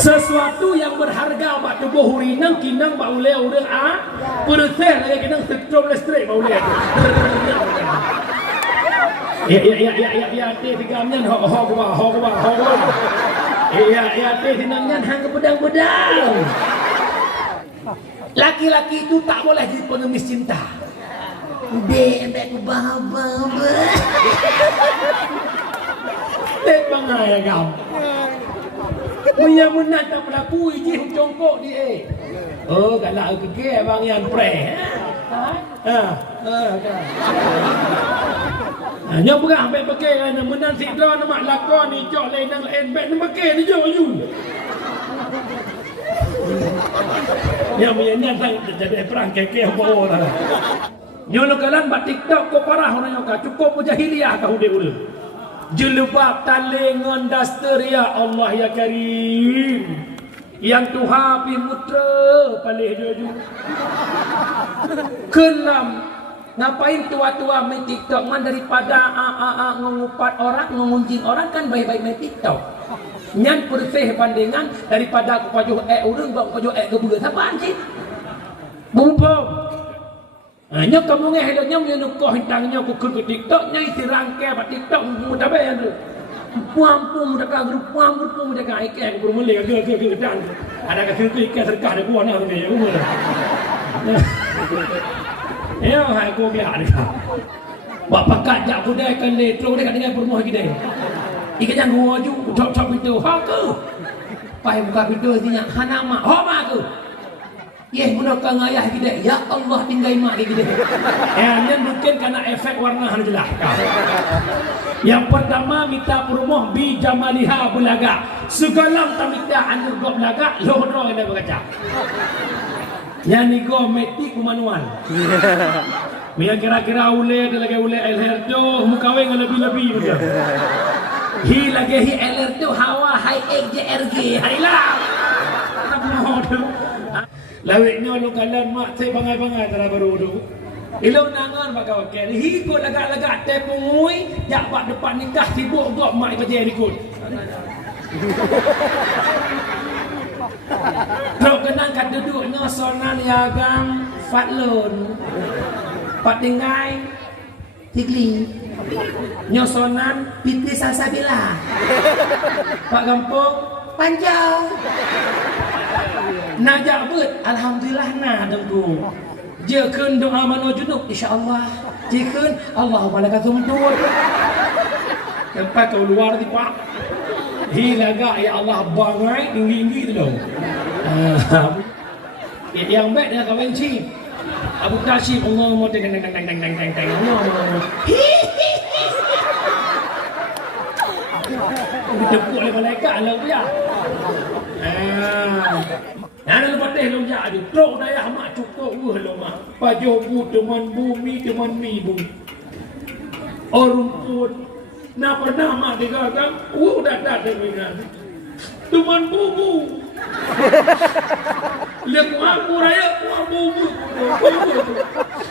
Sesuatu yang berharga bak tubuh hurinang kinang bak uleh urang perteh lagi kinang setrum listrik bak uleh tu. Ya teh tigamnya ho kuba. Ya teh tinangnya hang pedang. Laki-laki itu tak boleh jadi pengemis cinta. Bebek kubaba. Bangai kau. Punya menatap pelaku iji congkok dia. Oh, galak ke bang yang pre. Nya berang baik pakai kan menang sidra nama lakon ni jok lain nang lain baik nak pakai ni jok you. Yang punya sang jadi perang keke apa orang. Nyo lokalan bat TikTok ko parah orang ka cukup mujahiliah kau dia udah. Jelebab talengon daster ya Allah ya Karim. Yang Tuhan pi mutra palih dia ju. Kenam ngapain tua-tua main TikTok man daripada mengupat orang, mengunjing orang kan baik-baik main TikTok. Nyan persih pandangan daripada aku pajuh urang bang pajuh gebeur sapaan sih. Bumpong. Nya kamu ngehilangnya menyenukoh hintangnya ku ke TikTok nyai si rangke pak TikTok mudah bayar tu. Puampu mudah ka grup puampu mudah ka ikan ku mulai ke dan. Ada ka ke ikan serkah de buana tu ni umur. Ya hai ku biar ka. Bak pakat jak budai kan le terus dekat dengan permoh kita. Ikan yang gua ju top itu ha ke. Pai buka pintu sinya hana mak. Ho mak ke. Yes, gunakan ayah kita. Ya Allah tinggal mak kita. Ini mungkin karena efek warna jelas. Yang pertama minta perumoh bi jamaliha belaga. Segala tamita anur go belaga, lohro ini berkaca. Yang ni go meti kumanuan. Biar kira-kira ule ada lagi ule LR tu muka weng lebih-lebih betul. Hi lagi hi LR tu hawa high XJRG. Hailah. Apa mau tu? Lawiknya lu kalan mak saya bangai-bangai tara baru tu. Ilau nangan bak wakil. Hikut lagak-lagak tepungui jak bak depan nikah sibuk gok mak kerja ikut. Kau kenang kat duduknya sonan yagang fatlun. Pak tinggai tigli. Nyosonan Fitri Salsabila. Pak Gampung panjang. Najak bet alhamdulillah nah dengku. Je keun doa mano junub insyaallah. Je keun Allahumma laka sumtud. Tempat kau luar di pak. Hilaga ya Allah bangai tinggi-tinggi tu dong. Yang baik dia kawan ci. Abu Tashib Allah teng. Ditepuk oleh malaikat lah dia. Ada lepas teh long jadi trok daya mak cukup lo mak. Pajo bu teman bumi teman mi bu. Rumput. Nak pernah mak digagang. Dah dengan. Teman bubu. Lihat aku raya bubu.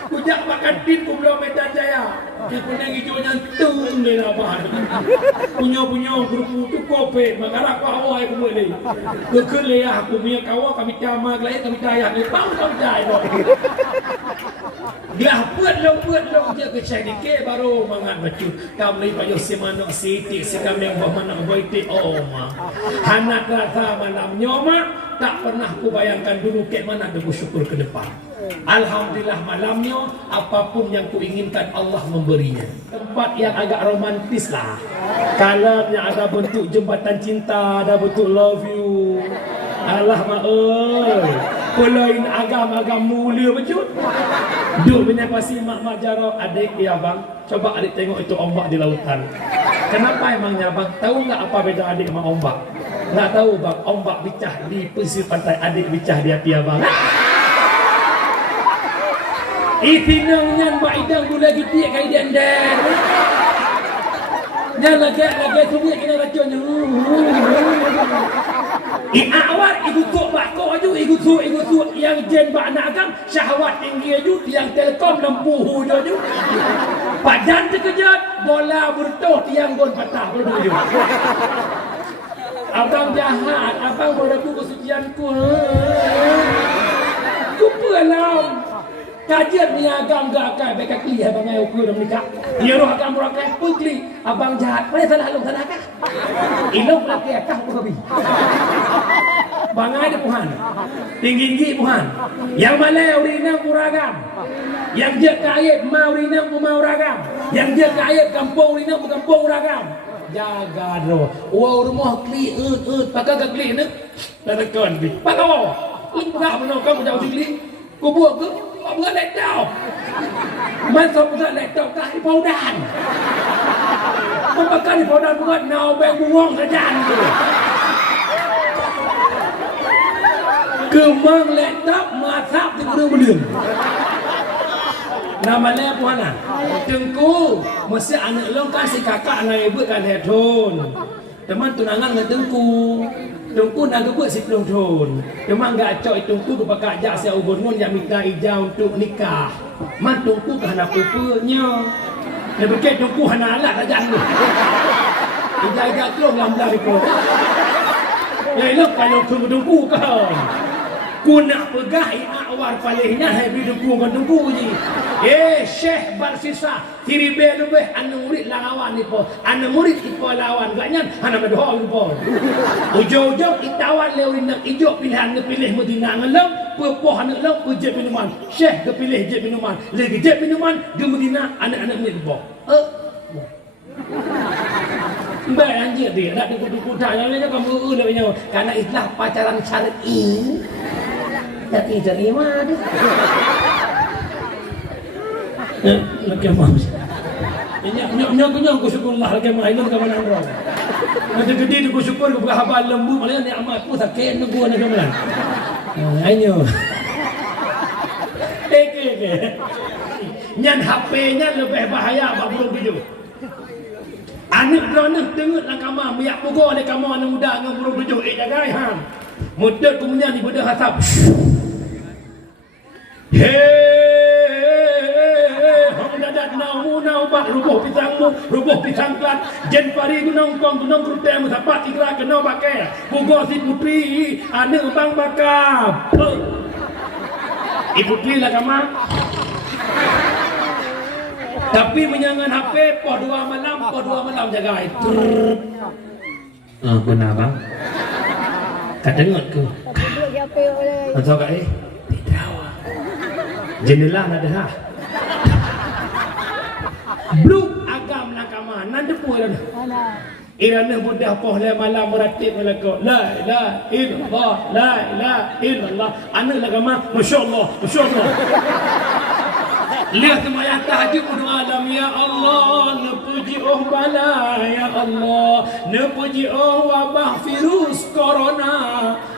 Kujak makan tin ku Pulau Medan Jaya. Yang kuning hijaunya tung di lapan. Punya grup tu kopi. Makarak kau awal aku boleh. Kekele aku punya kawan kami cama kelai kami caya ni bang kami caya. Dia buat lo dia kecai ni ke baru mangat baju. Kami payo semana siti sekam yang bermana baiti oma. Anak rasa malam nyoma tak pernah ku bayangkan dulu ke mana aku syukur ke depan. Alhamdulillah malamnya apapun yang kuinginkan Allah memberinya. Tempat yang agak romantis lah. Kalamnya ada bentuk jembatan cinta, ada bentuk love you. Allah mak oi. Pelain agam-agam mulia betul. Duk punya pasti mak jarok adik ya bang. Coba adik tengok itu ombak di lautan. Kenapa emangnya bang? Tahu enggak apa beda adik sama ombak? Enggak tahu bang, ombak pecah di pesisir pantai, adik pecah di hati abang. Itinangnya Mbak Idang tu lagi tiap kali dia dan. Jangan lagi semua kena racunnya. Awal ibu tok bako aju ibu tu yang jen bak nak agam syahwat tinggi aju yang telkom lempuh aju. Padan terkejut bola bertuh tiang gon patah berdu. Abang jahat abang pada aku kesucianku. Ku pelam. Kajian niagam gak akan baik kali abang ayo ku dah menikah. Dia roh akan murakai pukli abang jahat. Mana salah long salah kah? Ilok laki akah ku habi. Bangai dia puhan. Tinggi puhan. Yang malai urina muragam. Yang dia kaya mau urina mau ragam. Yang dia kaya kampung urina kampung ragam. Jaga doh. Wow rumah kli pakai kli ni. Dah tekan kli. Pakai wow. Ini bukan mana kamu jauh kli. Kau buat ke? Kau buat letau. Masa buat letau kah di paudan. Kau pakai di paudan buat nau beg buang saja tu. Kemang letap matap di gunung-gunung. Nama dia apa nak? Tengku. Mesti anak long kasih kakak nak ibu kan headphone. Teman tunangan dengan tengku. Tengku nak buat si pelong-pelong. Teman enggak cok tengku ke pakak jak saya ubun yang minta ijazah untuk nikah. Man tengku ke anak pupunya. Dia berkait tengku hana alat saja ni. Ijazah kelong lam-lam itu. Ya elok kalau tengku kau. Ku nak pegah awal palihnya hai bidungku kan tunggu je. Syekh Barsisa tiribe lebih anu murid lawan ni po. Anu murid ipo lawan gaknya hana berdoa ipo. Ujung-ujung itawan leurin nak ijo pilihan ni pilih Madinah ngelam, pepoh anak lam ujeb minuman. Syekh ke pilih jeb minuman. Lagi jeb minuman di Madinah anak-anak ni ipo. Mbak anjir dia nak dukuk-dukuk tanya kamu ulangnya karena islah pacaran syar'i. Tapi dari mana? Lagi mau. Nyok aku syukurlah lagi mau itu kawan orang. Nanti gede aku syukur aku berhabal lembu malah ni amat aku sakit nunggu nak kawan. Ayo. Nyan HP-nya lebih bahaya bab burung video. Anak beranak tengok lah kamar miyak pukul ada kamar anak muda dengan burung tujuh jagai ham. Mudah kemudian ibadah hasab. Hang dadat nau bak rubuh pisang kelat jen pari gunung krute musapat ikra kena pakai pugo si putri ane bang bakap putri lah kamar tapi menyangan HP po 2 malam jaga itu benar bang tak dengar ke atau kat jendela ada ha blue agam nakama nanda puan irana budah poh le malam meratib melako la ilaha illallah la ilaha illallah anak nakama masyaallah lihat semayang tahajud berdoa alam ya Allah nepuji bala ya Allah nepuji wabah virus corona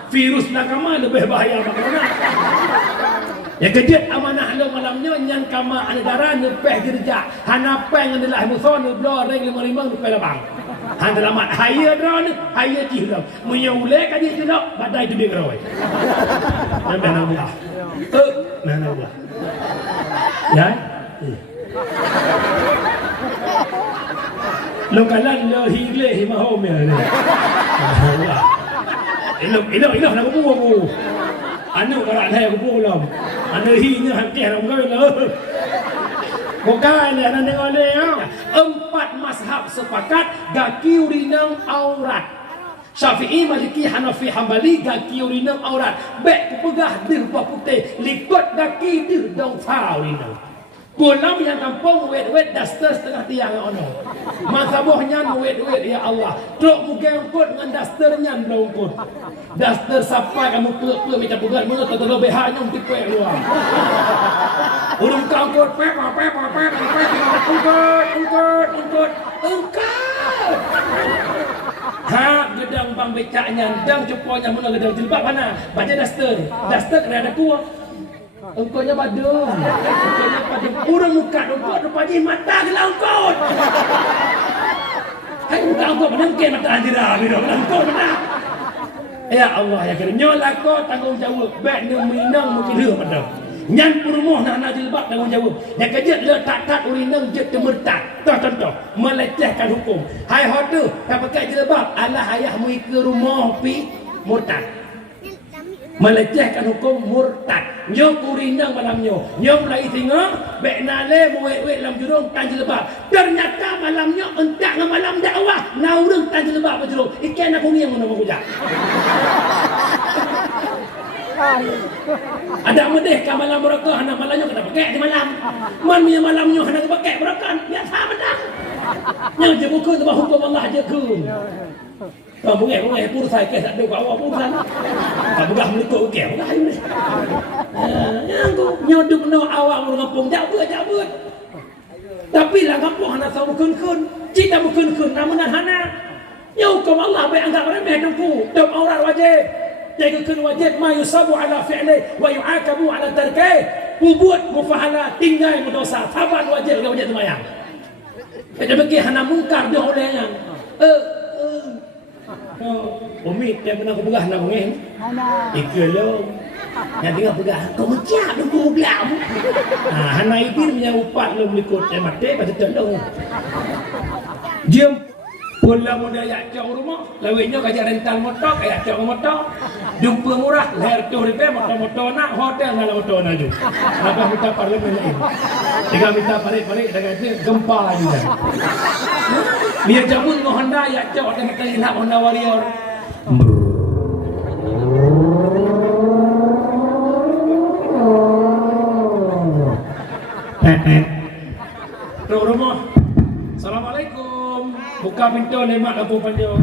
virus nakama lebih bahaya corona. Yang kejut amanah lo malamnya yang kama negara nepeh gerja hanapeng adalah muson blo reng 55 nepeh labang han selamat haya drone haya jiram menyulek aja tidak badai tu dia roy mana Allah mana Allah ya lo kalan lo higle himahom ya Allah nak buat anu karak saya aku pulang anu hinya hakih orang kau lah bukan ni anda tengok ni ya 4 mazhab sepakat gaki urinang aurat Syafi'i, Maliki, Hanafi, Hambali gaki urinang aurat bek pegah dir putih likut gaki dir dong fau urinang pulang yang kampung wet daster setengah tiang ono mazhabnya wet ya Allah truk mungkin kot dengan dasternya belum daster sampai kamu peluk minta pegang mulut terlebih hanya untuk pek luar urung kau kot pek engkau ha gedang bang becaknya dang cepanya mana gedang jilbab mana baca daster kena ada kuah engkaunya badung urang muka dongkot depan je mata gelang engkau hai muka engkau menangkir mata anjira engkau menang ya Allah ya kira nyolah kau tanggung jawab baik ni minang mungkin dia padam nyan perumuh nak jilbab tanggung jawab yang kerja le tak urinang je temertat contoh melecehkan hukum hai hotu tak pakai jilbab alah ayahmu ke rumah pi murtad. Melecehkan hukum murtad. Nyo kurinang malam nyo mulai tengok bek nale muwek-wek dalam jurung tan jelebab. Ternyata malamnya entak dengan malam dakwah naurung tan jelebab berjurung. Ikan aku ngiang mana mengujak. Ada medeh ka malam mereka anak malamnya kena pakai di malam. Man punya malamnya anak pakai mereka biasa benar. Yang je bukan sebab hukum Allah je kun. Kau bungai pun saya kes ada kau awak pun sana. Kau bukan menikut ke bukan ni. Yang tu nyoduk no awak mengapung jabut. Tapi lah ngapung anak tahu kun. Cita kun namun hana. Ya hukum Allah baik anggap remeh dengku. Dom aurat wajib. Jadi kun wajib ma yusabu ala fi'li wa yu'akabu ala tarkih. Buat mufahala tinggal berdosa. Tabat wajib kau wajib semayang. Kita bagi hana mungkar dia olehnya. Umi dia pernah aku pegah nak mungkin. Ikelo. Yang tinggal pegah kau mencap dulu belam. Hana itu punya upat lu melikut mati pada tolong. Diam pula muda yak cok rumah. Lawinnya kajak rental motor, kayak cok motor. Jumpa murah, leher tu ribe motor nak hotel dalam motor nak ju. Apa minta parlimen ini? Tiga minta parik dengan dia gempa juga. Dia cabut dengan Honda yak cok dan kita hilang Honda Warrior. Tuh rumah. Assalamualaikum. Buka pintu lemak lampu panjang.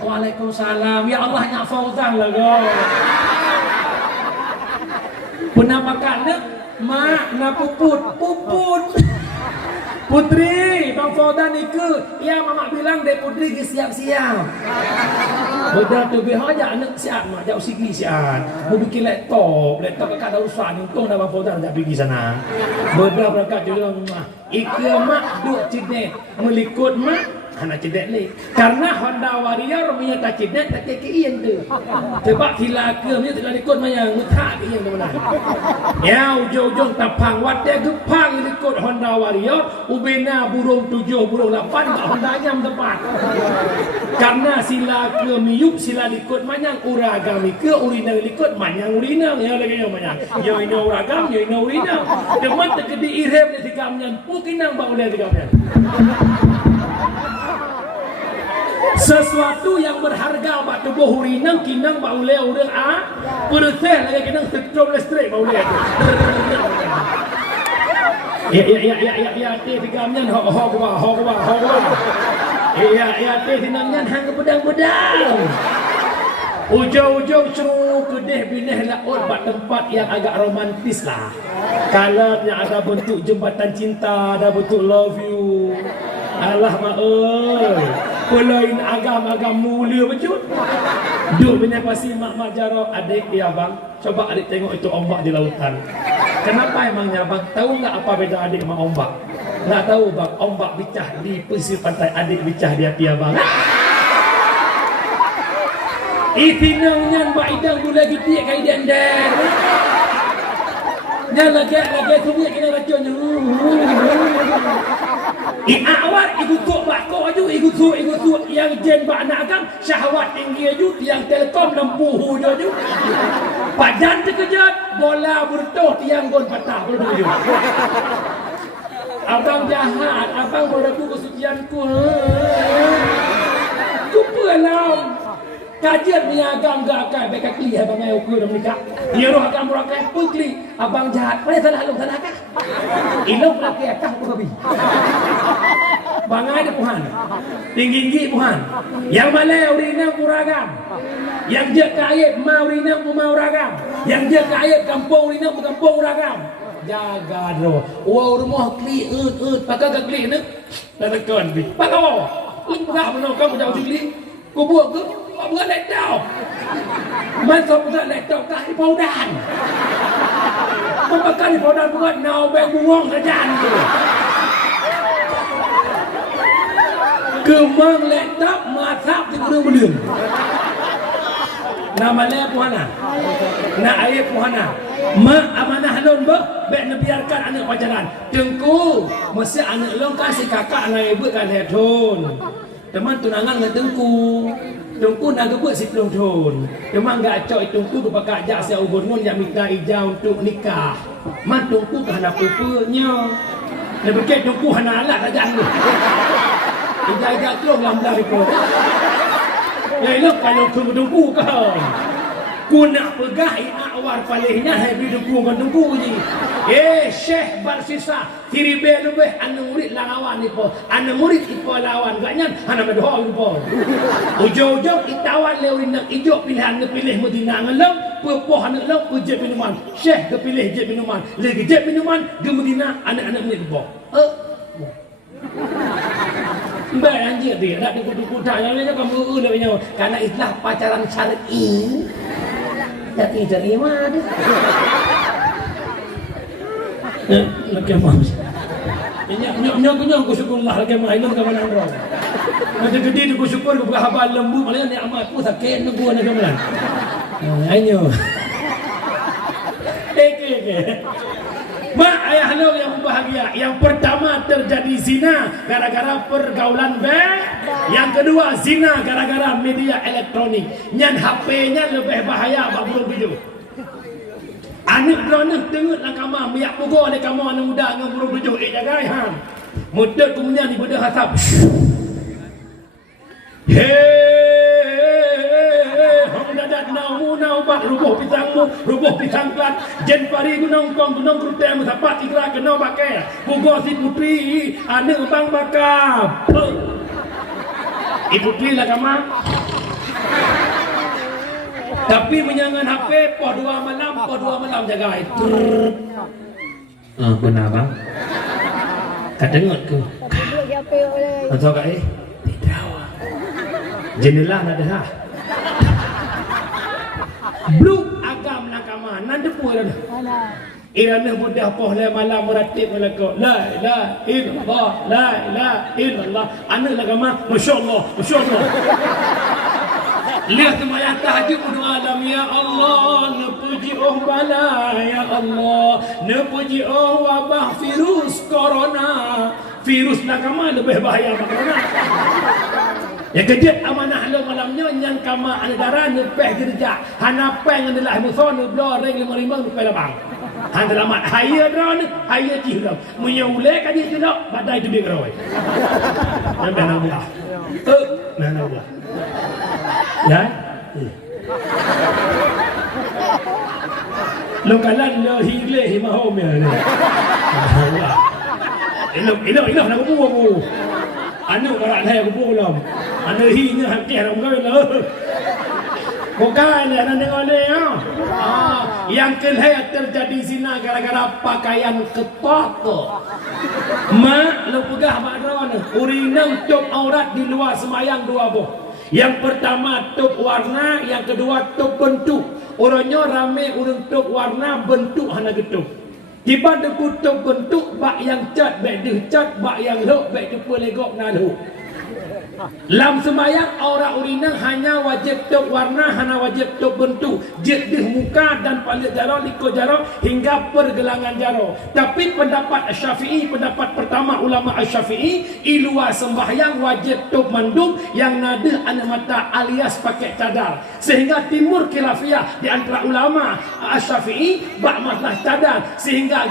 Waalaikumsalam. Ya Allah nyak Fauzan lah kau. Penampakan nak mak nak puput. Putri, Bang Fauzan ikut. Ya mama bilang dek putri ke siap-siap. Benda tu biar aja anak siap mak jauh sigi siap. Mau bikin laptop kat ada urusan untung dah Bang Fauzan tak pergi sana. Benda berangkat juga mak. Ikut mak duk cedek melikut mak. Anak cedek ni. Karena Honda Warrior punya tak cedek tak ke ian tu. Sebab hilaka punya tak ikut mayang mutak ke ian tu mana. Ya ujung-ujung tapang wadah gepang ikut Honda Warrior. Ubena burung 7 burung 8 mak Honda nyam tepat. Karena sila ke miyuk sila ikut manyang uragam ke urina ikut manyang urina ya lagi yang manyang. Ya ini uragam ya ini urina. Demat terkedi irem ni tigamnya pukinang bau le tigamnya. Sesuatu yang berharga bak tubuh urinang kinang bau le urang perteh lagi kinang strom listrik bau le. Ya teh tigamnya ho ba. Ya teh tinangnya hang pedang-pedang. Ujung-ujung ceruk kedeh bineh laut bak tempat yang agak romantis lah. Kalanya ada bentuk jembatan cinta, ada bentuk love you. Alah mak oi. Pelain agam-agam mulia betul. Duk bineh pasti mak jaro adik dia bang. Coba adik tengok itu ombak di lautan. Kenapa emangnya bang? Tahu enggak apa beda adik sama ombak? Enggak tahu bang, ombak bicah di pesisir pantai, adik bicah di hati abang. Itinangnya mbak idang dulu lagi tiak kai dendeng. Nya lagi tu dia kena racun. Awak ibu tok bako aju ibu tu yang jen bak nak agam syahwat tinggi aju tiang telekom lempu hu aju. Pajan terkejut bola bertuh tiang gon patah berduju. Abang jahat, abang meragu kesucianku. Kupalam. Kajian punya agam gak akan baik kali abang ayo ku dah menikah. Dia roh agam murakai pukli abang jahat. Mana salah lu salah kah? Ilmu pelaki kah babi. Bangai dia Tuhan. Tinggi-tinggi Tuhan. Yang malai urina kuragam. Yang dia kaya mau urina mau ragam. Yang dia kaya kampung urina kampung ragam. Jaga roh. Wah rumah kli pakai ke kli ni. Dah tekan bi. Pakai awak. Lu buka mana kau jauh kli? Kau buat ke? Kau buat laptop. Masa buat laptop kah di paudan. Kau pakai di paudan buat nau beng buang kerjaan tu. Kemang laptop masak di gunung-gunung. Nama dia Puhana. Nak ayat Puhana. Mak amanah lon bek biarkan anak pacaran. Tengku mesti anak lon kasih kakak anak ibu kan headphone. Teman tunangan dengan tengku. Tungku nak buat si pelong memang gak cok tungku ke pakak jak sia ubur nun yang minta ijau untuk nikah. Man tungku ke hendak pupanya. Dia berkait tungku hendak alat aja ni. Ijau tolong lambat itu. Ya elok kalau ke tungku kau. Ku nak pegah awar palihnya hai tungku kan tungku je. Syekh Barsisa tiribe lebih anu murid lawan ipo. Anu murid ipo lawan gaknya hana berdoa ipo. Ujung-ujung itawan lewin nak ijo pilihan nak pilih Madinah ngelam, pepoh nak lam ujep minuman. Syekh ke pilih jep minuman. Lagi jep minuman ke Madinah anak-anak murid ipo. Mbak anjir dia nak dukut-dukut tanya kamu ulangnya karena itulah pacaran syar'i. Tapi dari mana? Lagi apa? Nyok ku syukur Allah lagi main ke mana orang. Nanti gede ku syukur ku berhabal lembu malah ni amat ku sakit nunggu nak kemana. Ayo. Mak ayah lo yang bahagia. Yang pertama terjadi zina gara-gara pergaulan yang kedua zina gara-gara media elektronik. Nyan HP-nya lebih bahaya bak burung video. Anak beronak tengok lah kamar miak pukul ada kamar anak muda dengan burung video. Jagai ham. Mudah kemudian di bedah hasap. Rubuh pisang kelat jen pari gunung krute musapat ikra kena pakai pugo si putri ane bang bakap putri lah kama tapi menyangan HP po dua malam jaga itu benar bang tak dengar ke atau kak tidak jendela nak dah blue agam nakama nanda puan irana mudah pohon malam meratib melaka la ilaha illallah anak agama masyaallah lihat semayang tahajud doa alam ya Allah nepuji bala ya Allah nepuji wabah virus corona virus nakama lebih bahaya corona. Yang kejut amanah lo malamnya yang kama negara nepeh gerja hana peng adalah muson blo reng 5 nepeh labang han selamat haya drone haya jihlok menyule kaji jihlok badai tu bigroy sampai nang belah mana belah ya lo kalan lo higle himahom ya elok nak bubu anu karak saya kupu lam anu hinya hakih nak kau lah bukan ya nak dengar ni yang kelihatan terjadi zina gara-gara pakaian ketat mak lu pegah mak drone urinang top aurat di luar semayang dua boh yang pertama top warna yang kedua top bentuk orangnya rame urang top warna bentuk hana getuk tiba dekutuk bentuk bak yang cat bak deh cat bak yang lok bak jumpa legok nalu lam semayang aurat urinang hanya wajib tok warna hanya wajib tok bentuk jedih muka dan palit jaro liko jaro hingga pergelangan jaro tapi pendapat Syafi'i pendapat pertama ulama Syafi'i iluwa sembahyang wajib tok mandum yang nadih anak mata alias pakai cadar sehingga timur khilafiyah di antara ulama Syafi'i bak masalah cadar sehingga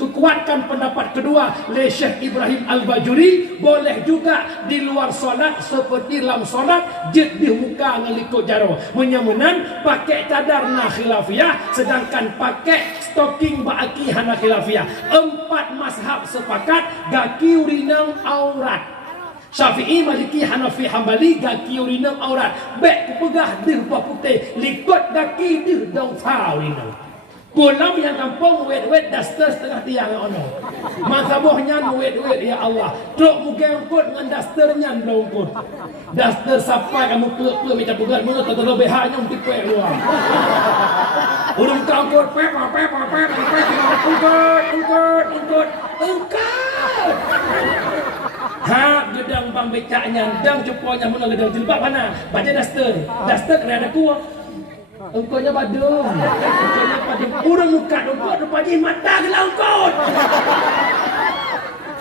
kuatkan pendapat kedua oleh Syekh Ibrahim Al-Bajuri boleh juga di luar solat seperti dalam solat jet di muka ngelikut jaro menyamenan pakai cadar na khilafiyah sedangkan pakai stocking baki hana khilafiyah. Empat mazhab sepakat gaki urinang aurat. Syafi'i, Maliki, Hanafi, Hambali gaki urinang aurat. Bek pegah dih putih likut gaki dih dong fa urinang. Pulau yang kampung wet daster setengah tiang ono. Mazhabnya wet ya Allah. Truk muka angkut dengan dasternya belongkut. Daster sampai kamu peluk macam pegat mana tak terlebih hanya untuk pek luar. Urung angkut pek angkut. Ha gedang bang becaknya dang cepanya mula gedang jilbab mana? Baca daster kena ada kuah. Engkaunya badung. Urang muka dukut rupanya mata ke langkut.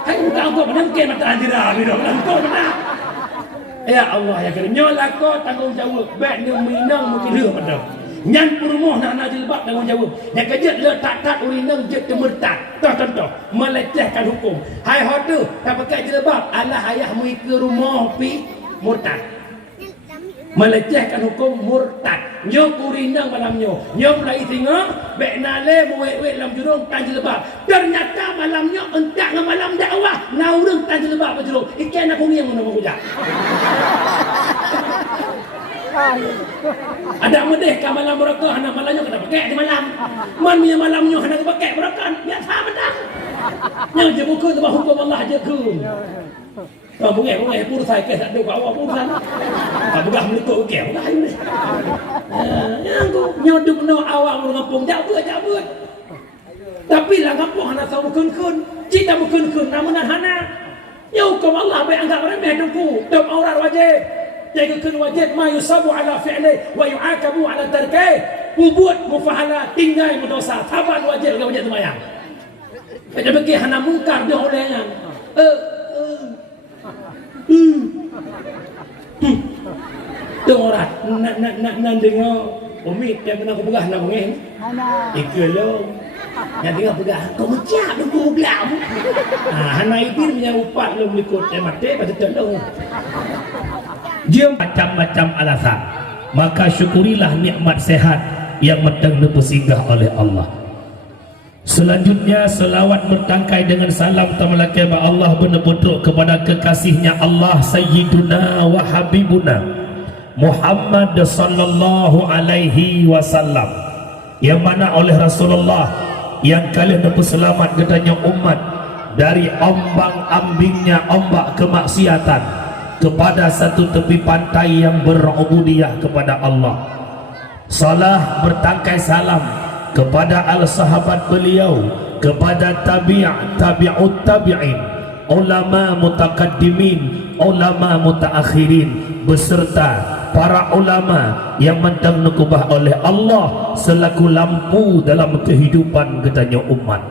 Hai muka engkau mana mungkin mata anjira bido langkut mana. Ya Allah ya kira nyolah kau tanggung jawab baik ni minang mungkin leh pada nyan perumah nak jilbab tanggung jawab yang kerja letak urinang je temertak contoh melecehkan hukum hai hotu tak pakai jilbab alah ayahmu ke rumah pi murtad melecehkan hukum murtad nyo urinang malam nyo mulai tengok baik nale muwek-wek dalam jurung tan jilbab ternyata malamnya entak dengan malam dakwah naurung tan jilbab berjurung ikan aku ngiang nama kujak ada merdeka malam berakah anak malamnya kena pakai di malam man punya malamnya anak pakai berakah biasa benar yang je buku tu hukum Allah je ke bungai pun saya kes ada kat awak pun sana tak bukan melukuk ke bukan ni yang tu nyoduk no awak mengapung jabut tapi lah kampung anak tahu kun cita kun namun hana ya hukum Allah baik anggap remeh dengku dok aurat wajib jaga kun wajib ma yusabu ala fi'li wa yu'akabu ala tarkai buat mufahala tinggal berdosa saban wajib sembahyang ada bagi hana mungkar dia olehnya tu orang nak dengar umi dia pernah aku pegah nak ngeng ikelo yang dengar pegah kau mencap aku belam hana itu punya upat lu ikut mati pada tolong dia macam-macam alasan maka syukurilah nikmat sehat yang medang dipersinggah oleh Allah. Selanjutnya selawat bertangkai dengan salam tamalaki Allah benar-benar kepada kekasihnya Allah Sayyiduna wa Habibuna Muhammad sallallahu alaihi wasallam yang mana oleh Rasulullah yang kalian dapat selamat katanya umat dari ombang-ambingnya ombak kemaksiatan kepada satu tepi pantai yang berubudiyah kepada Allah. Salah bertangkai salam kepada al-sahabat beliau, kepada tabi'ut tabi'in, ulama mutakaddimin, ulama mutaakhirin, beserta para ulama yang mentang nukubah oleh Allah selaku lampu dalam kehidupan katanya umat.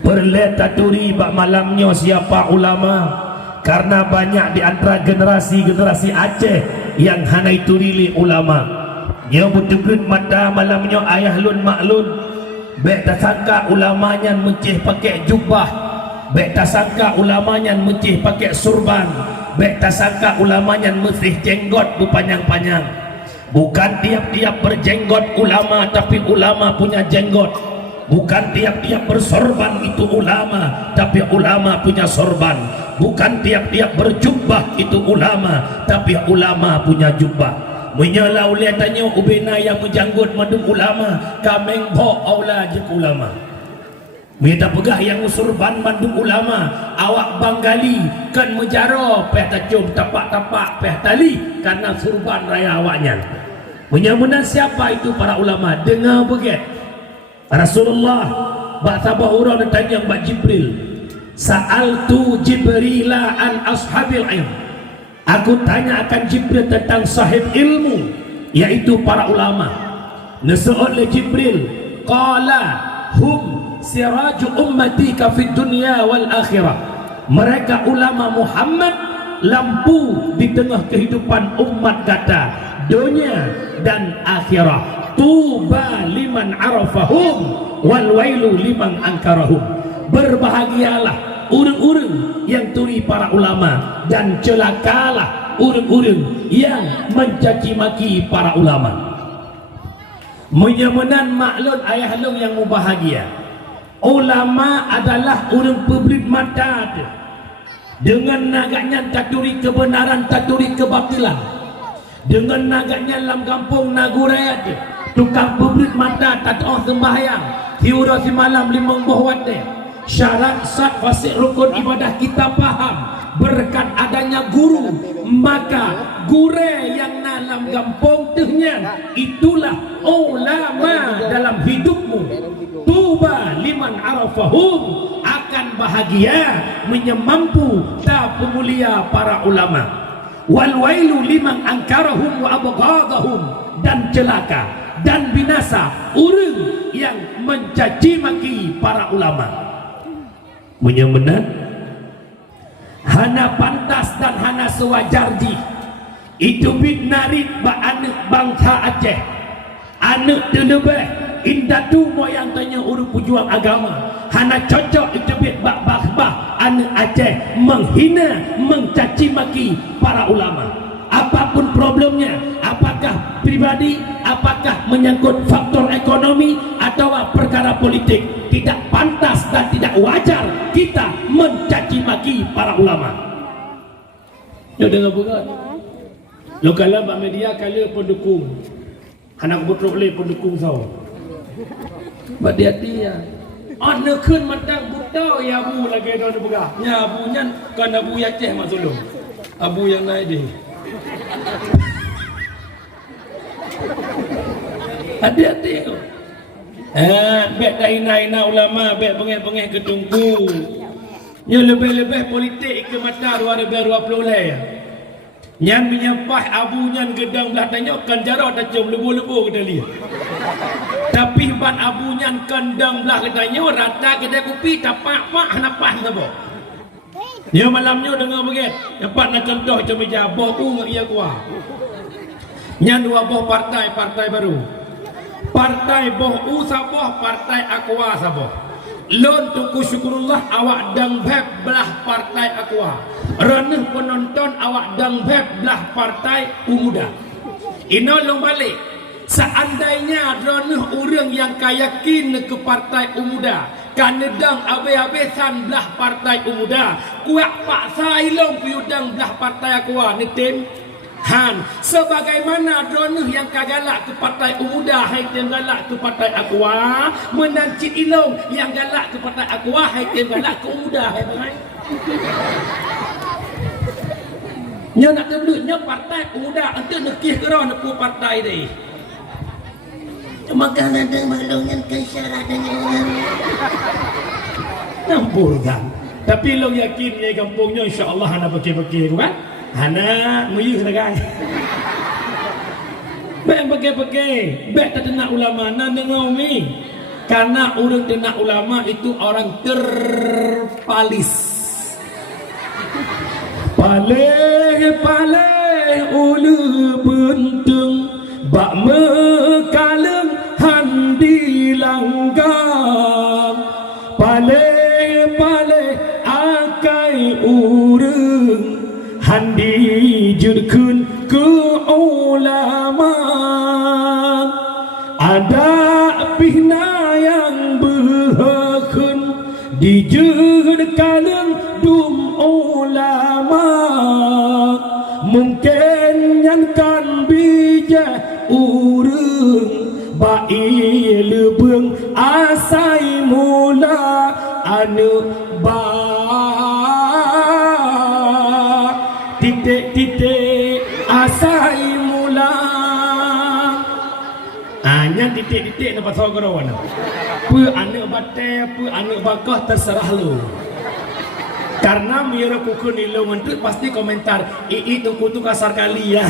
Perletaturi bak malamnya siapa ulama, karena banyak di antara generasi Aceh yang hanai turili ulama. Dia betul-betul mata malamnya ayah lun maklun. Baik tak sangka ulamanya mencih pakai jubah, baik tak sangka ulamanya mencih pakai surban, baik tak sangka ulamanya mesti jenggot berpanjang-panjang. Bukan tiap-tiap berjenggot ulama, tapi ulama punya jenggot. Bukan tiap-tiap bersorban itu ulama, tapi ulama punya sorban. Bukan tiap-tiap berjubah itu ulama, tapi ulama punya jubah. Menyala oleh tanya ubena yang menjanggut madu ulama, kameng bo aula je ulama. Minta pegah yang usurban madu ulama, awak banggali kan menjaro peh tajum tapak-tapak peh tali karena surban raya awaknya. Menyamuna siapa itu para ulama? Dengar begitu. Rasulullah bak sabahura ditanya bak Jibril, sa'altu Jibrila an ashabil ilm. Aku tanya akan Jibril tentang sahib ilmu, yaitu para ulama. Nasihat oleh Jibril, qala hum siraju ummatika fid dunya wal akhirah. Mereka ulama Muhammad, lampu di tengah kehidupan umat kata dunia dan akhirah. Tuba liman arafahum wal wailu liman angkarahum. Berbahagialah urang-urang yang turi para ulama, dan celakalah urang-urang yang mencaci maki para ulama. Menyamanan maklun ayah long yang bahagia. Ulama adalah orang pebrit mata dengan naganya taturi kebenaran, taturi kebatilan. Dengan naganya dalam kampung Nagurayat, tukang pebrit mata tak tahu sembahyang hiura si malam limang buah syarat sat fasik rukun ibadah kita paham. Berkat adanya guru, maka gure yang dalam kampung tehnya itulah ulama dalam hidupmu. Tuba liman arafahum, akan bahagia menyemampu tak pemulia para ulama. Wal wailu liman angkarahum wa abghadahum, dan celaka dan binasa orang yang mencaci maki para ulama. Menyemena hana pantas dan hana sewajarji itu bit narit ba anak bangsa Aceh, anak telebeh indatu moyang tanya urut pejuang agama, hana cocok itu bit bak bah anak Aceh menghina mencaci maki para ulama. Apapun problemnya, apakah pribadi, apakah menyangkut faktor ekonomi atau perkara politik, tidak pantas dan tidak wajar kita mencaci maki para ulama. Lo dengar bukan? Lo kalau Mbak Media kalau pendukung, anak betul boleh pendukung so. Mbak dia. Ana keun matang buta ya bu lagi ada buka. Ya bu nyan kan abu Aceh maksud lo. Abu yang naik deh. Hati-hati tu. Bet dah ina ulama, bet bengeh-bengeh ketunggu. Nya lebih-lebih politik ke mata 2020 lah. Nyan menyampah abu nyan gedang belah tanya kan jarah dah cium lebu-lebu kita lihat. Tapi ban abu nyan kandang belah katanya rata kedai kopi tapak-pak napah sabo. Dia malamnya dengar begitu, dapat nak contoh macam meja boh ia kuah. Nyan dua boh partai baru. Partai boh saboh, partai Aqua saboh. Lon tuku syukurullah awak dang beb belah partai Aqua. Reneh penonton awak dang beb belah partai Umuda. Ino long balik. Seandainya reneh orang yang kayakin ke partai Umuda, kanedang abe-abesan belah partai Umuda, kuak paksa ilong piudang belah partai Aqua ni tim Han. Sebagaimana droneh yang kagalak ke partai Umuda, hai tim galak ke partai Aqua, menancit ilong yang galak ke partai Aqua, hai tim galak ke Umuda, hai bang. Nya nak tebelutnya partai Umuda ente nekih kerana nak partai deh. Maka ada malungnya kesyarat dengan nampur kan. Tapi lo yakin ni kampungnya insya-Allah hana pakai-pakai kan? Hana muyuh segai. Bek pakai-pakai, bek tak kena ulama nan dengar mi. Karena orang kena ulama itu orang terpalis. Paling ulu penting bak mekaleng handi langgang. Paling akai urang handi jurkun ke ulama. Ada pihna yang berhakun dijud kaleng dum ulama. Mungkin yang kan bijak urang baik lebeng asai mula anu ba titik-titik asai mula hanya titik-titik nak pasal kerawan pe anak bate pe anak bakah terserah lu. Karena mira kuku nilungan tu pasti komentar itu kutu kasar kali ya.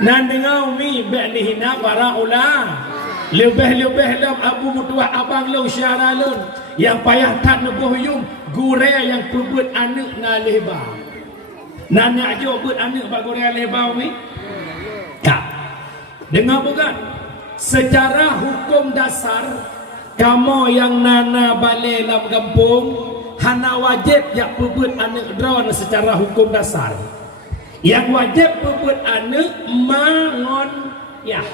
Nan dengar umi bek ni hina para ulama. Lebih-lebih lam abu mutua abang lu syara lun yang payah tak nebuh yum gure yang pebut anak na leba. Nan nak jo pebut anak bak gure leba umi. Tak. Dengar bukan? Secara hukum dasar kamu yang nana balik dalam kampung hana wajib yang pebut anak drone secara hukum dasar. Yang wajib pebut anak mangon ya.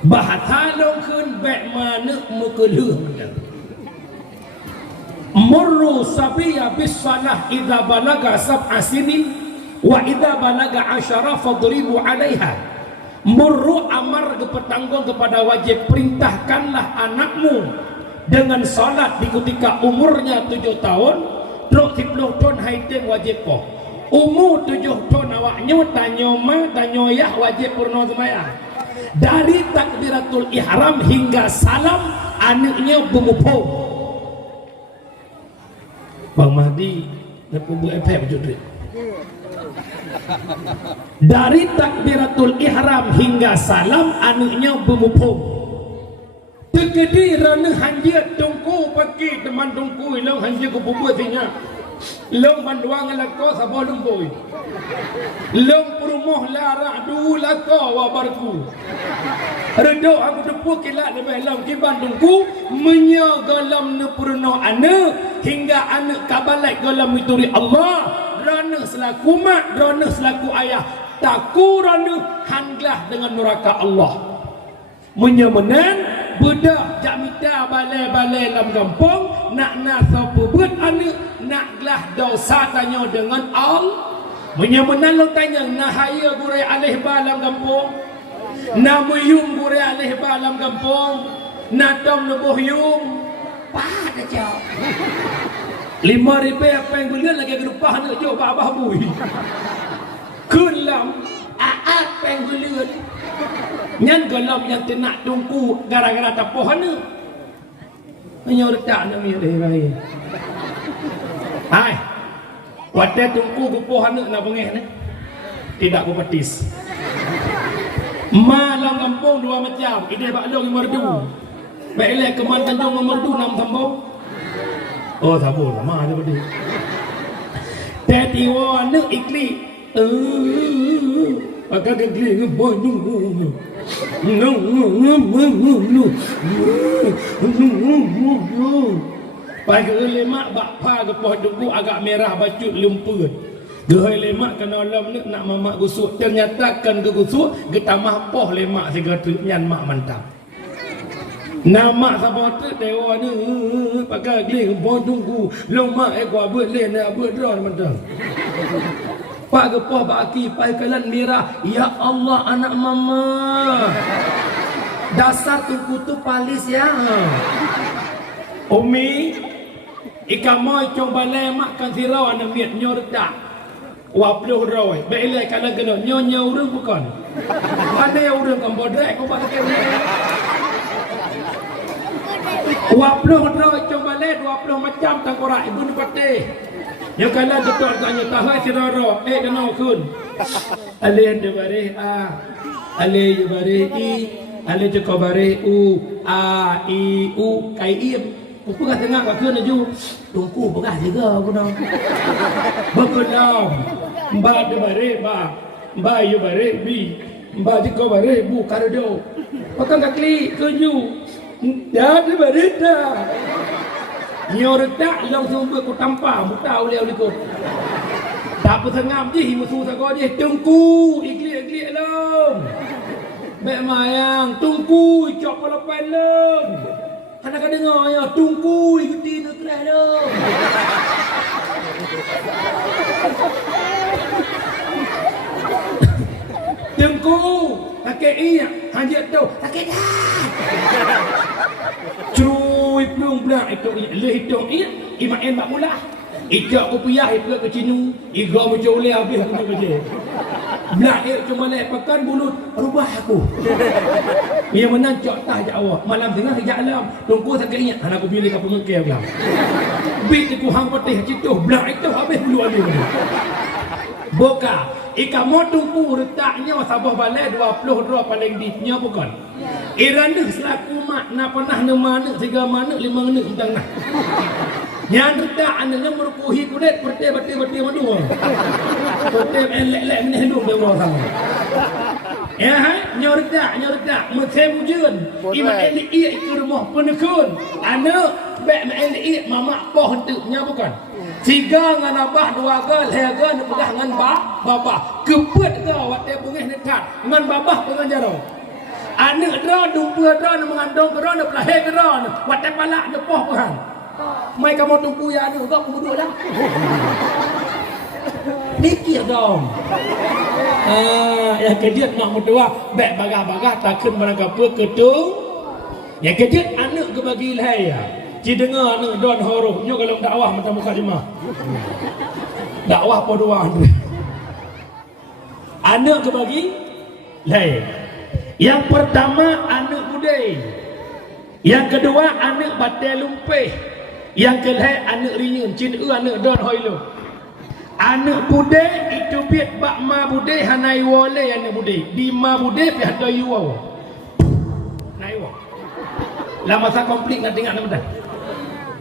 Bahasa longkun bek mana mukeluh menang. Murru sabiya bis salah idza balaga sab'a sinin wa idza balaga 10 fadribu 'alaiha. Murru amar kepetanggung kepada wajib, perintahkanlah anakmu dengan salat di ketika umurnya 7 tahun, terus 10 tahun haitim wajib po. Umur 7 tahun awaknya tanya ma tanya yah wajib purna sembahyang. Dari takbiratul ihram hingga salam anaknya bermupung. Bang Mahdi nak buat efek judul. Dari takbiratul ihram hingga salam anaknya bermupung. Terjadi rana hanya tungku pagi teman tungku long hanya ku buat tinya. Long banduang lako sabo lumboi. Long perumoh lara du lako wabarku. Redo aku depu kilat lebih long kiban tungku menyegalam ne purno ane hingga ane kabalai galam mituri Allah. Rana selaku mak, rana selaku ayah. Taku rana hanglah dengan neraka Allah. Menyamenan budak jamita balai-balai dalam kampung nak nasa pebut anak naklah dosa tanya dengan Allah. Menyamenan lo tanya nahaya gurai alih balam kampung, namuyum gurai alih balam kampung, natom lebuh yum pah dah jauh 5,000 apa yang belian lagi gerupah nak jauh babah bui kun lam aat peng belian nyan galam yang tenak tungku gara-gara tak pohon ni hanya retak nak milih baik hai wadah tungku ku pohon ni nak bengih ni tidak ku petis malam kampung dua macam ide baklong yang merdu baiklah keman tanjung merdu 6 tambung oh tambung sama aja berdua tetiwa ni ikli pakai kekli ngeboy pagi lemak bakpa ke pohon duku agak merah bacut lumpur gehoi lemak kena lam nak mamak gusuk ternyata kan ke gusuk getamah poh lemak segera nyan mak mantap nama sahabat tu dewa ni pakai kekli pohon duku lemak ekor buat len buat ron mantap pak gepoh baki pai kalan merah ya Allah anak mama dasar tungku tu palis ya Umi ikan moy coba lemak kan sirau anak miat nyordak wapluh roy belai kalau kena nyonya urang bukan ada yang urang kan bodrek kau pakai wapluh roy coba le 20 macam tangkorak ibu ni patih ya kalau betul tanya tahu siraro kena kun ale de bare a ale de bare i ale je ko bare u a i u kai im aku kata tengah kat kun aju tungku bekas juga aku dah bekelam ba de bare ba yu bare bi ba je ko bare bu kardo pakai kali kunju ya de bare dah nyordak langsung aku tampar muka oleh kau tak persengam je musuh tak dia tungku ikli lom mek mayang tungku cok kepala pelem anak dengar ya tungku ikuti nak keras lom tungku sakit iya hajat tu sakit dah cuy belum belah itu leh itu iya imaen bak mula ijak ko piyah itu ke cinu iga macam oleh habis aku kerja belah cuma leh pakan bulut rubah aku ia menang cok tah jak awak malam tengah jak alam tunggu sakit iya anak aku pilih kapung ke belah bit aku hang patih citu belah itu habis bulu habis boka ikan mau tunggu retaknya sabah balai 20 paling deepnya bukan iranda selaku mak nak pernah mana 3 mana 5 mana tentang nak yang retak anaknya merukuhi kulit berti madu berti elek-elek meneh hidup dia orang sama ya hai nyordak macam ujian imak elek iya itu rumah penekun anak bek elek mamak poh hentuknya bukan 3 dengan abah 2 gal hega nak pedah dengan bapa kepet ke awak dia bungih dekat dengan babah pengajar anak dra dumpa dra nak mengandung dra nak pelahir dra wat palak nak poh perang mai kamu tunggu ya anak kau duduk dah mikir dong yang kejut nak mudua bek bagah-bagah takkan merangkap ketung yang kejut anak ke bagi lahir ci dengar anak don horoh nyo kalau dakwah macam muka jemaah dakwah podoan anak ke bagi lain yang pertama anak budai yang kedua anak batai lumpeh yang kelihatan anak rinyun cin anak don hoilo anak budai itu biat bak ma budai hanai wole anak budai di ma budai pi hadai yuau nai wa Lah masa komplit nak tengok nama dah.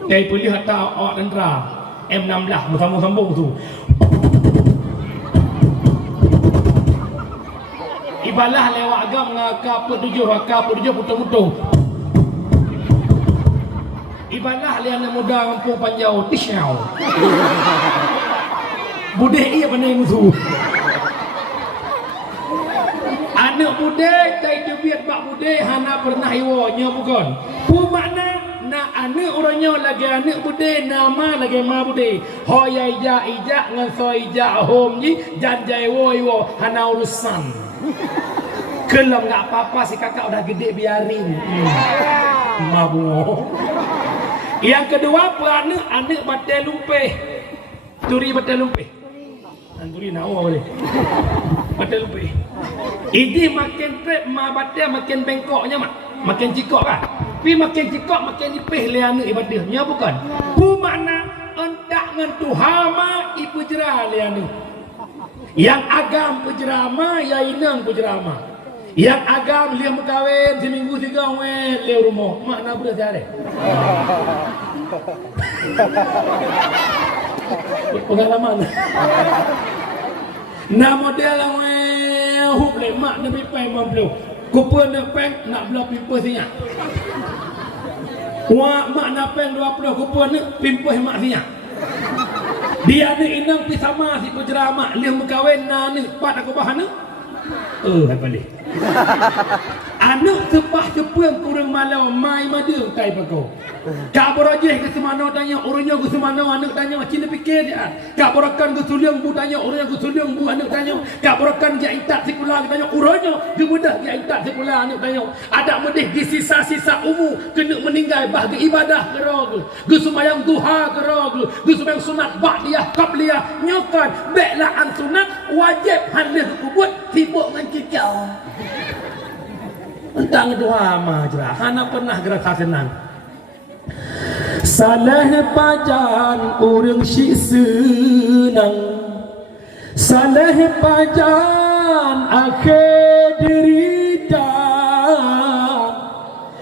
Dari pulih hatta awak tentera M16 bersambung-sambung tu. Ibalah lewat agam ngaka petujuh putung-putung. Ibalah liana muda ngampung panjau tisyau. Budek ia pandai musuh. Anak budek cai debiat bak budek hana pernah iwonya bukan. Pu makna na anak orangnya lagi anak budek nama lagi ma budek. Hoya ija ngan so ija hom ni janjai wo hana urusan. Kalau enggak apa-apa si kakak udah gede biarin. Ma bungo. Yang kedua peranak anak batal lumpeh. Turi batal lumpeh. Turi nak boleh. Batal lumpeh. Ini makin prep ma batal makin bengkoknya mak. Makin cikok kan. Pi makin cikok makin nipih le anak ibadahnya bukan. Pu makna endak ngan tuhama ibu jerah le anak. Yang agam pejerama ya inang pejerama. Yang agam liam berkahwin seminggu 3 wet le rumah. Makna budak jare. Pengalaman. Nah model hup le mak nabi pai mampu. Kupon nak peng nak belah pimpa sinya. Wa mak nak peng 20 kupon nak pimpa mak sinya. Dia ni inang pi sama si pejerama liam berkahwin na ni pat aku bahan ni. Balik. Anak sepah sepuang kurang malau mai madu kai pakau. Kak borajeh ke semana tanya orangnya ke semana anak tanya cina fikir dia. Kak borakan ke suliang bu tanya orangnya ke suliang bu anak tanya. Kak borakan dia intak sekolah tanya orangnya dia mudah dia intak sekolah anak tanya. Ada medih di sisa-sisa umur kena meninggal bahagi ibadah ke rog. Ge sembahyang duha ke rog. Ge sembahyang sunat ba'diyah qabliyah nyokan beklah an sunat wajib handih kubut sibuk dengan kicau. Entang doa majra hana pernah gerak senang. Salah pajan urang si senang. Salah pajan akhir derita.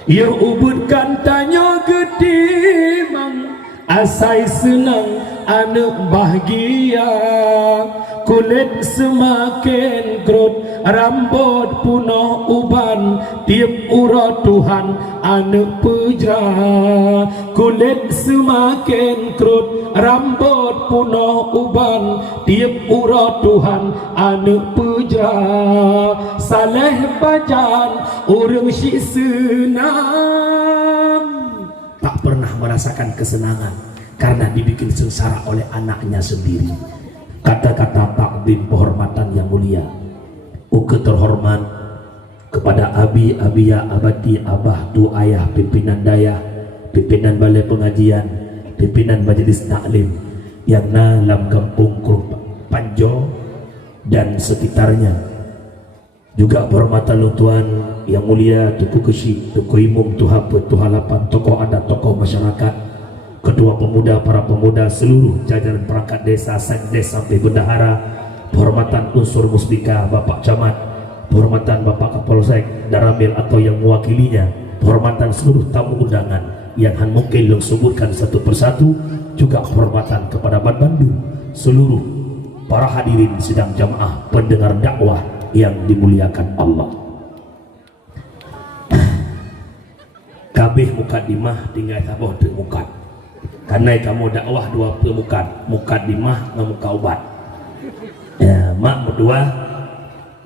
Ya ubudkan tanya gede mang asai senang anak bahagia. Kulit semakin kerut, rambut punah uban, tiap urat Tuhan anak pejra. Kulit semakin kerut, rambut punah uban, tiap urat Tuhan anak pejra. Salah bajan orang si senang, tak pernah merasakan kesenangan karena dibikin sengsara oleh anaknya sendiri. Kata-kata takdim penghormatan yang mulia. Uke terhormat kepada abi, abia, abadi, abah, tu ayah, pimpinan dayah, pimpinan balai pengajian, pimpinan majelis taklim yang dalam kampung Panjo dan sekitarnya. Juga penghormatan Tuan yang mulia Tuku Kesi, Tuku Imum, Tuhapa, Tuhalapan, tokoh adat, tokoh masyarakat, ketua pemuda, para pemuda, seluruh jajaran perangkat desa, sekdes sampai bendahara, penghormatan unsur musbika, Bapak Camat, penghormatan Bapak Kapolsek, Daramil atau yang mewakilinya, penghormatan seluruh tamu undangan yang mungkin lo sebutkan satu persatu, juga penghormatan kepada Bandu, seluruh para hadirin sidang jamaah pendengar dakwah yang dimuliakan Allah. Kabeh mukadimah tinggal tabah tu mukad. Karena kamu dakwah dua mukadimah dengan muka ubat. Ya, mak berdua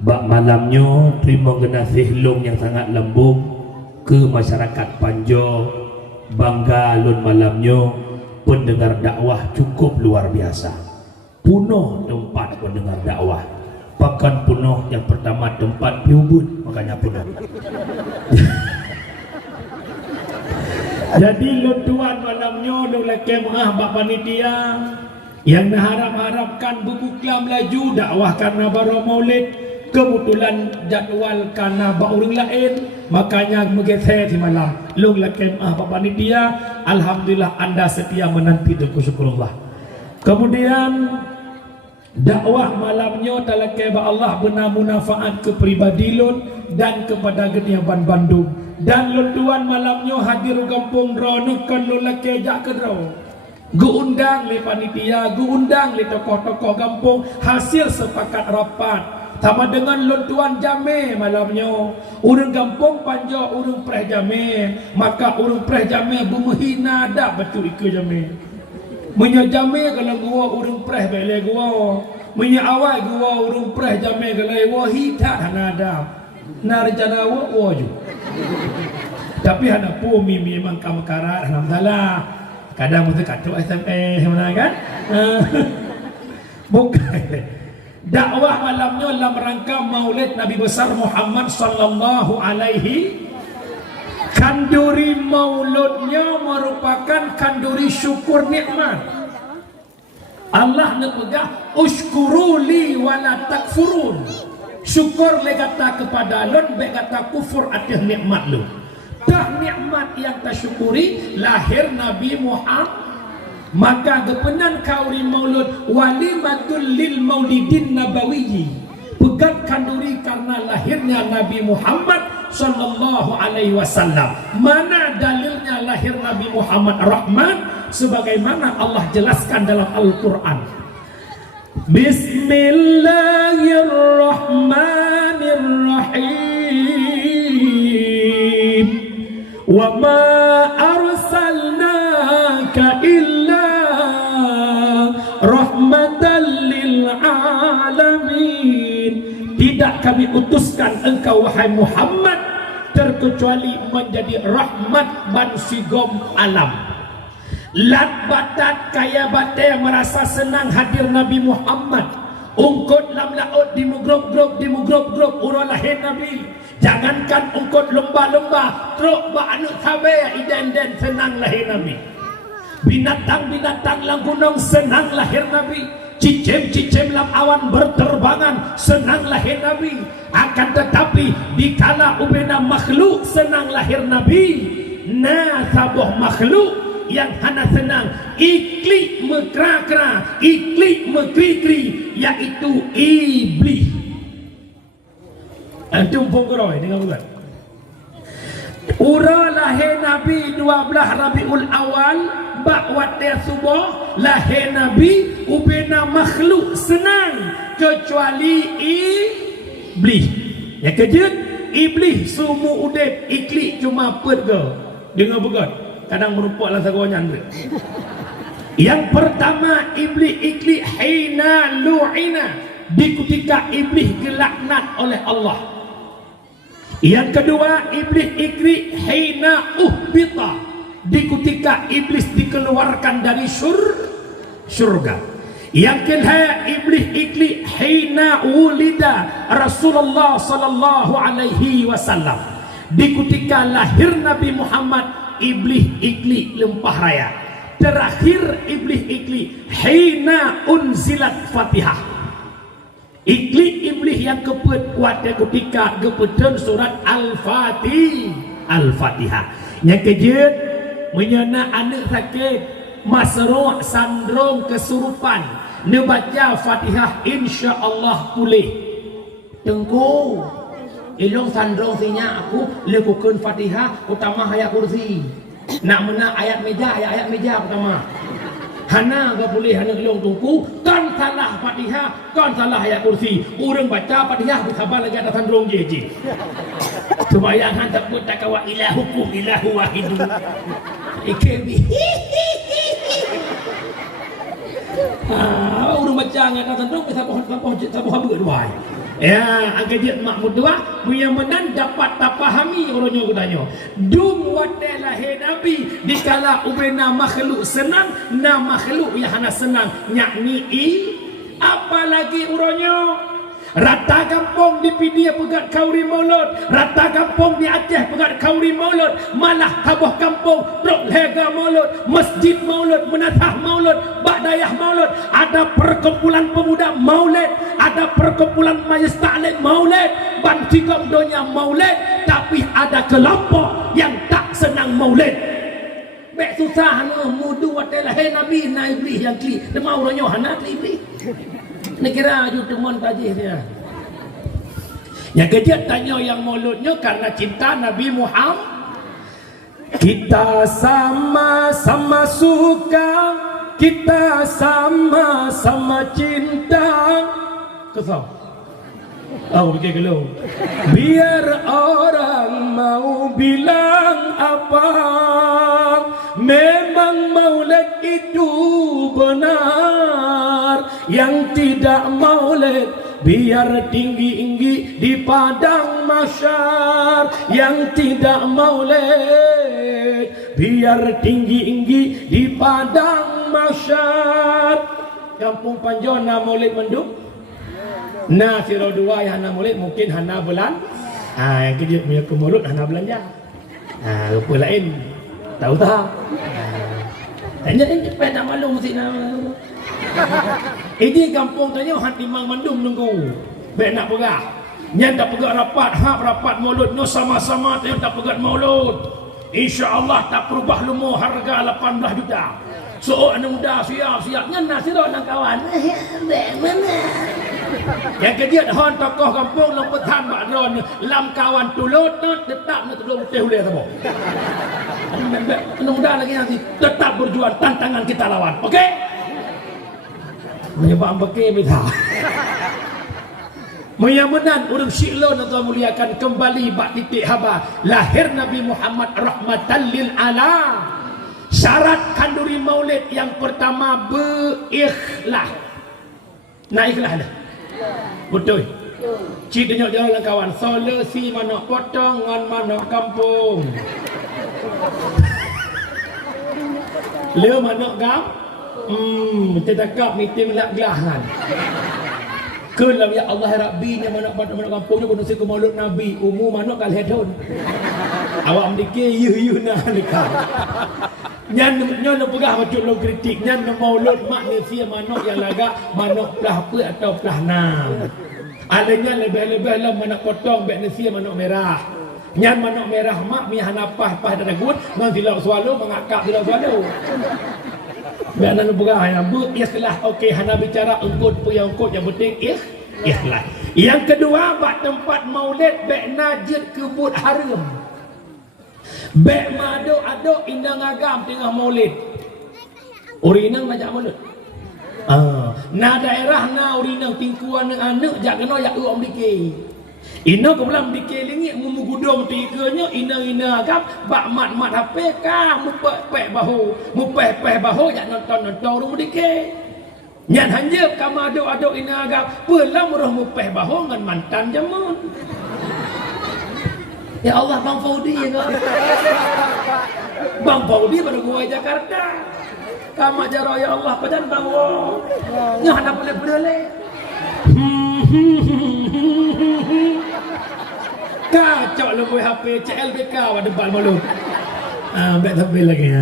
bak malamnya terima genasih long yang sangat lembut ke masyarakat Panjo. Bangga lun malamnya pendengar dakwah cukup luar biasa. Punuh tempat pendengar dakwah. Pakan punuh yang pertama tempat piubut, makanya punuh. Jadi lu tuan malamnya lu laki maaf bak panitia yang harap-harapkan bubuklah melaju dakwah karena baru maulid, kebetulan jadual karena bak orang lain, makanya bergeser di malam. Lu laki maaf bak panitia, alhamdulillah anda setia menanti dan syukurullah. Kemudian dakwah malamnya talaki ba Allah benar manfaat ke pribadi lun, dan kepada Geniaban Bandung. Dan lunduan malamnya hadir kampung ronukan lelaki jak kedro. Guundang le panitia, guundang le tokoh-tokoh kampung, hasil sepakat rapat. Sama dengan lunduan jame malamnya. Urang kampung panja urang preh jame, maka urang preh jame bumehina dak betul ike jame. Menya jame kalau gua urang preh bele gua. Menya awal gua urang preh jame kalau gua hita hanada. Narjana wa ju. Tapi hana pumi memang kamakarat alhamdulillah. Kadang mesti kacau SMS mana kan? Bukan. Dakwah malamnya dalam rangka Maulid Nabi besar Muhammad sallallahu alaihi. Kanduri mauludnya merupakan kanduri syukur nikmat. Allah nepegah ushkuruli wala takfurun. Syukur le kata kepada lon, be kata kufur atas nikmat lu. Dah nikmat yang tersyukuri lahir Nabi Muhammad. Maka gepenan kauri maulud walimatul lil maulidin nabawiyyi. Pegat kanduri karena lahirnya Nabi Muhammad sallallahu alaihi wasallam. Mana dalilnya lahir Nabi Muhammad Rahman sebagaimana Allah jelaskan dalam Al-Qur'an. Bismillahirrahmanirrahim. Wa ma arsalnaka illa rahmatan lil alamin. Tidak kami utuskan engkau wahai Muhammad terkecuali menjadi rahmat bansigom alam. Lat batat kaya bate merasa senang hadir Nabi Muhammad. Ungkut lam laut di mugrop-grop urang lahir Nabi. Jangankan ungkut lomba-lomba, truk ba anu tabe iden-den senang lahir Nabi. Binatang-binatang lang gunung senang lahir Nabi. Cicim-cicim lam awan berterbangan senang lahir Nabi. Akan tetapi dikala ubena makhluk senang lahir Nabi, nah sabuh makhluk yang hana senang iklik mekra-kra, iklik mekri-kri, yaitu iblis. Antum punggeroi dengan bukan? Ura lahir Nabi 12 Rabiul Awal bakwat dia subuh lahir Nabi ubena makhluk senang kecuali iblis. Yang kejut iblis sumu udep iklik cuma perga dengan bukan? Kadang merupakan sagawanya andre. Yang pertama iblis iklik hina lu'ina, di ketika iblis dilaknat oleh Allah. Yang kedua iblis iklik hina uhbita, di ketika iblis dikeluarkan dari surga. Yang ketiga iblis iklik hina wulida Rasulullah sallallahu alaihi wasallam, di ketika lahir Nabi Muhammad iblis iklik lempah raya. Terakhir iblis iklik hina unzilat Fatihah, iklik iblis yang keput pada ketika keputusan surat Al-Fatihah. Yang kejut menyana anak sakit masruh sandrom kesurupan, nebaca Fatihah insya-Allah pulih. Tengku ilong sandrong sinya aku lakukan Fatihah utama ayat kursi. Nak menang ayat meja utama. Hana gak boleh hana ilong tungku kan salah Fatihah, kan salah ayat kursi. Orang baca Fatihah bersabar lagi ada sandrong je. Sembahyang han tak pun tak kawa ilahukum ilahu wahidun. Ikebi. Orang baca ada sandrong sabah berdua. Ya, angka dia makmud dua, yang menan dapat tak pahami orangnya katanya. Dum wate lahir Nabi dikala ubena makhluk senang, na makhluk yang hana senang yakni apalagi orangnya. Rata kampung di Pidia pegat kauri maulud, rata kampung di Aceh pegat kauri maulud, malah tabuh kampung truk lega maulud, masjid maulud, menatah maulud, ba'dayah maulud, ada perkumpulan pemuda maulid, ada perkumpulan majlis ta'lim maulid, bantigam dunia maulid, tapi ada kelompok yang tak senang maulid. Bek susah mudu watelah Nabi na iblis yang kli, demau orangnya hana iblis. Nak kira aju temuan tajih dia. Yang kedua tanya yang mauludnya karena cinta Nabi Muhammad. Kita sama-sama suka, kita sama-sama cinta. Kesal. Aku fikir kalau biar orang mau bilang apa, memang maulid itu benar. Yang tidak maulid biar tinggi-tinggi di padang mahsyar. Yang tidak maulid biar tinggi-tinggi di padang mahsyar. Kampung Panjona maulid mendung. Nah, siro dua yang hana maulid mungkin hana bulan. Yang kedua punya kemulut hana belanja. Rupa lain tahu tak? Tanya ini cepat nak malu mesti nak. Ini kampung tanya hati mang mandum nunggu. Baik nak pegah. Nyan tak pegah rapat, rapat maulud no sama-sama tanya tak pegah maulud. Insya-Allah tak perubah lumo harga 18 juta. So anak muda siap-siap nyan nasiro nang kawan. Mana? Yang kedua hon tokoh kampung lompetan mak dron lam kawan tulut tetap nak tolong teh boleh tak? Anak muda lagi nanti tetap berjuang tantangan kita lawan. Okey? Menyebab pakai minta. Menyamanan urang Syilon atau muliakan kembali bak titik haba lahir Nabi Muhammad rahmatan lil alam. Syarat kanduri maulid yang pertama berikhlas. Nak ikhlas dah. Betul. Cik tengok jalan kawan. Solusi mana potong ngan mana kampung. Le mana gam? Terdekat meeting lak gelahan. Kelam ya Allah Rabbi nya mana kampungnya kudu ke maulud Nabi. Umum mana kal hedon. Awak mendikir yu nah dekat. Nyan pegah macam lo kritik nyan maulud manusia manuk yang laga manuk pelah apa atau pelah nam. Adanya lebih-lebih lah manuk potong manusia manuk merah. Nyan manuk merah mak mi hanapah pah dadagut ngan silap swallow mengakak silap swallow. Biar nak pegah yang ikhlas okey hana bicara engkut puyang engkut yang penting ikhlas. Yang kedua bak tempat maulid bek najid kebut haram. Bek maduk-aduk indang agam tengah maulid. Urinang majak maulid. Na daerah na urinang tingkuan dengan anak jak kena yak uang dikir. Ina ke belam dikir lingit memugudung tiganya ina agam bak mat HP kah mupek bahu jak nonton rumah dikir. Nyan hanjep ka maduk-aduk ina agam pelam roh mupeh bahu ngan mantan jamun. Ya Allah Bang Faudi ya kan? Bang Faudi pada gua Jakarta. Kamu jaro ya Allah padan Bang Wo. Nya hendak boleh. Kacau lu buat HP CLBK pada depan maulud. Baik tampil lagi.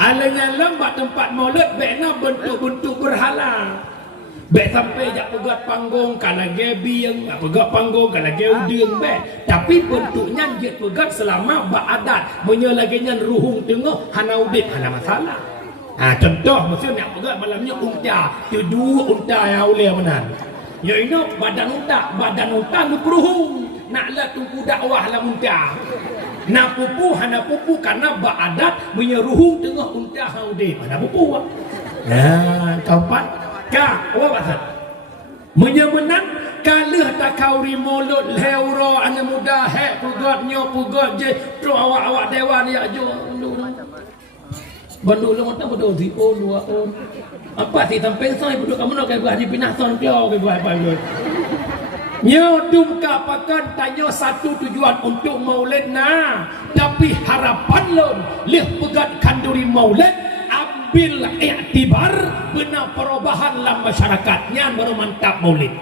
Alanya lambat tempat maulud bekna bentuk-bentuk berhala. Bek sampai jak pegat panggung kalau gebieng, pegat panggung kalau geudeng bek. Tapi bentuknya dia pegat selama beradat. Menyelaginya ruhung tengah hana udip hana masalah. Contoh maksud nak pegat malamnya unta. Tu dua unta yang boleh menan. Ya ini badan unta nu peruhung. Naklah tunggu dakwah lah unta. Nak pupu hana pupu karena beradat menyeruhung tengah unta hana udip hana pupu. Keempat. Ka, apa pasal? Menyamenan kalah tak kau rimolot leuro anak muda hek pugot je tu awak dewan ya jo bandu lu mata bodoh di dua apa sih sampai sai bodoh kamu nak buat di pinah son kau ke buat apa nyodum ka pakan tanya satu tujuan untuk maulid na tapi harapan lo leh pegat kanduri maulid bil i'tibar benar perubahan dalam masyarakatnya baru mantap maulid.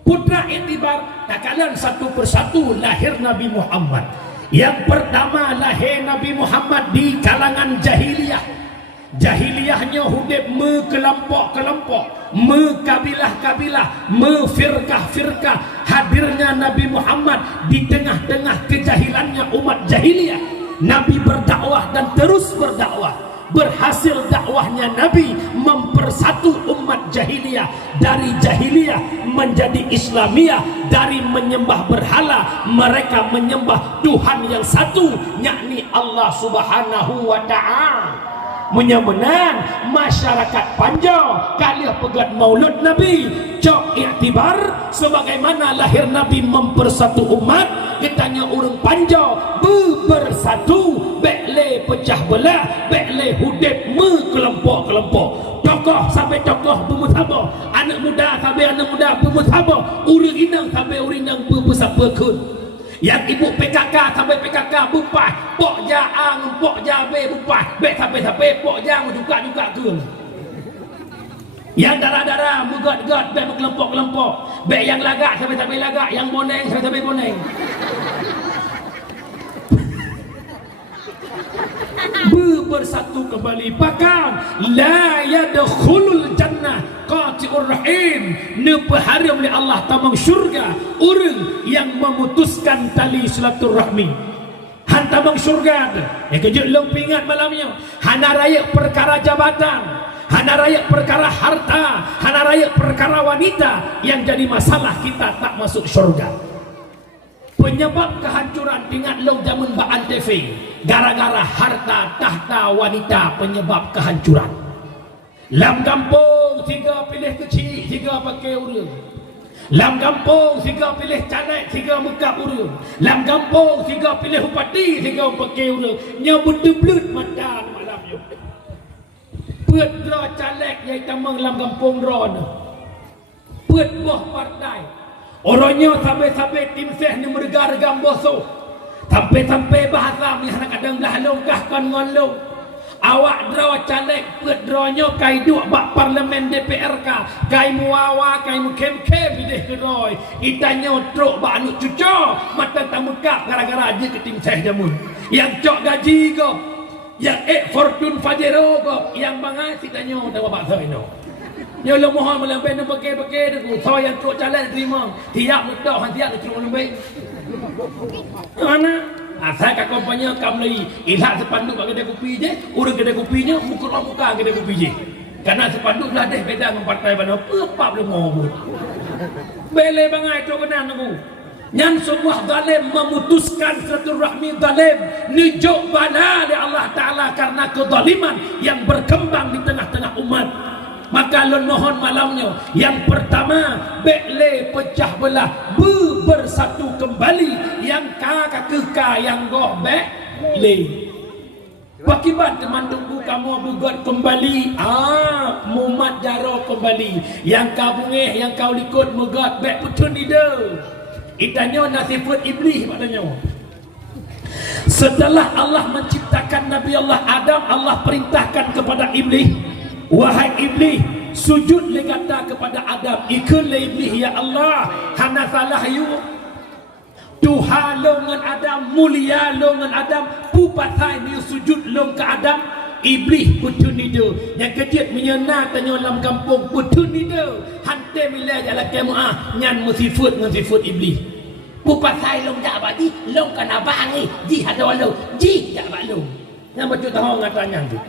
Putra i'tibar tak kalian satu persatu lahir Nabi Muhammad. Yang pertama lahir Nabi Muhammad di kalangan jahiliyah. Jahiliyahnya hudib kelompok-kelompok, kabilah-kabilah, firqah-firqah. Hadirnya Nabi Muhammad di tengah-tengah kejahilannya umat jahiliyah. Nabi berdakwah dan terus berdakwah. berhasil dakwahnya Nabi mempersatu umat jahiliyah dari jahiliyah menjadi Islamiyah, dari menyembah berhala mereka menyembah Tuhan yang satu, yakni Allah Subhanahu wa Ta'ala. Menyemenan masyarakat Panjang kalian pegat maulud Nabi cok iktibar sebagaimana lahir Nabi mempersatu umat. Kitanya orang Panjang bersatu, bekle pecah belah, bekle hudib kelompok-kelompok, tokoh sampai tokoh bermusabah, anak muda sampai anak muda bermusabah, urang inang sampai urang inang bersabakun. Yang ibu PKK sampai PKK bupai, pok jaang, pok jabe bupai, bek sampai pok jang juga ke. Yang darah-darah mugat-gat, bek berkelompok-kelompok, bek yang lagak sampai lagak, yang boneng sampai boneng. Bersatu kembali pakam la yadkhulul jannah qati'ur rahim, nepaharam oleh Allah tamang syurga orang yang memutuskan tali silaturahmi. Hantamang syurga yang kejut long pingat malamnya hana raya perkara jabatan, hana raya perkara harta, hana raya perkara wanita yang jadi masalah kita tak masuk syurga. Penyebab kehancuran dengan long zaman Ba'an TV gara-gara harta, tahta, wanita penyebab kehancuran. Lam kampung tiga pilih kecil, tiga pakai urang. Lam kampung tiga pilih caleg, tiga muka urang. Lam kampung tiga pilih bupati, tiga pakai urang. Nyabut deblut mata malam yo. Puat draw caleg yang tamang lam kampung draw. Puat boh partai. Orangnya sampai-sampai tim seh ni merega-regam bosoh. Sampai-sampai bahasa ni anak kadang lah longkahkan ngon long. Awak draw caleg put drawnya kai duk bak parlimen DPRK, kai muawa, kai mukem-kem bidih keroi. Itanya truk bak anu cuco, mata tak mekap gara-gara aja ke tim seh jamun. Yang cok gaji go, yang fortune fajero go, yang bangai sitanya dah bakso ino. Yo lo mohon melambai nak pakai tu. Saya yang truk jalan terima. Tiap mudah han tiap truk melambai. Mana? Asal kat kompanya kam lagi. Ilah sepanduk bagi kedai kopi je, urang kedai kopinya muka kedai kopi je. Karena sepanduk dah deh beda dengan partai mana. Apa belum mau. Bele bangai tu kena aku. Yang semua zalim memutuskan silaturahmi zalim, nijuk bala dari Allah Ta'ala karena kezaliman yang berkembang di tengah-tengah umat. Maka lon mohon malamnya yang pertama bekle pecah belah bersatu kembali, yang kakak keka yang goh bekle Wakibat teman tunggu kamu bugat kembali, mumat jaro kembali, yang kau bungeh yang kau likut mugat bek putun ide itanya nasifat iblis padanya. Setelah Allah menciptakan Nabi Allah Adam, Allah perintahkan kepada iblis, wahai iblis, sujud le kata kepada Adam, ikut le iblis ya Allah, hana salah you. Tuhan longan Adam, mulia longan Adam, pupatai ni sujud long ke Adam. Iblis putun ide, yang kejut menyena tanya dalam kampung putun ide, hantai mila jalan kemuah, nyan musifut iblis. Pupatai long tak bagi, long kan abang ni, ji ada walau, ji tak balong. Yang betul tahu ngatanya tu.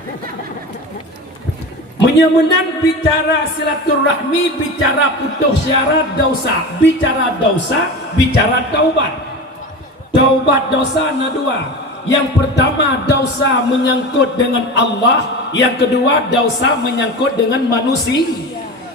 Menyemenan bicara silaturahmi, bicara putus syarat dosa, bicara dosa, bicara taubat. Taubat dosa ada dua. Yang pertama dosa menyangkut dengan Allah, yang kedua dosa menyangkut dengan manusia.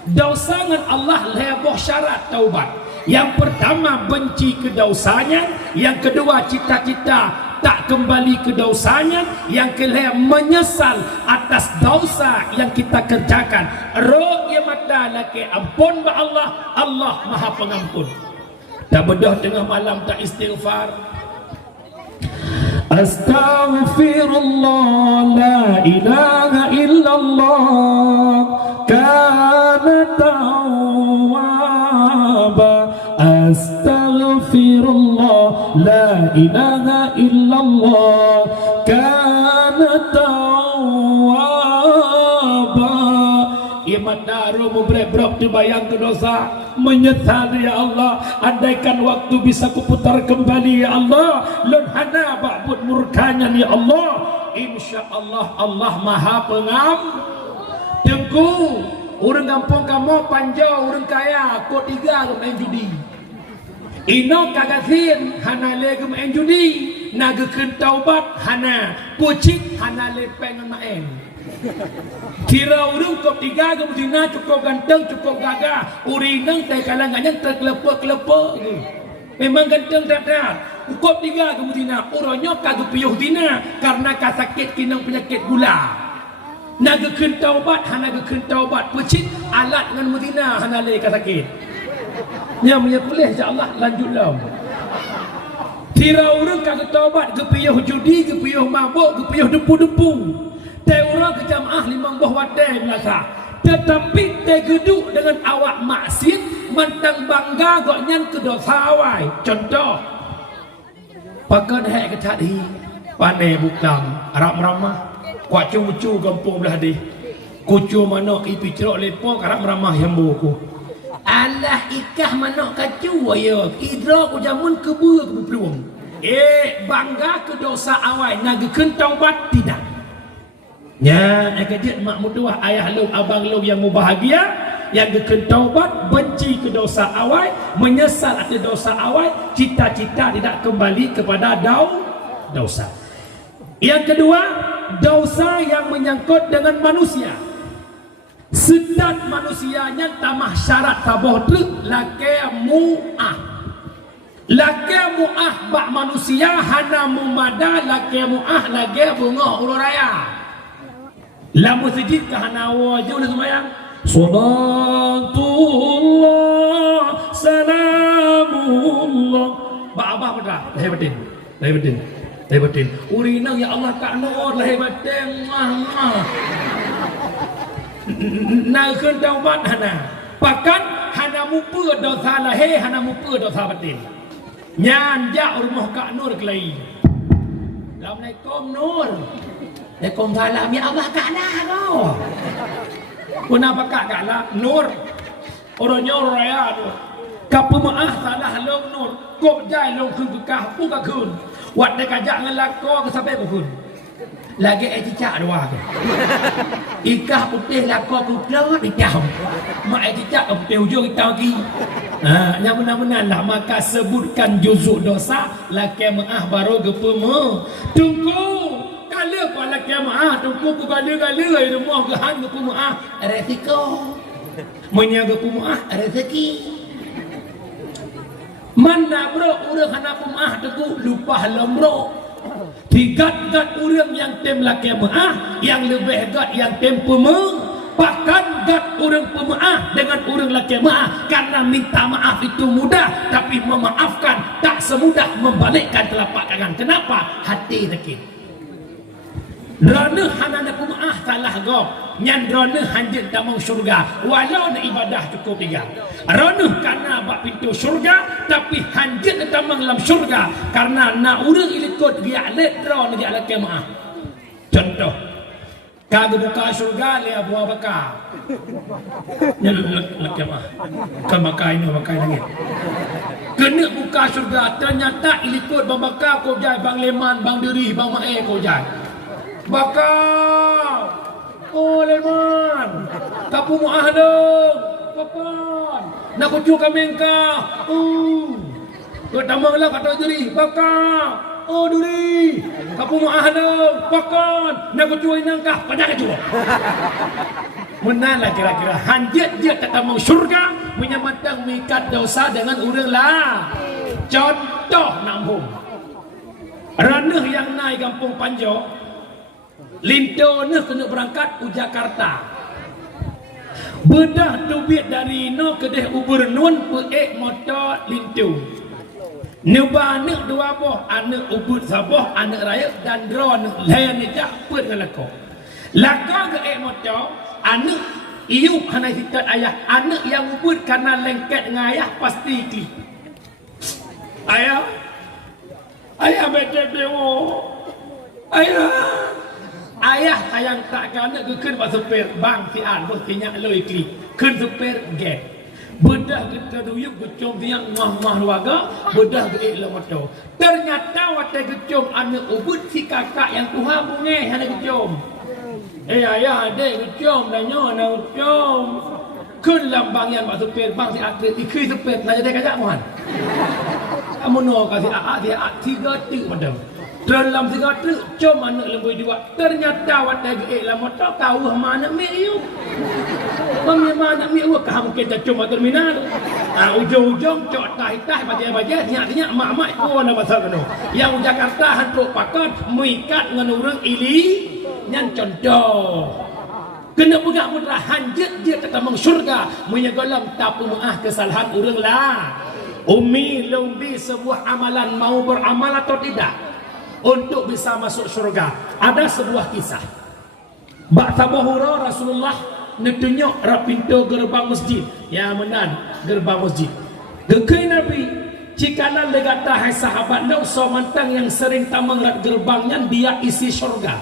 Dosa dengan Allah lebih syarat taubat. Yang pertama benci ke dosanya, yang kedua cita-cita tak kembali ke dosanya, yang kelima menyesal atas dosa yang kita kerjakan. Roh ya mata laki ampun ba Allah, Allah Maha Pengampun. Tak bedah tengah malam tak istighfar. Astaghfirullah la ilaha illallah kana tawwaba. Astaghfirullah la ilaha illallah kana tawwaba. Iman daru mubrebrok dibayang ke dosa, menyesal ya Allah, andaikan waktu bisa kuputar kembali ya Allah, lon hana ba'bud murkanya ya Allah, insya-Allah Allah Maha Tengku orang kampung kamu panjau orang kaya kod 3 main judi. Ino kagasin hana lege main judi, naga taubat hana kucing hana lepeng main. Kira urung kop 3 kemudian cukup ganteng cukup gagah, urinang teh kalangannya terkelepek-kelepek. Memang ganteng dadat. Kop 3 kemudian uronyo kagak piyuh dina karena kasakit kinang penyakit gula. Naga taubat hana naga taubat pucit alat dengan mudina hana le kasakit. Nya punya kuliah insya-Allah lanjutlah. Kira urung kagak taubat kepiyuh judi, kepiyuh mabuk, kepiyuh depu-depu. Teh orang ke jamaah limang buah wadai belaka. Tetapi teh geduk dengan awak maksiat mentang bangga goknyan ke dosa awai. Contoh pakan hek ke tadi pandai bukang Arab meramah kuat cucu kampung belah di kucu manok ipi cerok lepo Arab meramah yang buku alah ikah manok kacu ayo idro ku jamun kebur ke peluang bangga ke dosa awai naga kentau bat tidak. Ya, kejadian mak mutuah ayah lu abang lu yang bahagia yang taubat benci ke dosa awal, menyesal atas dosa awal, cita-cita tidak kembali kepada dosa. Yang kedua, dosa yang menyangkut dengan manusia. Sedat manusianya tamah syarat taboh truk lake mu'ah. Lake mu'ah bak manusia hana mumada lake mu'ah lake bunga ururaya. Lamu sedikit kahana wajib sembahyang. Salatullah salamullah. Ba-abah betul. Lahir batin. Urinang ya Allah tak nur lahir batin. Nak taubat hana. Bahkan hana mupa dosa lahir, hana mupa dosa batin. Nyan jak rumah Kak Nur kelai. Assalamualaikum Nur. Waalaikumsalam ya Allah Kak dah kau. Kenapa Kak lah Nur? Orangnya raya tu. Kapa maah salah long Nur. Kop jai long kun bekah pu ka kun. Wat dek ajak ngelako ke sampai kun. Lagi cicak dua ke. Ikah putih lako ku kelot ikam. Mak cicak putih hujung kita lagi. Yang benar-benar lah maka sebutkan juzuk dosa laki maah baru gepemu. Tunggu kalau pada kiamat tunggu gala-gala rumah gehan ke maah resiko menyaga maah rezeki mana bro urang hana maah teguh lupa lemro tigat-gat urang yang tem laki maah yang lebih gat yang tem pemu bahkan gat urang pemaaf dengan urang laki maah karena minta maaf itu mudah tapi memaafkan tak semudah membalikkan telapak tangan. Kenapa? Hati sakit. Rana hanana pemaah salah gop nyan rana hanjit tak mau syurga walau nak ibadah cukup 3 rana karena bak pintu syurga tapi hanjit tak mau dalam syurga karena nak urang ikut dia let rana dia laki maah. Contoh kagak buka syurga le Abu Bakar nyan laki maah kan makai ni makai langit kena buka syurga ternyata ikut Bang Bakar kau jai Bang Leman Bang Diri Bang Mae kau jai Bakar, oh Leman, kapu muah dong, kapan? Nak kucu kami engkau, kau tambahlah kata diri, Bakar, oh duri, kapu muah dong, kapan? Nak kucu engkau, pada kucu. Menalah kira-kira hanjat dia tak mau syurga, menyamatan mengikat dosa dengan urang lah. Contoh nambung, ranah yang naik kampung Panjau. Linto nak kena berangkat ke Jakarta. Bedah tubik dari no kedeh ubur nun peek motor linto. Neba anak dua boh, anak ubur saboh, anak raya dan drone lain ni jak put dengan lako. Lako ke ek motor, anak iup hana hitat ayah, anak yang ubur karena lengket dengan ayah pasti klik. Ayah betul dewo. Ayah sayang tak anak ke kun pak supir bang si an bos tinyak loi klik kun supir get Bedah kita duyuk gecom tiang mah luaga, bedah geik lemoto. Ternyata watai gecom anak ubud si kakak yang Tuhan bungai hana gecom. Ayah adik gecom dah nyonya gecom. Kun lambang yang bak sepet bang si atlet ikui sepet nak jadi kajak muan. Kamu no kasih dia tiga tu madam. Dalam tiga tu com anak lembui dua. Ternyata watai geik lemoto tahu mana miu. Bagaimana miu kamu kita cuma terminal. Ujung-ujung cok tai-tai bajet-bajet nyak-nyak mak-mak ko na pasal no. Yang Jakarta hantuk pakat mikat ngan urang ili nyan contoh. Kena pegang mudah hanjit dia kata meng syurga menyegolam tak pemaaf kesalahan urang lah. Umi lumbi sebuah amalan mau beramal atau tidak untuk bisa masuk syurga. Ada sebuah kisah. Bak tabahura Rasulullah netunjuk ra pintu gerbang masjid. Ya menan gerbang masjid. Gekai Nabi cikanan legata hai sahabat lau somantang yang sering tamang rat gerbangnya dia isi syurga.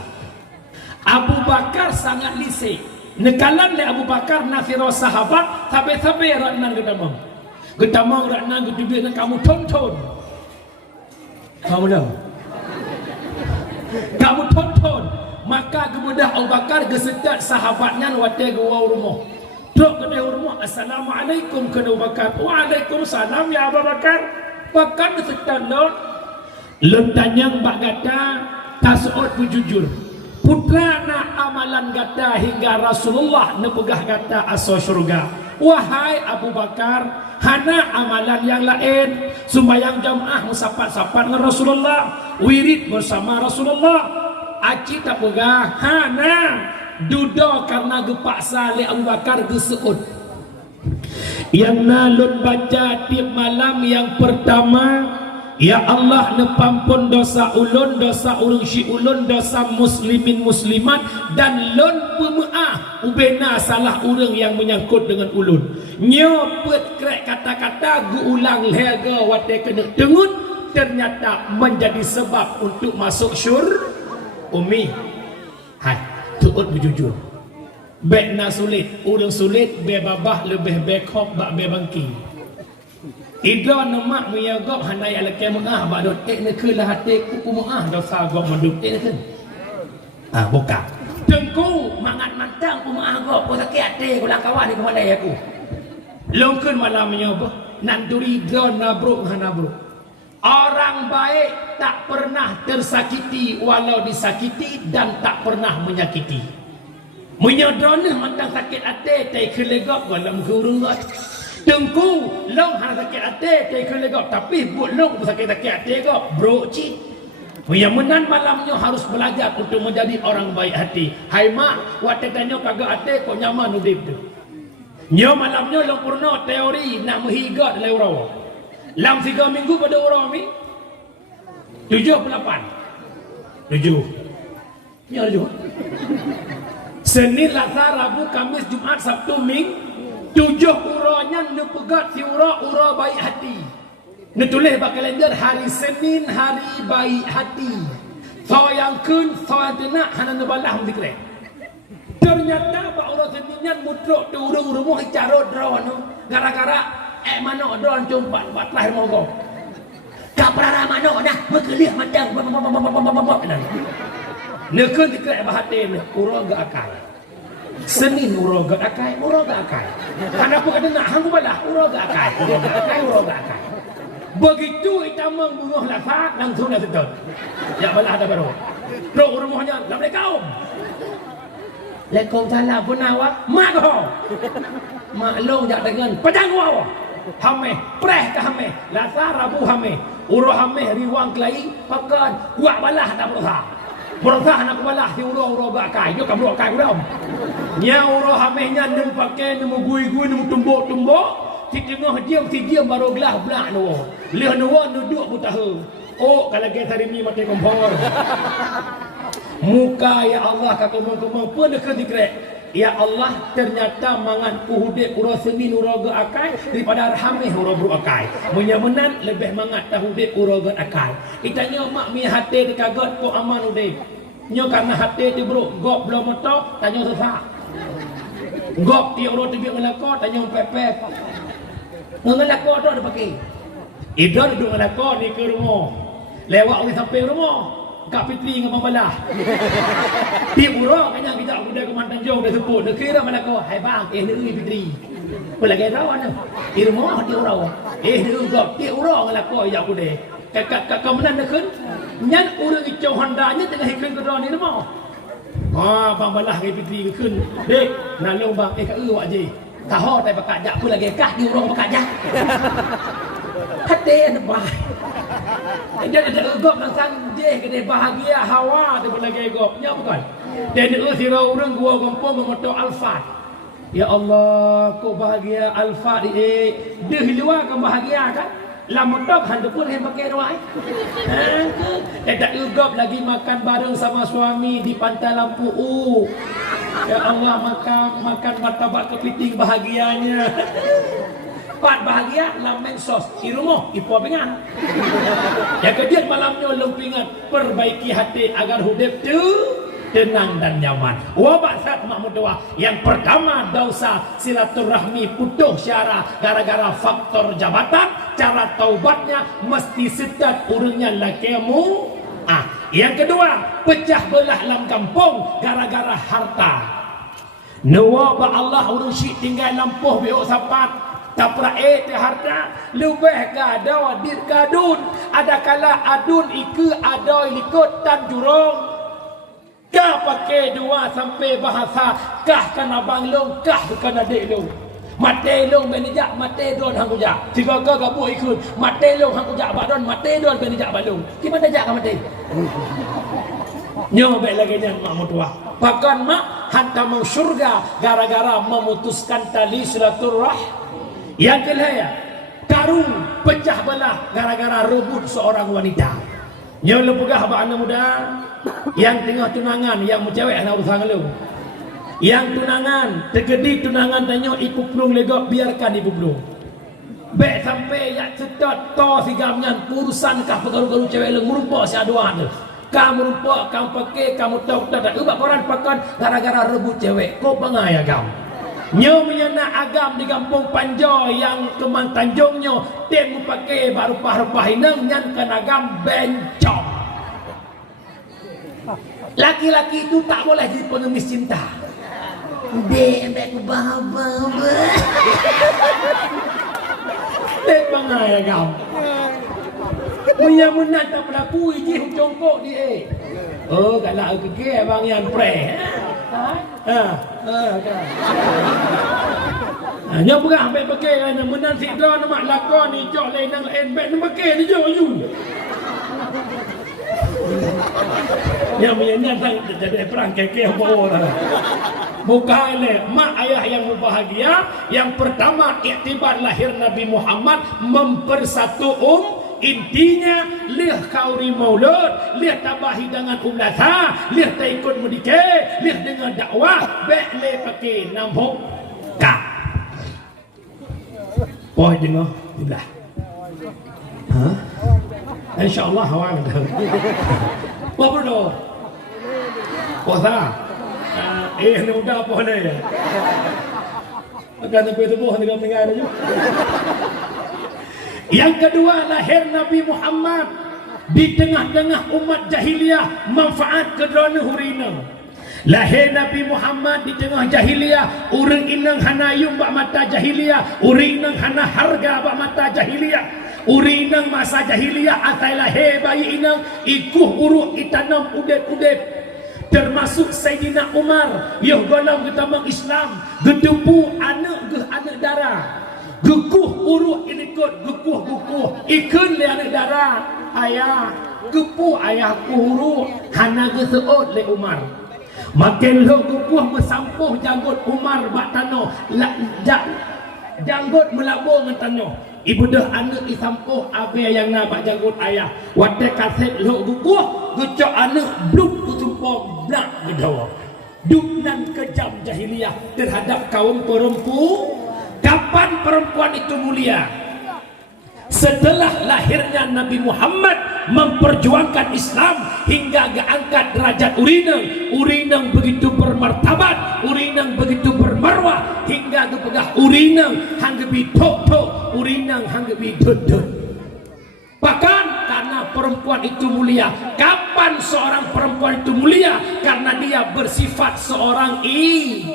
Abu Bakar sangat lise. Nekalan le Abu Bakar nasiro sahabat tabe-tabe rat nan gedamang. Gedamang rat nan gedubir nan kamu tonton. Kamu dah. Kamu tonton. Maka kemudian Abu Bakar gesetat sahabatnya watai gua rumah. Truk kena rumah. Assalamualaikum kena Abu Bakar. Waalaikumsalam ya Abu Bakar. Bakar gesetat lo. Lentanyang bak gata tasut bujujur. Putra na amalan gata hingga Rasulullah nepegah gata aso syurga. Wahai Abu Bakar, hana amalan yang lain. Sembahyang jamaah musapat-sapat dengan Rasulullah. Wirid bersama Rasulullah. Aci tak pegah. Hana dudo karena gepaksa le Abu Bakar geseut. Yang nalun baca tiap malam yang pertama, ya Allah nepampun dosa ulun, dosa urang si ulun, dosa muslimin muslimat dan lun pemaaf ubena salah urang yang menyangkut dengan ulun. Nyopet krek kata-kata gu ulang lega wate kena dengut ternyata menjadi sebab untuk masuk Umi. Hai, tuut berjujur. Bek na sulit, urang sulit be babah lebih bekok bak be bangki. Ida nama meyagap hanai ala kemah badut nak kelah hati ku maah dosa gop manduk nak. Buka. Tengku mangat mantang ku maah gop ku sakit hati ku lah kawan ni ku malai aku. Longkeun malam menyoba nan duri ida nabruk hanabruk. Orang baik tak pernah tersakiti walau disakiti dan tak pernah menyakiti. Menyodonah mantang sakit hati tai kelegap dalam kurungat. Tengku long hana sakit hati tai kelegap tapi but long sakit-sakit hati gop bro cik. Yang menan malamnya harus belajar untuk menjadi orang baik hati. Hai mak, waktu tanya kagak hati kok nyaman udip tu. Nyo malamnya long purna teori nak menghigat le urang. Lam 3 minggu pada urang ni 7/8. 7. Nyo 7. Senin, Selasa, Rabu, Kamis, Jumaat, Sabtu, Minggu 7 uranya nepegat si ura baik hati. Netulis bak kalender hari Senin hari baik hati. So yang kun so yang tenak hana nebalah mendikre. Ternyata bak ura Seninnya mutruk tu urung-urung carut drone gara-gara mano drone jumpa bat lahir mogok. Kaprara mano dah mekelih mandang. Nekun dikre bahate ura gak akal. Senin ura gak akai. Kenapa kata nak hanggu balah ura gak akai. Begitu itamang bungoh lafak langsung dah sedot. Ya balah ada baru. Pro rumahnya Assalamualaikum. Waalaikumsalam punawak. Mak kau. Maklum jak dengan pedang kau. Hameh, preh ke hameh. Lasa Rabu hameh. Ura hameh riwang kelai pakan kuat balah tak berusaha. Berusaha nak balah si ura gak akai. Dia kamu akai udah. Nya ura hamehnya nem pakai nem gui-gui nem tumbuk-tumbuk. Si diam baru belah no. Leh no duduk butahe. Oh kalau kita hari ni mati kompor. Muka ya Allah kakomong-komong pun dekat dikrek. Ya Allah ternyata mangan uhudek ura Senin ura ge akai daripada hameh ura bro akai. Menyemenan lebih mangat tahudek ura ge akai. Itanya mak mi hati dikagot ko aman ude. Nyo karena hati di bro gop belum motor tanya susah. Gop ti ura tibik melako tanya pepep. Ngelako dah dia pakai. Ida duduk ngelako ni ke rumah. Lewat orang sampai rumah. Kak Fitri dengan Mambalah. Dia buruk kanya kita udah ke Mantan Jong dah sebut. Dia kira melako. Hai bang, ni Fitri. Boleh kaya rawan tu. Di rumah dia orang. Ni ugap. Dia orang ngelako ya aku deh. Kakak menan dah kan. Nyan orang icau Honda-nya tengah hikun ke dalam ni rumah. Bang Balah dengan Fitri ke kan. Dek, nak long bang. Kak wak je. Tahu tak pakai jak pun lagi kah dia orang pakai jak. Hati ada bah. Dia ada ugap langsung dia kena bahagia hawa tu pun lagi ugap. Ya bukan. Dan sira orang gua kampung memoto Alfat. Ya Allah, kau bahagia Alfat dia. Dia luar kan bahagia kan? Lama tak hantu pun yang pakai ruang. Tak ugap lagi makan bareng sama suami di pantai Lampu. Ya Allah, makan martabak kepiting bahagianya. Pat bahagia lamen sos di rumah ipo pengan. Yang kejadian malamnya lempingan perbaiki hati agar hidup tu tenang dan nyaman. Wabak saat Mahmud doa. Yang pertama dosa silaturahmi putus syarah gara-gara faktor jabatan. Cara taubatnya mesti sedat urangnya lakimu. Yang kedua, pecah belah dalam kampung gara-gara harta. Nawa ba Allah urang syik tinggal lampuh biok sapat. Tak pernah harta lebih gada dir gadun. Ada kala adun iku ada likut tan jurong. Kah pakai dua sampai bahasa kah kan abang long kah bukan adik long. Mate long benijak mate don hang kujak. Tiga ka gabu ikut mate long hang kujak badon mate don benijak balung. Ki mana jak ka mate? Nyo baik lagi nya mak mutua. Bahkan mak hantar mau surga gara-gara memutuskan tali silaturahmi. Yang kelaya karung pecah belah gara-gara rebut seorang wanita. Nyo lepegah ba anak muda yang tengah tunangan yang mencewek anak urusan lu. Yang tunangan, tergedi tunangan tanya ibu pelung legok biarkan ibu pelung. Baik sampai yak sedot to sigamnya urusan kah pergaru-garu cewek lu merupa si aduan tu. Kamu merupa kamu pakai kamu tahu tak ubah koran pakan gara-gara rebut cewek. Kau bangai agam. Nyo menyana agam di kampung Panjau yang Keman Tanjungnya temu pakai baru rupa-rupa hinang nyan kan agam bencong. Laki-laki itu tak boleh jadi pengemis cinta. Dek, aku bahagia. Dek bangai agam. Punya menat tak berlaku iji congkok dia. Oh, kalau aku ke abang yang pre. Nya perah ambil pakai kan menang sidra nak lakon ni jok lain nang lain bet nak pakai ni jok you. Yang menyanyi jadi perang kekeh bawa lah. Bukan le mak ayah yang berbahagia. Yang pertama iktibar lahir Nabi Muhammad mempersatu intinya lih kauri maulud, lih tambah hidangan umlasa, lih tak ikut mudike, lih dengan dakwah, bek le pakai nambok kak. Poh dengar belah. InsyaAllah awak dah. Apa bro? Puasa. Ni udah apa ni? Akan sampai tubuh dengan mengar aja. Yang kedua lahir Nabi Muhammad di tengah-tengah umat jahiliyah manfaat kedona hurina. Lahir Nabi Muhammad di tengah jahiliyah, urang inang hana yung bak mata jahiliyah, urinang hana harga bak mata jahiliyah. Urinang masa jahiliyah asal lahir bayi inang ikuh uruk itanam udep-udep. Termasuk Sayyidina Umar yang golong ketamang Islam gedupu anak darah. Gukuh uruk inikut gukuh ikun le anak darah ayah gukuh ayah uruk hana geseot le Umar. Makin lo gukuh mesampuh janggut Umar bak tanah janggut melabur dengan tanah. Ibu dah anak disampuh abe yang nak bak janggut ayah. Wadah kaset lo gukuh gucok anak bluk kutumpah blak gedawa. Duknan kejam jahiliyah terhadap kaum perempuan. Kapan perempuan itu mulia? Setelah lahirnya Nabi Muhammad memperjuangkan Islam hingga angkat derajat urinang begitu bermartabat, urinang begitu bermarwah hingga pegah tu pegah urinang hang gebi tok urinang hang gebi dut. Bahkan karena perempuan itu mulia. Kapan seorang perempuan itu mulia? Karena dia bersifat seorang ibu.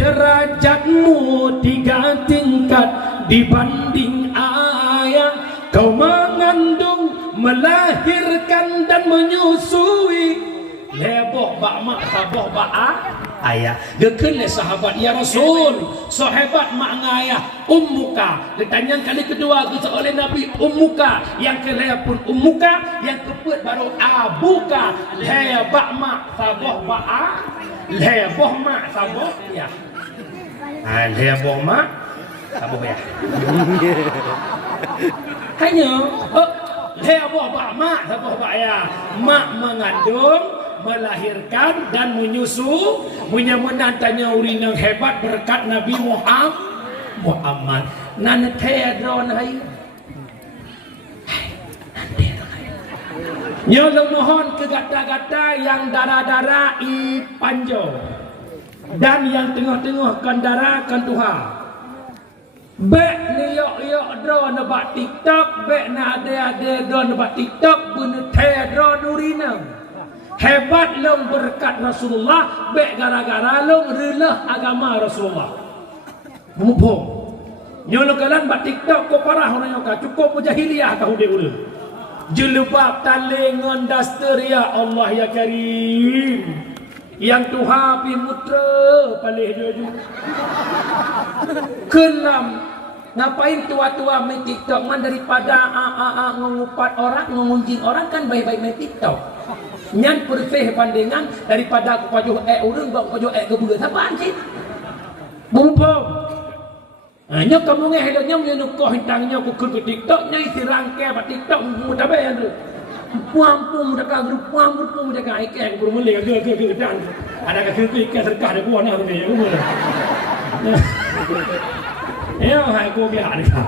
Derajatmu 3 tingkat dibanding ayah. Kau mengandung, melahirkan dan menyusui. Leboh bak mak saboh bak ayah. Gekele sahabat ya Rasul, sahabat mak ngayah ummuka. Ditanya kali kedua kita oleh Nabi ummuka, yang kelaya pun ummuka, yang keput baru abuka. Lebak mak saboh bak leboh mak saboh ya. Leboh mak saboh ya. Hanya leboh bak mak saboh bak ya. Mak mengandung, melahirkan dan menyusu, menantanya urinang hebat berkat Nabi Muhammad. Nan tedron hai. Nyolong mohon ke gata-gata yang darah-darah i panjo dan yang tengah-tengah kan darah kan Tuhan. Bek ni yok drone nebak TikTok, bek na ada drone nebak TikTok, bener tedron urinang. Hebat long berkat Rasulullah, bek gara-gara long relah agama Rasulullah. Mumpung nyolong kalan bak TikTok ko parah orang yoka cukup jahiliyah kau dia udah. Jelebab talengan daster ya Allah ya Karim. Yang Tuhan pi mutra palih jojo. Kelam ngapain tua-tua main TikTok man daripada mengupat orang, mengunjing orang kan baik-baik main TikTok. Nyan perfeh pandangan daripada aku pajuh urang bak pajuh gebeur sapaan sih. Bumpong. Hanya kamu ngehedanya menukah hintangnya ku ke TikTok nyai sirangke pak TikTok mudah bayar tu. Puang-puang mudah ka grup puang-puang mudah ka ikan guru melih ke dan. Ada ka ke ikan serkah ada buah nak tu ya. Ya hai ku biar ka.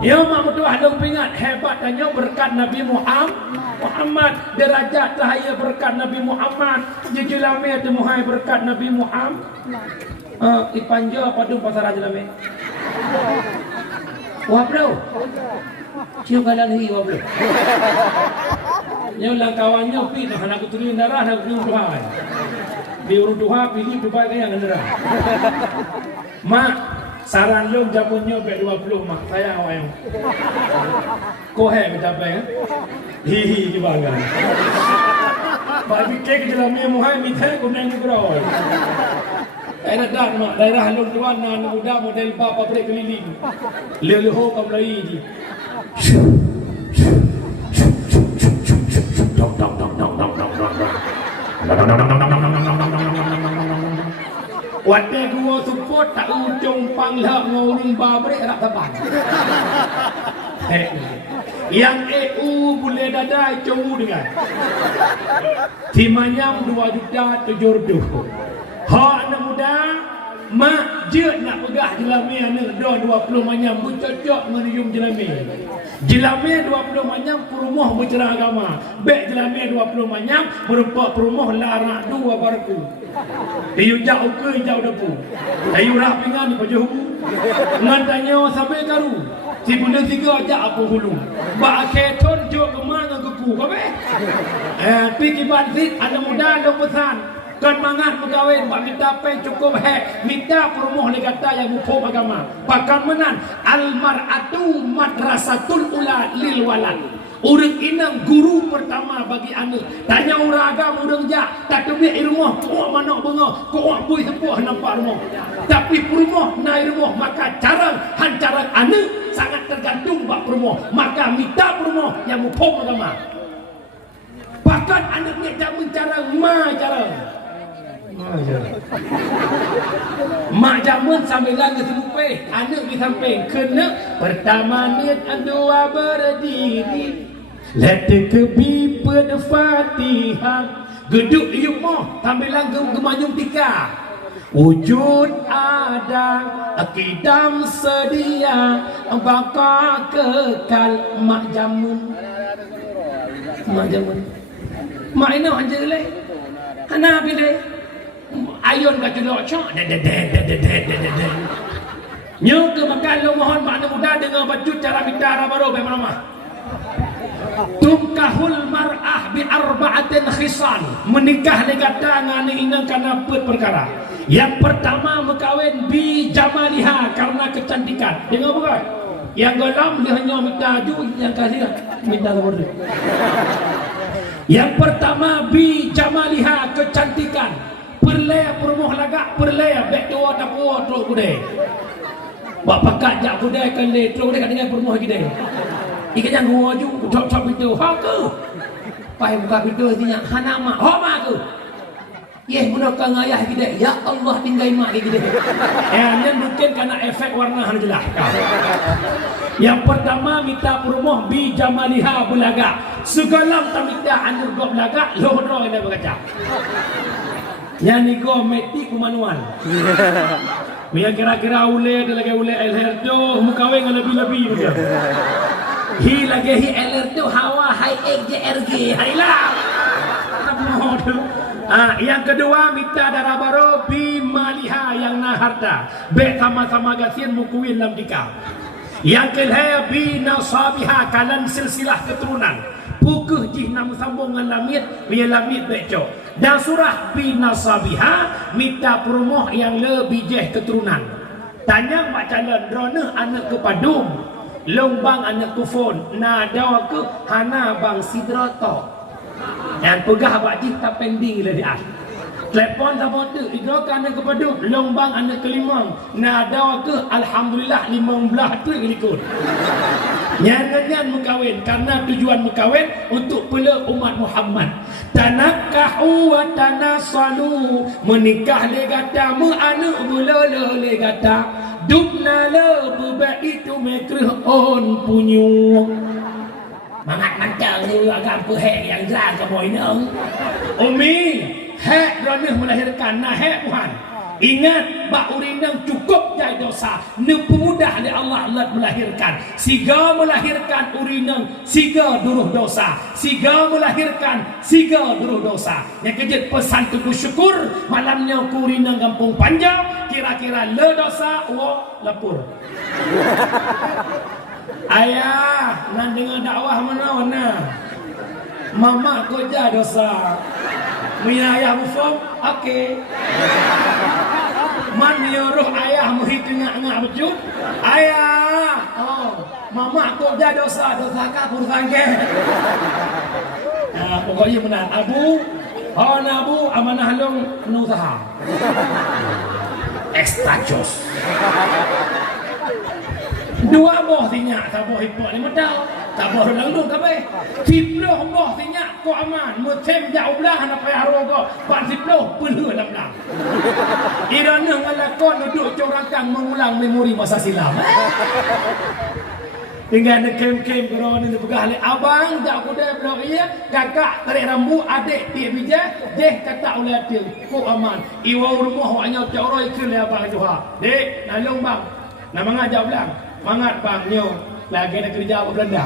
Ya mak betul ada pingat hebat tanya berkat Nabi Muhammad, derajat cahaya berkat Nabi Muhammad, jejulame temuhai berkat Nabi Muhammad. Ipanjo padu pasar jelame. Wah bro. Cium kalan hi wah bro. Nyolang kawannya pi nak aku turin darah nak urut Tuhan. Di urut Tuhan pilih Dubai kaya darah. Mak saran lo jamunnya B20 mak sayang awak. Kau hai mencapai kan? Hihi juga kan. Bagi kek jelamnya muhai mithai kuneng negara. Daerah dah mak daerah halung tuan nan muda model bapa pabrik keliling. Leho kau Melayu ji. Wate gua support tak ujung panglah ngurung babrik rak taban. Yang EU boleh dadai cowu dengan. Timanyam 2.700.000. Ha anak muda, mak je nak pegah jelami anak dah 20 manyam bercocok menium jelami. Jelami 20 manyam perumah bercerah agama. Bek jelami 20 manyam merupakan perumah larak dua barku. Ayu jauh ke jauh depu. Ayu rapingan di pajak hubu. Ngantanya sampai karu. Si bunda tiga ajak apa hulu. Ba keton jo kemana kepu kabe. Piki bansit ada muda ada pesan. Kan mangat pegawai bak minta pen cukup minta perumah ni kata yang mupo agama. Bahkan menan almar'atu madrasatul ula lil walad. Urang inang guru pertama bagi anak. Tanya orang agama urang ja, tak temui rumah kok mana benga, kok bui sepuh nampak rumah. Tapi perumah naik rumah maka cara hancaran anak sangat tergantung bak perumah. Maka minta perumah yang mupo agama. Bahkan anak ni jamin cara cara. Mak jamun sambil lagi serupai anak di samping kena pertama niat dua berdiri letak kebi pada Fatihah geduk yumah sambil lagi gemanyum tika wujud ada akidam sedia bakal kekal mak jamun mak ini aja leh anak pilih ayun ka julok cok nyo ke makan lo mohon makna muda dengan baju cara bidara baru bagaimana tungkahul mar'ah bi arba'atin khisal menikah negata ngani inang karena perkara yang pertama mekawin bi jamaliha karena kecantikan dengar bukan yang gelam dia hanya minta ju yang kasih minta berdua yang pertama bi jamaliha kecantikan perlaya permoh lagak perlaya bek dua tak kuat terus kudai bapak kajak kudai kan le terus kudai dengan permoh gede ikan yang gua ju cop itu ha ke pai buka pintu tinya hana mak ho mak ke ye gunakan ayah gede ya Allah tinggal mak gede ya ini mungkin karena efek warna han jelas yang pertama minta permoh bi jamaliha bulaga segala tamita anur go bulaga lohro ini berkaca yang ni go meti kumanuan biar kira-kira ule lagi ule elher tu mukawe lebih-lebih juga hi lagi hi LR tu hawa hai XJRG hailah yang kedua minta darah baru bi maliha yang na harta be sama-sama gasin mukuin lam dikau yang kelihaya bi nasabiha kalan silsilah keturunan pukuh jih nam sambung dengan lamit biar lamit becok dan surah bi nasabiha minta perumoh yang lebih jeh keturunan tanya mak calon drone anak kepadung lombang anak kufon nada ke hana bang sidroto dan pegah bakji tak pending le dia telepon tak bodoh idrokan anak kepadung lombang anak kelimang nada ke alhamdulillah 15 tu ikut nyanyian mengkawin karena tujuan mengkawin untuk pula umat Muhammad tanakahu wa tanasalu menikah le gata mu anu bulolo le gata dubna le beba itu mekrih on punyu mangat mantang ni agak pehek yang jelas ke boy nang umi hek ranah melahirkan nah hek Tuhan ingat bak urinang cukup jai dosa ne pemudah oleh Allah Allah melahirkan siga melahirkan urinang siga duruh dosa siga melahirkan siga duruh dosa yang kejut pesan tu syukur malamnya ku urinang kampung panjang kira-kira le dosa wo lapur ayah nak dengar dakwah mana mama koja dosa punya ayah mufam okey man nyuruh ayah muhit ngak-ngak becut ayah mama koja dosa kapur sangke pokoknya benar abu abu amanah long penuh usaha extra-jos dua boh tinyak tak boh hipok ni medal tak boh langdung kabeh 10 boh tinyak ko aman mutem jauh belah nak payah ro ko 10 penuh lam-lam irana ngalakon duduk corangkang mengulang memori masa silam tinggal nak kem-kem korona ni pegah le abang dak kuda blok iya kakak tarik rambut adik pi bija deh kata oleh dia ko aman iwa rumah hanya coroi ke le abang juha dek nalong bang nak mangajak belang mangat bang nyo lagi nak kerja apa Belanda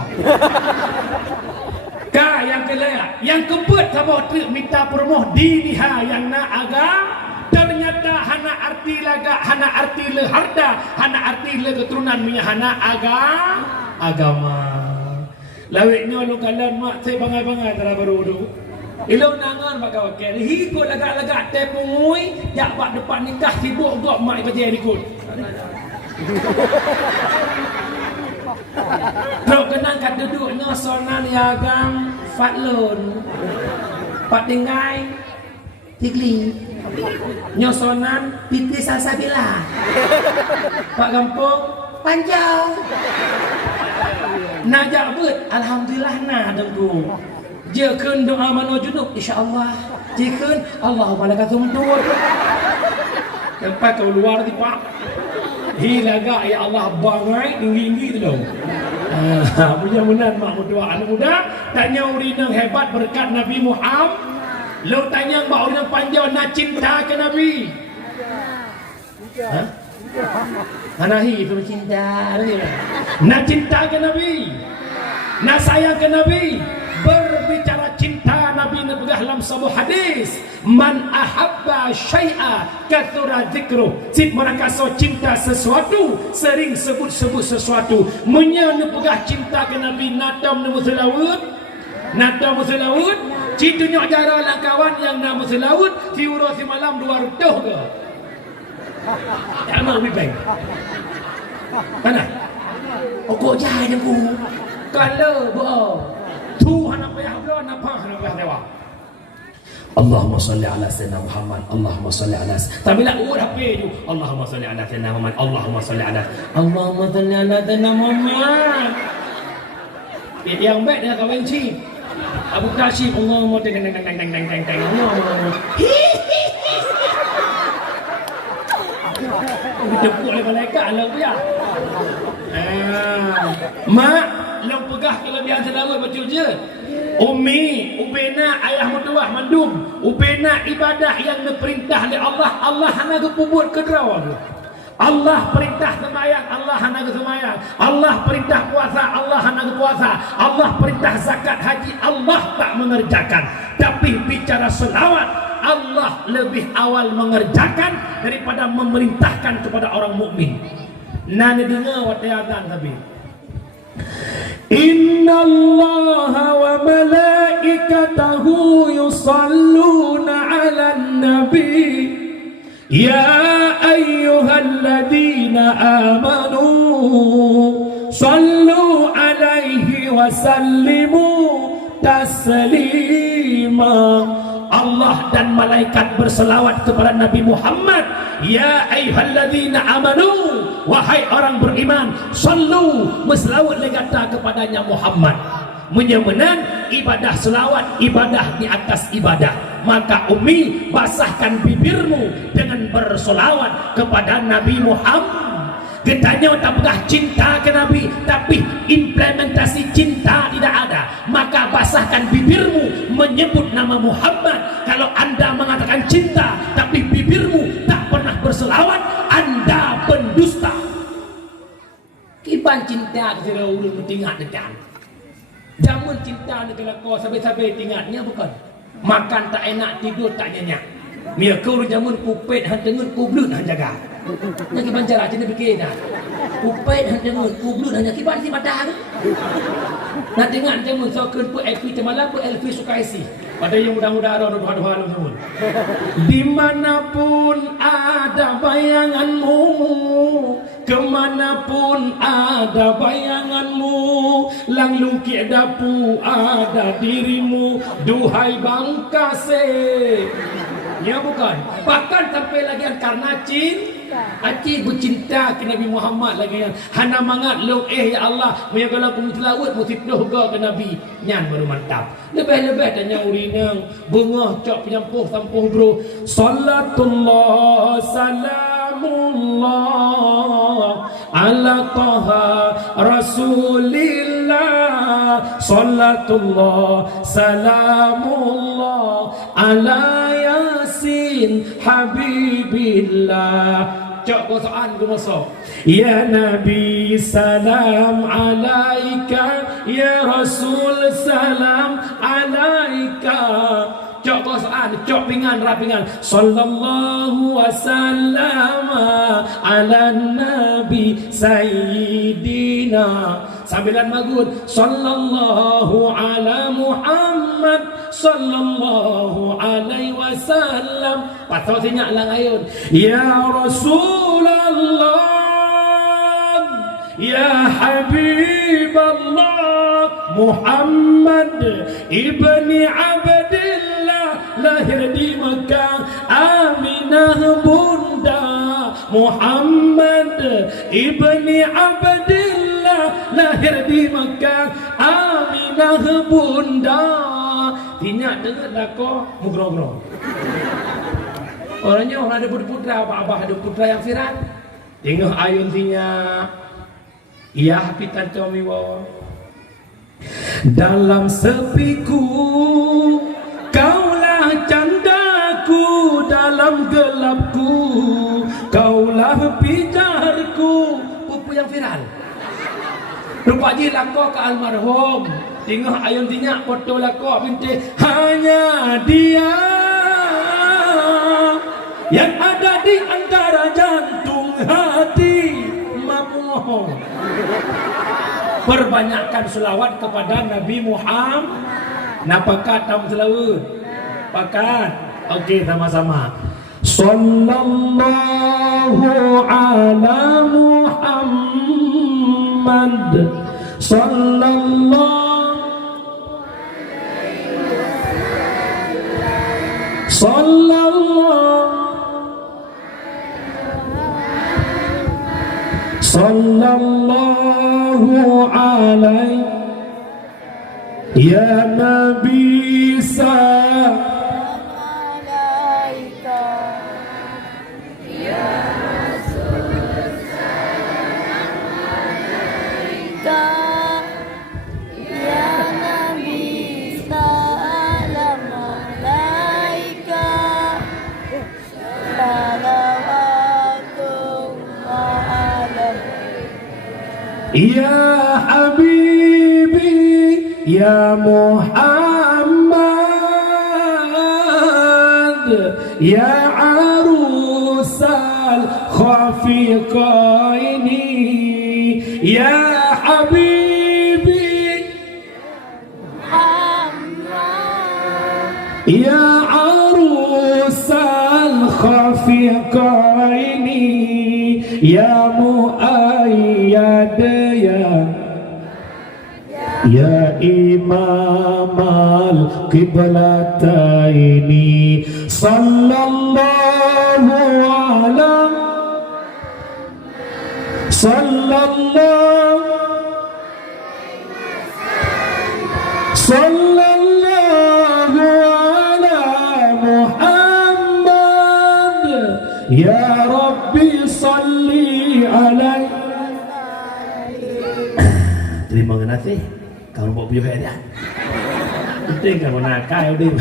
ka yang kelaya yang keempat sabah trik minta permoh diniha yang na agam ternyata hana arti laga hana arti le harta hana arti le keturunan punya hana agama lawiknya lu kalan mak saya bangai-bangai tara baru tu ilau nangan bak kawakil hikut lagak-lagak tepungui jak bak depan nikah sibuk gok mak kerja ikut Terus kenang kat duduknya sonan yagam fatlun pak dengai tigli nyosonan pitri salsabila pak kampung panjang najak bet alhamdulillah nah dengku jekeun doa mano junub insyaallah jekeun Allahumma lakatum tur tempat keluar di pak hilaga ya Allah bangai tinggi-tinggi tu dong. Punya benar mak doa anak muda tanya urinang hebat berkat Nabi Muhammad. Lo tanya mak urinang panjang nak cinta ke Nabi. Ha? Anahi itu cinta nak cinta ke Nabi. Nak sayang ke Nabi. Berbicara cinta Nabi pegah dalam sebuah hadis, man ahabba syai'a kathura dzikruh. Cip mereka so cinta sesuatu, sering sebut-sebut sesuatu. Menyana pegah cinta ke Nabi natam nemu selawut. Natam selawut, citunyo jara lah kawan yang nama selawut, tiura si malam 200 ke. Tak mau bibeng. Mana? Okok jahat aku. Kalau boh. Tuhan apa yang Allah nampak nampak dewa. Allahumma salli ala sayyidina Muhammad. Allahumma salli ala. Tapi lah urut HP tu. Allahumma salli ala sayyidina Muhammad. Allahumma salli ala. Allahumma salli ala sayyidina Muhammad. Yang baik dia kawan cip. Abu Kashif Allahumma teng teng teng teng teng teng teng. Allahumma. Dijemput oleh malaikat lah dia. Mak long pegah kelebihan selawat betul je. Umi, Ubena, ayah mertua, mandum. Ubena ibadah yang diperintah oleh Allah. Allah hanya kepubut ke draw. Allah perintah sembahyang, Allah hanya ke sembahyang. Allah perintah puasa, Allah hanya ke puasa. Allah perintah zakat haji, Allah tak mengerjakan. Tapi bicara selawat, Allah lebih awal mengerjakan daripada memerintahkan kepada orang mukmin. Nana dengar waktu azan tapi Inna Allah wa malaikatahu yusalluna ala nabi ya ayyuhalladzina amanu sallu alaihi wa sallimu taslima. Allah dan malaikat berselawat kepada Nabi Muhammad. Ya ayyuhalladzina amanu, wahai orang beriman, sallu, berselawat legata kepadanya Muhammad. Menyamanan ibadah selawat, ibadah di atas ibadah. Maka Umi, basahkan bibirmu dengan berselawat kepada Nabi Muhammad. Getanya tak pegah cinta ke Nabi, tapi implementasi cinta tidak ada. Maka basahkan bibirmu menyebut nama Muhammad. Kalau anda mengatakan cinta tapi bibirmu tak pernah berselawat, anda pendusta. Kiban cinta kira ulun tinggal dekat. Jamun cinta negara kau sampai-sampai tinggalnya bukan. Makan tak enak, tidur tak nyenyak. Mia kau jamun kupet han tengun kublut han jaga. Nak kiban cara cina fikir dah. Kupet han tengun kublut hanya kiban si badan. Nak dengar jamun sokeun pu LV cemala pu LV suka isi. Pada yang mudah-mudah ada doa-doa lu. Dimanapun ada bayanganmu, kemanapun ada bayanganmu, langlungki dapu ada dirimu, duhai bangkase. Ya bukan. Bahkan sampai lagi karena Aci bercinta ke Nabi Muhammad lagi yang hana mangat lu ya Allah punya kalau aku selawat mesti penuh ke Nabi nyan baru mantap. Lebih-lebih tanya urinang bengah cok penyampuh sampuh bro. Salatullah salamullah ala taha rasulillah. Salatullah salamullah ala yasin habibillah. Cok soalan gue masuk. Ya Nabi salam alaika, ya Rasul salam alaika. Cok soalan, cok pingan rapingan. Sallallahu wasallam ala nabi sayyidina. Sambilan magun. Sallallahu ala Muhammad sallallahu alaihi wasallam. Pasal sinyak lang ayun. Ya Rasulullah, ya Habiballah, Muhammad ibni Abdillah, lahir di Mekah, Aminah bunda. Muhammad ibni Abdillah, lahir di Mekah, Aminah bunda. Tinyak dengar dah kau mugro-gro. Orangnya orang ada putra, abah ada putra yang viral. Tengok ayun tinyak. Iya hapitan comiwo. Dalam sepiku, kaulah candaku. Dalam gelapku, kaulah pijarku. Pupu yang viral. Rupa je lako ke almarhum. Tengok ayun tinyak foto lako binti. Hanya dia yang ada di antara jantung hati. Mamoh. Perbanyakkan selawat kepada Nabi Muhammad. Napakat tahu selawat? Pakat. Okey, sama-sama. Sallallahu ala Muhammad. Sallallahu alaihi ya Nabi ya Habibi ya Muhammad ya arusal khafiqaini ya Habibi Muhammad ya arusal khafiqaini ya muayyad ya imam al-qiblataini sallallahu ala Muhammad ya Rabbi salli alaihi. Terima kasih. Kalau mau punya dia, itu kan mana kau dia.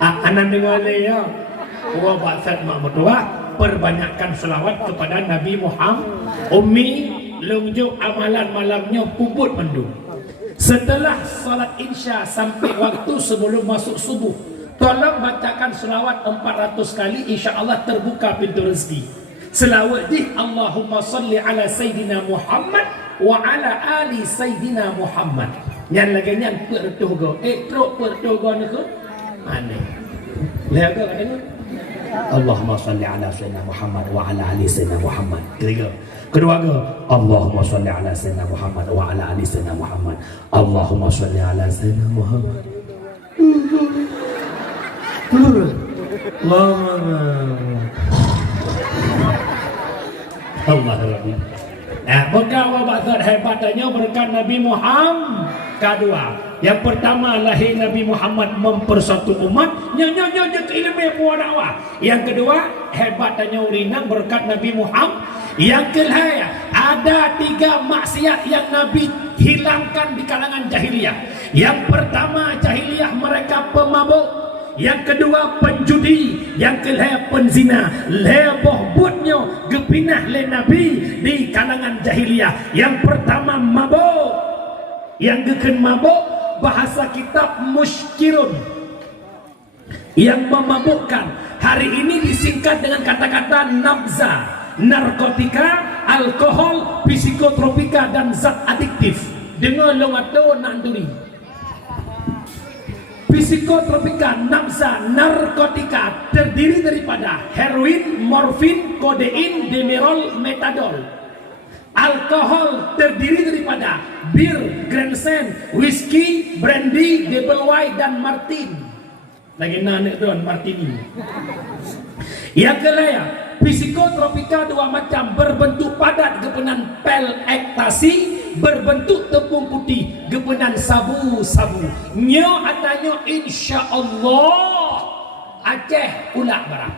Anan dengan dia, gua baca mak mertua, perbanyakkan selawat kepada Nabi Muhammad. Umi lunjuk amalan malamnya puput mendung. Setelah salat Isya sampai waktu sebelum masuk subuh, tolong bacakan selawat 400 kali, insya-Allah terbuka pintu rezeki. Selawat di Allahumma salli ala Sayyidina Muhammad wa ala ali Sayyidina Muhammad. Yang lagi yang pertogo, truk pertogo ni ke? Mana? Lihat ke katanya? Allahumma salli ala Sayyidina Muhammad wa ala ali Sayyidina Muhammad. Ketiga. Kedua ke? Allahumma salli ala Sayyidina Muhammad wa ala ali Sayyidina Muhammad. Allahumma salli ala Sayyidina Muhammad. Allah Rabbi. Berkat wabak hebatnya berkat Nabi Muhammad. Kedua, yang pertama lahir Nabi Muhammad mempersatu umat. Nyonya keilmu puan dakwah. Yang kedua, hebatnya urinang berkat Nabi Muhammad. Yang ketiga, ada 3 maksiat yang Nabi hilangkan di kalangan jahiliyah. Yang pertama, jahiliyah mereka pemabuk. Yang kedua penjudi, yang ketiga penzina. Leboh butnya gepinah le Nabi di kalangan jahiliyah. Yang pertama mabuk, yang geken mabuk bahasa kitab muskirun, yang memabukkan. Hari ini disingkat dengan kata-kata nabza, narkotika, alkohol, psikotropika dan zat adiktif. Dengar lomato nanduri. Psikotropika, nafsa, narkotika terdiri daripada heroin, morfin, kodein, demerol, metadol. Alkohol terdiri daripada bir, Grandsen, whisky, brandy, double white dan martin. Lagi nanek tuan martini. Yang kelaya, psikotropika 2 macam, berbentuk padat gepenan pel ektasi, berbentuk tepung putih gepenan sabu-sabu. Nyo atanya insya-Allah Aceh ulak barang.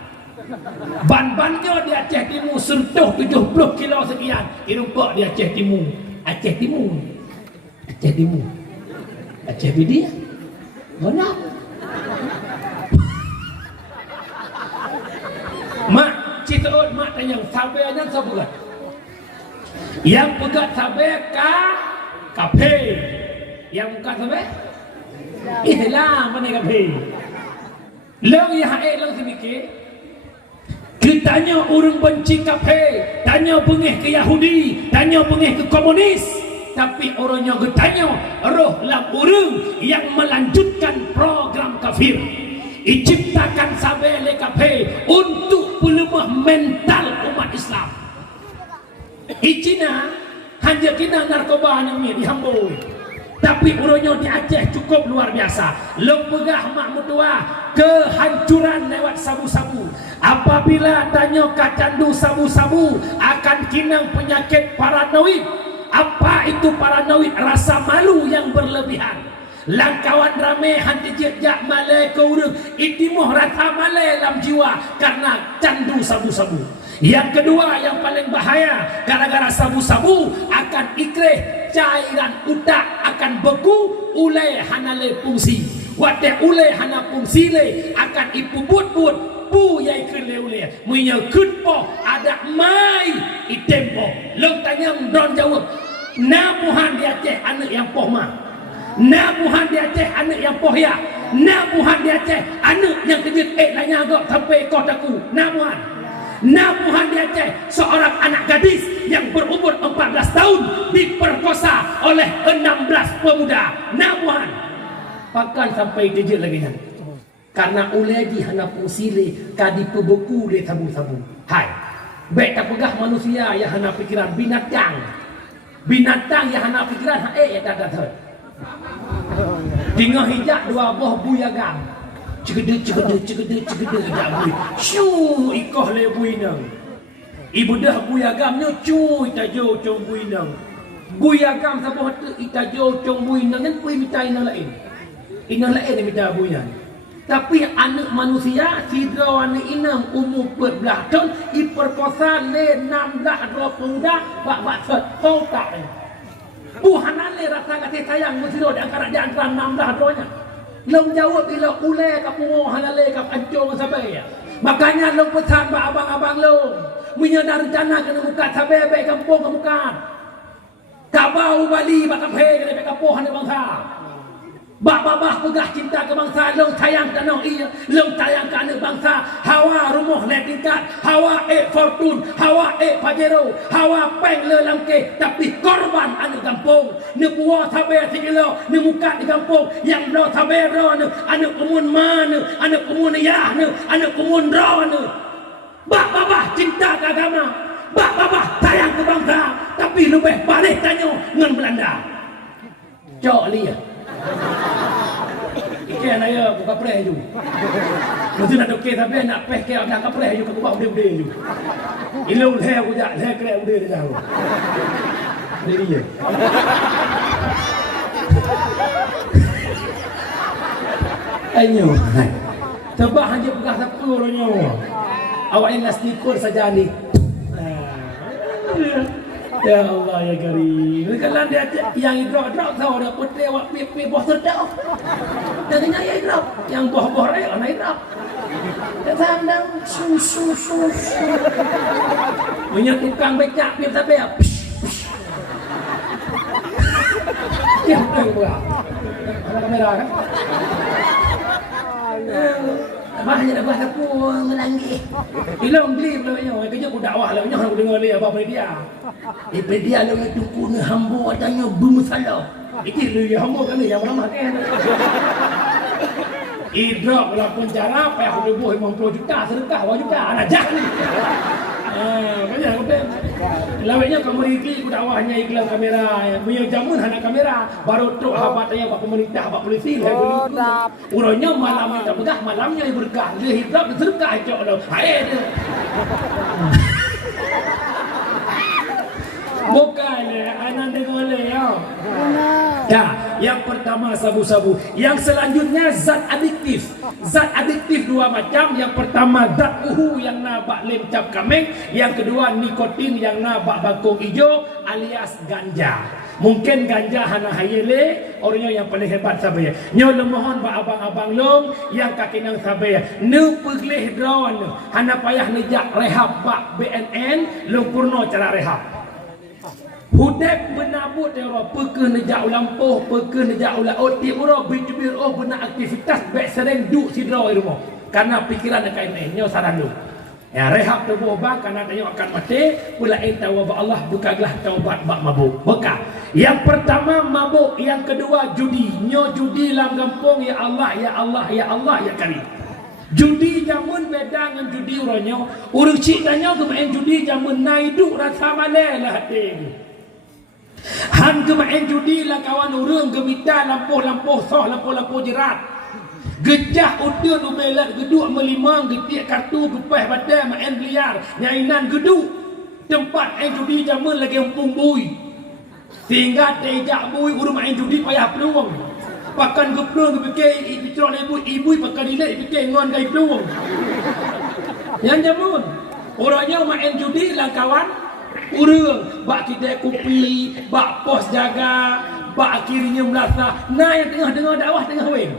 Ban-bannya di Aceh Timur sentuh 70 kilo sekian. Irupok di Aceh Timur. Aceh Timur. Aceh Timur. Aceh Bidia. Mana? Mak, cita ot mak tanya sampai aja sabulan. Yang pegat sabar kafe. Yang bukan sabar Islam mana kafe. Long yang long semikir. Tanya orang benci kafe, tanya pengeh ke Yahudi, tanya pengeh ke komunis. Tapi orangnya bertanya roh lam orang yang melanjutkan program kafir. Diciptakan sabele kafe untuk pelemah mental umat Islam. Cina hanya kena narkoba yang dihambui. Tapi urunyo di Aceh cukup luar biasa. Lempegah mak mutua kehancuran lewat sabu-sabu. Apabila tanya kacandu sabu-sabu akan kinang penyakit paranoid. Apa itu paranoid? Rasa malu yang berlebihan. Langkawan ramai hanti jejak malai ke urung. Itimuh rasa malai dalam jiwa karena candu sabu-sabu. Yang kedua yang paling bahaya, gara-gara sabu-sabu akan ikreh, cairan utak akan beku, ulai hanale fungsi. Wate ulai hana fungsi le akan ipubut-but pu yai kele ulai. Munya kunpo ada mai itempo. Long tanya don jawab. Nabuhan di Aceh anak yang pohma. Nabuhan di Aceh anak yang pohya. Nabuhan di Aceh anak yang kejut lanya agak sampai kotaku. Nabuhan. Nabuhan di Aceh seorang anak gadis yang berumur 14 tahun diperkosa oleh 16 pemuda. Nabuhan pakan sampai kejut lagi kan. Karena ulegi hana pusile kadi pebeku le sabu-sabu. Hai. Baik tak pegah manusia yang hana pikiran binatang. Binatang yang hana pikiran ya dah. Tinggal hijak dua buah buyagam. Cegede dak bui. Syu ikoh le buinang. Ibu dah buyagamnya cuy tajo cong buinang. Buyagam sabah itajo cong buinang kan bui mitai nang lain. Inang lain ni minta buinang. Tapi anak manusia sidro anak inang umur 14 tahun diperkosa le 16 pemuda bak set kau tak. Buhanan le rasa kasih sayang mesti di antara 16 doanya. Long jawab bila ule kamu halale kap ancung sampai ya. Makanya long pesan ba abang-abang long. Punya rencana kena buka sampai baik kampung kamu kan. Kabau Bali bakap he kena baik kampung hana bangsa. Bak-babah pegah cinta ke bangsa long sayang ke nong iya, long sayang ke anak bangsa. Hawa rumah le tingkat, hawa fortune, hawa pajero, hawa peng le langke tapi korban anak kampung. Ne puwa sabar sigelo, ne muka di kampung yang lo sabar ro ne, anak kumun mana, anak kumun ya ne, anak kumun ro ne. Bak-babah cinta ke agama, bak-babah sayang ke bangsa tapi lebih balik tanya ngan Belanda. Cok liya. Ikan ayah buka preh ju. Mesti nak dokey tapi nak peh ke nak preh ju aku bawa udah ju. Ilung le aku jak le kre udah dah. Ini dia. Ayo. Tebak hanya buka satu ronyo. Awak yang ngasih saja ni. Ya Allah ya Karim. Kalau dia yang drop tahu dah putih awak pi bos sedap. Jangan ya drop. Yang boh-boh raya naik drop. Datang su. Punya tukang becak pi tapi ya. Ya buka. Ada kamera kan? Banyak bahasa pun menanggi. Ilong beli belakangnya, kerja aku dakwah lah, aku dengar dia apa dia. Dia lah itu kuna hamba tanya bermasalah. Iki lu yang hamba kan yang ramah kan. Idrak lah penjara, apa aku lebuh 50 juta, sedekah 1 juta, anak jahat. Banyak aku bilang. Lawaknya komuniti aku dakwahnya iklan kamera, punya jamun anak kamera, baru truk habat tanya pak pemerintah, pak polisi, urangnya malamnya tak begah, malamnya berkah, dia hidup sedekah cok lo, hai dia. Bukan anak dengar ya. Ya, yang pertama sabu-sabu. Yang selanjutnya zat adiktif. Zat adiktif dua macam. Yang pertama zat uhu yang nabak lemcap kameng. Yang kedua nikotin yang nabak bakung hijau alias ganja. Mungkin ganja hana hayele orangnya yang paling hebat sabai. Nyo lemohon ba abang-abang long yang kaki nang sabai. Ne pegleh drawn hana payah nejak rehab bak BNN long purno cara rehab. Hudeb menabut dia orang perke nejak lampuh, perke nejak laut, tiap orang bir benar aktivitas baik sering duk sidra di rumah. Karena pikiran dekat ini, nyo saran lu. Ya rehat tubuh bang karena tanya akan mati, pula tawab Allah bukalah taubat bak mabuk. Bekah. Yang pertama mabuk, yang kedua judi. Nyo judi dalam kampung ya Allah ya Allah ya Allah ya kali. Judi jamun beda dengan judi orangnya. Urang cik tanya ke main judi jamun naiduk rasa malah hati. Han ke main judi lah kawan urang gemita lampuh-lampuh soh lampuh-lampuh jerat. Gejah udun ubelat geduk melimang getiak kartu gepeh badan main biliar nyainan geduk tempat main judi jamun lagi empung bui. Sehingga tejak bui urang main judi payah peluang. Pakan geplung gepikir bicara ibu pakan dilek fikir ngon gai peluang. Yang jamun orangnya main judi lah kawan urang bak kedai kopi, bak pos jaga, bak akhirnya melasa. Nah yang tengah dengar dakwah tengah weng.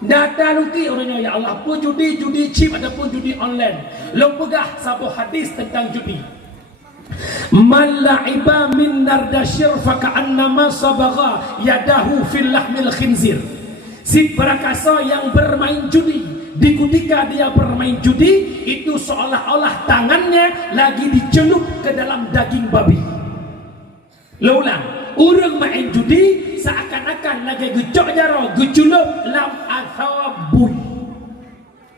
Data luki orangnya ya Allah pun judi chip ataupun judi online. Lo pegah satu hadis tentang judi. Man la'iba min nardashir fa ka'annama sabagha yadahu fil lahmil khinzir. Si perakasa yang bermain judi, di ketika dia bermain judi itu seolah-olah tangannya lagi dicelup ke dalam daging babi. Lo ulang, orang main judi seakan-akan lagi gecok jaro, geculup lam athabui.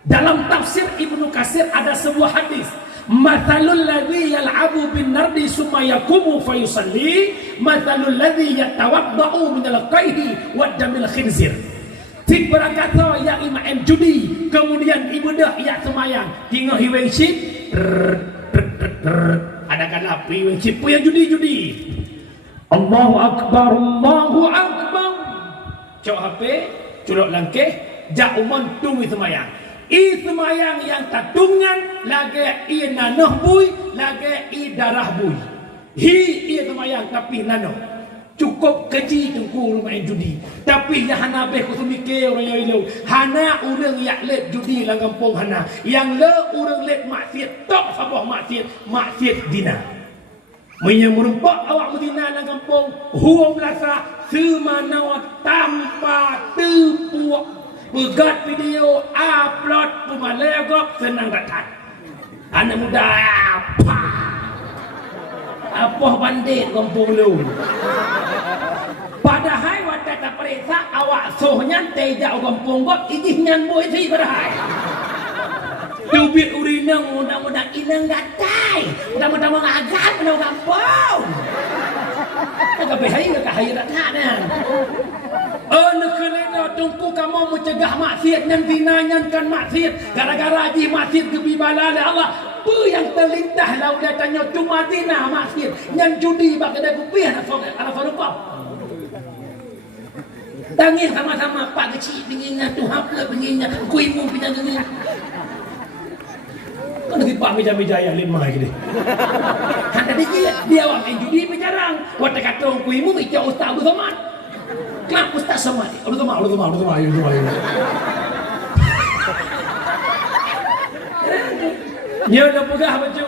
Dalam tafsir Ibnu Katsir ada sebuah hadis, mathalul ladzi yal'abu bin nardi summa yaqumu fayusalli mathalul ladzi yatawaddau minal qaihi wad damil khinzir. Tik berkata yang main judi kemudian ibadah ia semayang tinggal hiweng chip ada kala hiweng chip punya judi Allahu Akbar Allahu Akbar cok HP culok langkeh jak umon tunggu semayang semayang yang tatungan lagi nanah bui lagi darah bui semayang tapi nanoh cukup keji tengku main judi tapi yang hana beh ku mikir orang yang ilu hana urang yak let judi lang kampung hana yang le urang let maksiat tok sabah maksiat dina menyang merempak awak medina lang kampung huwa melasa semana tanpa terpuak pegat video upload pemalegop senang datang anak muda apa bandit kampung lu padahal wadah tak periksa awak sohnya tejak kampung gop ijih nyan boy si padahal tubit urinang undang-undang inang gatai mudah-mudahan ngagap menau kampung agak behaya ke hayrat hanan nekena tungku kamu mencegah maksiat dan zina nyankan maksiat gara-gara ji maksiat kebibala Allah apa yang terlintas lau dia tanya cuma zina maksiat nyan judi bak kedai kopi anak farukah tangis sama-sama pak kecil pinginnya tu hapla pinginnya kuimu pinang pinginnya kan lagi pak meja-meja yang lima lagi deh ada dia awak main judi berjarang waktu kata kuimu meja ustaz Abu Somad kenapa ustaz Somad Allah toma nya dah pegah baju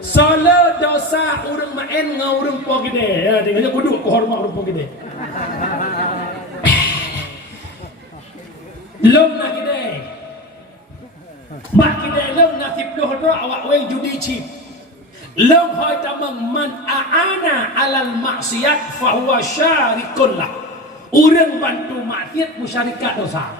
solo dosa urang main ngau urang po gede ya tinggalnya kudu ku hormat urang po gede long na gede mak gede long na tiploh do awak weng judi chip long hoy tamang man aana alal maksiat fa huwa syarikun lah urang bantu maksiat musyarikat dosa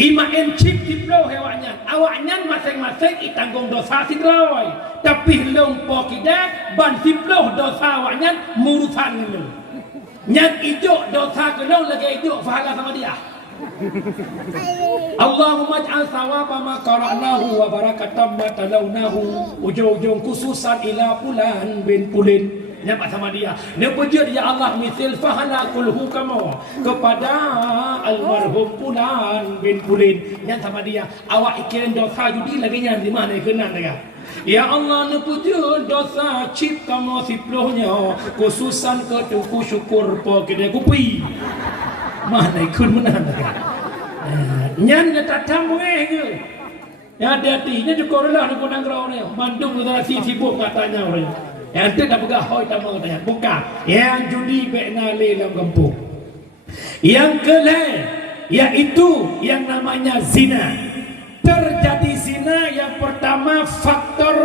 imaen chip tiploh awaknya masing-masing itanggung dosa sidroy tapi long po gede ban tiploh dosa awaknya murusan lu nyan ijo dosa kelong lagi ijo pahala sama dia Allahumma ij'al thawaba ma qara'nahu wa barakatan ma talawnahu ujung-ujung khususan ila fulan bin pulin nyapa sama dia dia puji ya Allah misil fahala kulhu kama kepada almarhum fulan bin pulin yang sama dia awak ikiran dosa judi lagi yang di mana kenal dia ya Allah puji dosa chip kama siplohnya khususan ke tuku syukur po kedai kopi mana ikut menang nyan tak tamu ke ya hati-hatinya juga orang lah di Gunung Grau ni Bandung utara sibuk katanya orang Yang tu dah pegang hoi tamu tanya. Bukan. Yang judi beknale dalam kampung. Yang kelain yaitu yang namanya zina. Terjadi zina yang pertama faktor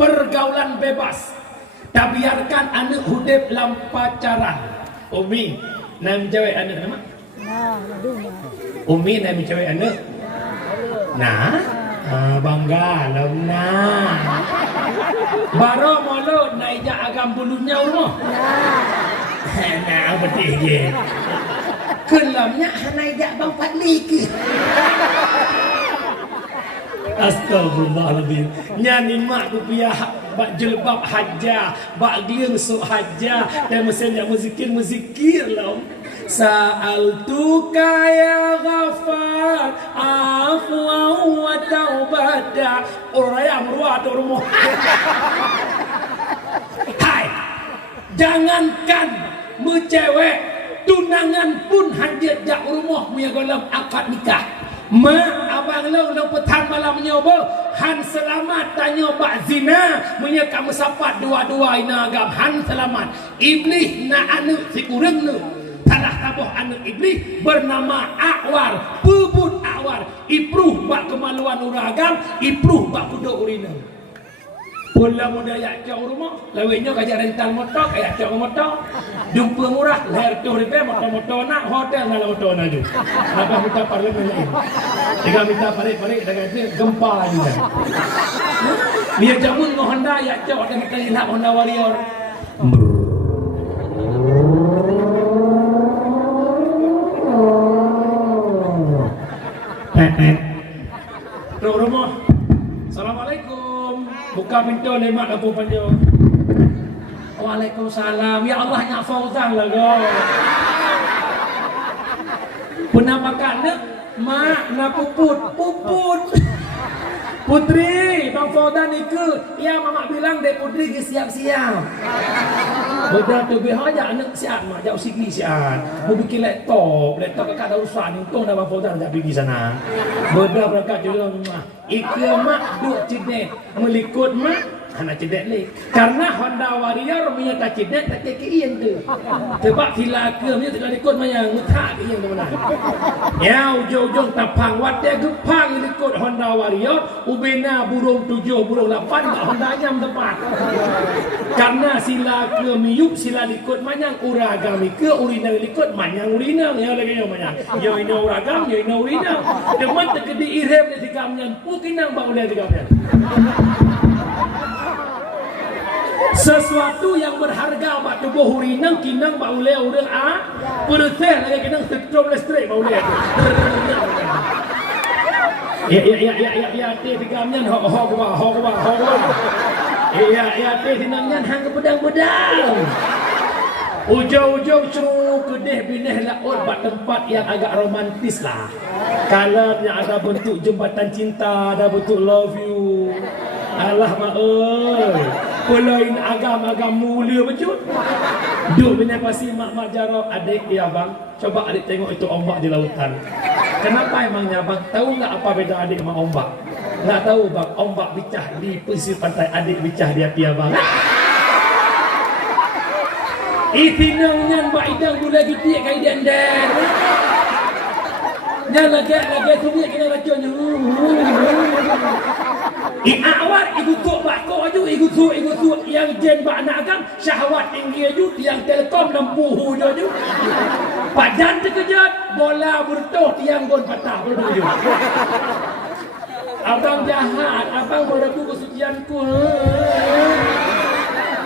pergaulan bebas. Tak biarkan anak hidup dalam pacaran. Umi, nama cewek anak nama? Umi nama cewek anak? Nah, bangga lah nah. Baru mulut naik agam bulunya rumah. Nah, betul je. Kelamnya naik bang Fadli ke? Astagfirullahaladzim. Nyanyi mak rupiah bak jelbab hajah, bak gliang sok hajah dan mesinnya muzikir lah. Sa'altuka ya ghafar afwa wa taubata. Orang yang meruat rumah. Hai, jangankan mencewek, tunangan pun hajat jak rumah punya dalam akad nikah. Mak abang lo petang malam nyoba han selamat tanya bak zina punya kamu sapat dua-dua ina agam han selamat iblis na anu si kurang lu salah tabuh anak iblis bernama Akwar, pebut Akwar ipruh bak kemaluan uragam, ipruh bak kuduk urina. Pula muda yak cok rumah, lawinyo kajak rental motor, kayak cok motor. Jumpa murah, lahir tu repair motor nak hotel nak motor nak ju. Apa minta parlimen lain. Jika minta parik-parik dengan itu gempa juga. Dia jamun no Honda yak cok dan kita lihat Honda Warrior. Rumah. Assalamualaikum. Buka pintu lemak dapur panjang. Waalaikumsalam. Ya Allah nyak Fauzan lah go. Penampakannya mak na puput. Putri, Bang Fauzan ikut. Ya mama bilang dek putri ke siap-siap. Betul tu biar aja anak siap mak jauh sini siap. Mau bikin laptop kakak dah urusan. Untung dah Bang Fauzan tak pergi sana. Betul berangkat juga mak. Ikut mak duk cedek melikut mak. Anak cedek leh. Karena Honda Warrior punya tak cedek tak ke ian tu. Sebab silaka punya tak ikut mayang mutak ke ian tu mana. Ya ujung-ujung tapang wat dia gepang ikut Honda Warrior, ubena burung 7 burung 8 mak Honda nyam tepat. Karena silaka miyup sila ikut mayang uragam ke urina ikut mayang urina ya lagi yo mayang. Yo ina uragam, yo ina urina. Demat tegedi irem ni tigamnya, pukinang ba oleh tigamnya. Sesuatu yang berharga bak tubuh urinang kinang bak uleh orang persen lagi kinang setrum listrik bak uleh ya teh tigamnya ho ya teh tinangnya hang ke pedang ujung-ujung suruh kedeh bineh laut bak tempat yang agak romantis lah. Kalanya ada bentuk jembatan cinta, ada bentuk love you. Alah mak oi. Pulain agam-agam mulia becut. Duk bina pasti mak jarok adik ya bang. Coba adik tengok itu ombak di lautan. Kenapa emangnya bang? Tahu nggak apa beda adik sama ombak? Nggak tahu bang. Ombak bicah di pesisir pantai, adik bicah di api abang. Itinangnya mbak idang dulu lagi tiak kai dendeng. Jangan lagi sumiak kena racun. Awak ikut tuk bakok aja, ikut tuk yang jen bak nak agam syahwat tinggi aja, yang telkom lempuh aja. Pajan terkejut, bola bertuh tiang gon patah bertuju. Abang jahat, abang meragu kesucianku.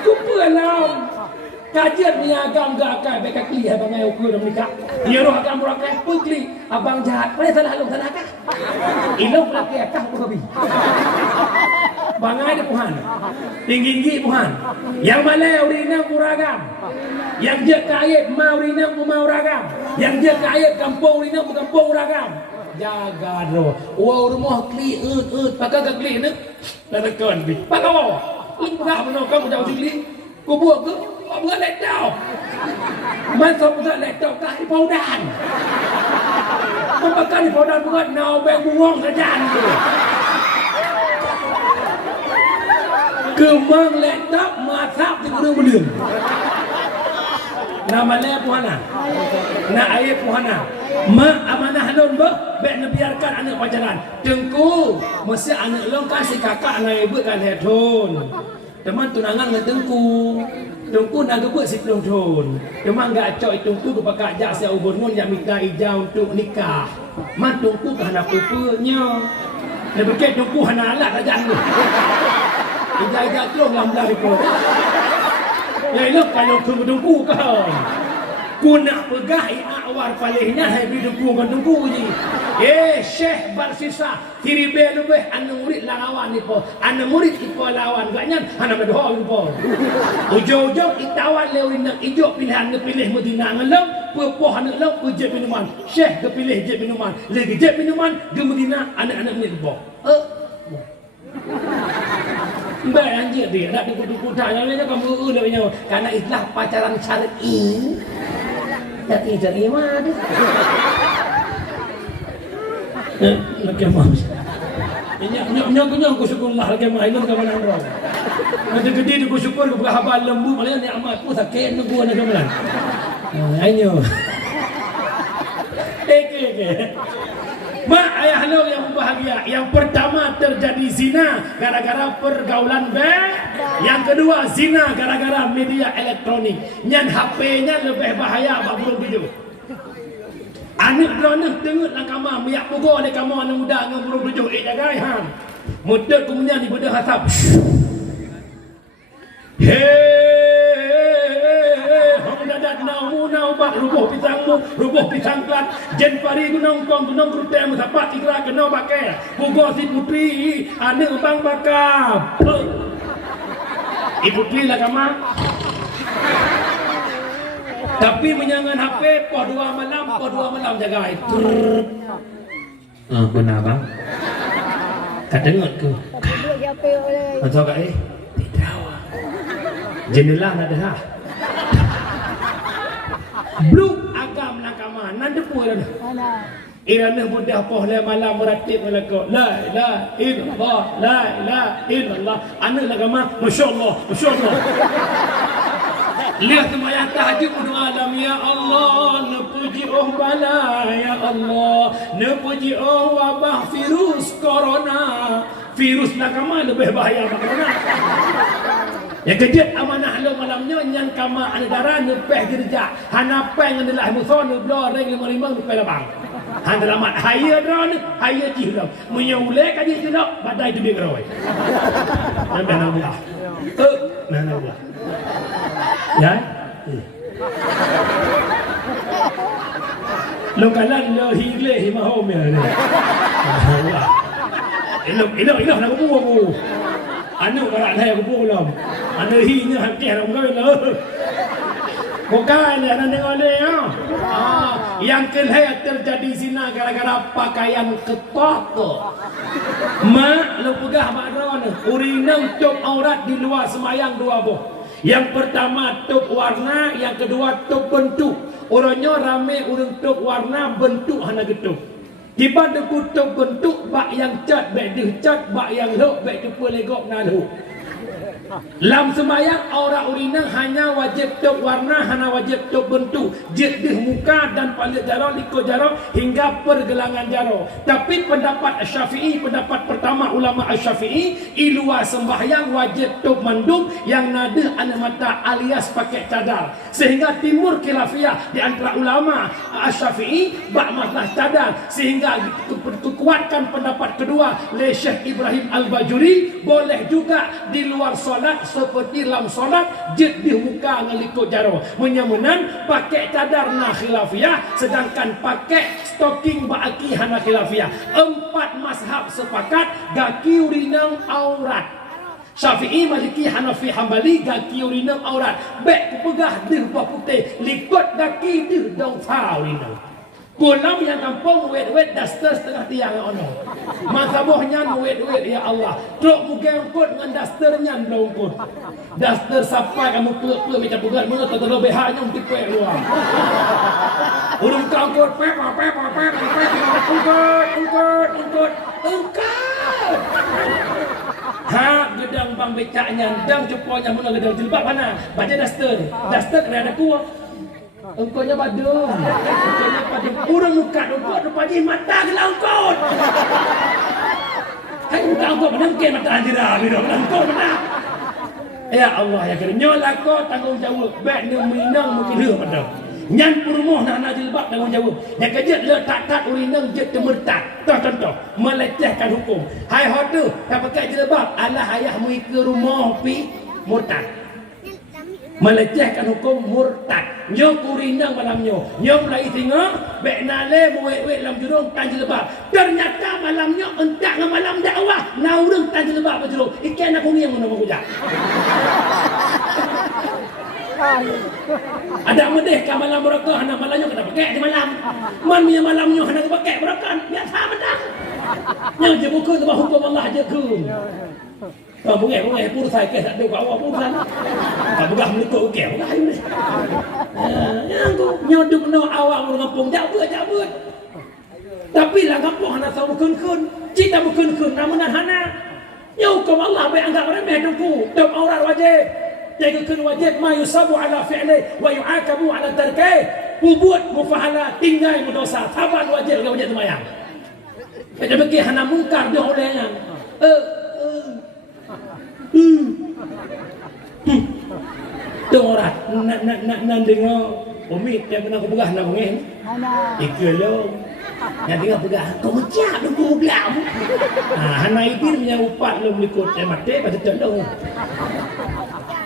Kupalam. Kajian ni agam gak akan baik kaki abang ai ukur dalam nikah. Dia roh agam murakai pugli. Abang jahat, pada salah halung salah kah? Ilmu laki akah aku babi. Bangai dia Tuhan. Tinggi Tuhan. Yang mana urina muragam. Yang dia kaya mau urina mau ragam. Yang dia kaya kampung urina kampung ragam. Jaga roh. Wah rumah kli pakai ke kli ni. Letakkan bi. Pakai awak. Enggak benar kamu jauh kli. Kau buat ke? Kau buat laptop. Masa buat laptop kah di paudan. Kau pakai di paudan buat nau beng buang saja. Kemang laptop masa mazhab je gurung-gurung. Nama le puhana. Na ayat puhana. Ma amanah lon ba, bek biarkan anak pacaran. Tengku, mesti anak lon kasih kakak na ibu kan heton. Teman tunangan dengan tengku. Tengku nak gebek si pelon. Teman enggak acok tengku ke pakak jak sia ubun yang minta ijau untuk nikah. Man tengku ke hana pupunya. Dia berkait tengku hana alat aja ni. Ijau tolong lamlah ikut. Ya elok kalau ke tengku kau. Ku nak pegah awar palihnya hai bidungku berdungku je. Syekh Barsisa tiribe lebih anu murid lawan ni po. Anu murid ipo lawan gaknya ana berdoa po. Ujung-ujung itawan lewin nak ijo pilihan nak pilih Madinah ngelam, pepoh nak lem je minuman. Syekh ke pilih je minuman. Lagi je minuman ke Madinah anak-anak ni po. Mbak anjir dia nak dikutu-kutu tanya kamu dah punya karena itulah pacaran syar'i. Jadi mana? Lagi mana? Nyok ku syukurlah lagi mana itu kamu nak orang. Nanti gede tu ku syukur ku berhabar lembu malah ni amat ku sakit nunggu nak kamu nak. Ayo. Mak ayah lo yang bahagia. Yang pertama terjadi zina gara-gara pergaulan yang kedua zina gara-gara media elektronik. Nyan HP-nya lebih bahaya babul video. Anak beronak tengok lah kamar miyak pukul ni kamar anak muda dengan burung tujuh jagai han. Mudah kemudian ibu dah hasap. Rubuh pisang kelat jen pari gunung krute musapat ikra kena pakai pugo si putri ane bang bakap ibu putri lah kama tapi menyangan HP po 2 malam jaga itu benar bang tak dengar ke atau kak tidak jendela ada ha Blue agam nakama nanda puan irana mudah poh le malam meratib melaka la ilaha illallah la ilaha illallah anak agama masyaallah lihat sembahyang tahajud berdoa alam ya Allah nepuji bala ya Allah nepuji wabah virus corona virus nakama lebih bahaya corona. Yang kejut amanah lo malamnya yang kama anedara nepeh gerja hanapeng adalah muson blor reng 55 nepeh labang han selamat haya dron haya jilam menyulek aja jelok badai tu bigroy sampai Allah mana Allah ya lo kalan lo hile himahom ya Allah ilo nak bubu anu karak saya aku pulang anu hinya hakih orang kau lah bukan anu dengar dia yang kelihatan terjadi zina gara-gara pakaian ketat mak lu pegah mak drone urinang top aurat di luar semayang 2 boh yang pertama top warna yang kedua top bentuk orangnya rame urang top warna bentuk hana getuk tiba deku tok bentuk bak yang cat bak deh cat bak yang lok bak depu legok nalu lam semayang aura urinang hanya wajib tok warna hanya wajib tok bentuk jedih muka dan palit jaro liko jaro hingga pergelangan jaro tapi pendapat Syafi'i pendapat pertama ulama Syafi'i iluwa sembahyang wajib tok mandum yang nadah anak mata alias pakai cadar sehingga timur khilafiyah di antara ulama Syafi'i bak masalah cadar sehingga kekuatkan pendapat kedua oleh Syekh Ibrahim Al-Bajuri boleh juga di luar solat seperti dalam solat jid di muka ngelikut jaro menyamunan pakai cadar na khilafiyah sedangkan pakai stocking ba'aki hana khilafiyah 4 mazhab sepakat gaki urinang aurat Syafi'i, Maliki, Hanafi, Hambali gaki urinang aurat bek pegah dih putih likut gaki dih dong fa urinang pulau yang kampung wet daster setengah tiang ono. Masabohnya wet ya Allah. Truk muka angkut dengan dasternya belongkut. Daster sampai kamu peluk macam pegat mana tak terlalu behanya untuk pek luar. Urung kangkut pek angkut. Ha Ha gedang bang becaknya dang jupanya mula gedang jilbab mana baca duster ada kuah engkaunya badung urang muka dukut depan mata gelau engkau hai muka engkau menengke mata anjira bido engkau mana ya Allah ya karim nyola ko tanggung jawab baik ne minang memilih pada nyan purmoh nak jilbab tanggung jawab yang kerja letak urinang je temertak contoh melecehkan hukum hai hotu tak pakai jilbab alah ayahmu ke rumah pi murtad melecehkan hukum murtad nyo kurinang malam nyo mulai tengok bek nale muwek-wek dalam jurung tan jilbab ternyata malamnya entak dengan malam dakwah naurung tan jilbab jurung ikan aku ngiang mana mengujak ada medeh ka malam berakah anak malamnya kena pakai di malam man punya malamnya hendak pakai berakah biasa benar yang je buku tu hukum Allah je ke bungai pur sai ke tak ada bawa pur sana tak begah menikut ke begah ni yang tu nyoduk no awak ngapung jabut tapi lah ngapung hana sau kun cita kun namun hana nyau hukum Allah baik anggap remeh dengku dom aurat wajib jaga wajib ma yusabu ala fi'li wa yu'akabu ala tarki buat mufahala tinggal berdosa sabar wajib dengan wajib sembahyang kita bagi hana mungkar dia olehnya tu orang nak dengar umi yang pernah aku pegah nak ngeng ikelo yang dengar pegah kau mencak dulu belam hana itu punya upat lo melikut mati pada tolong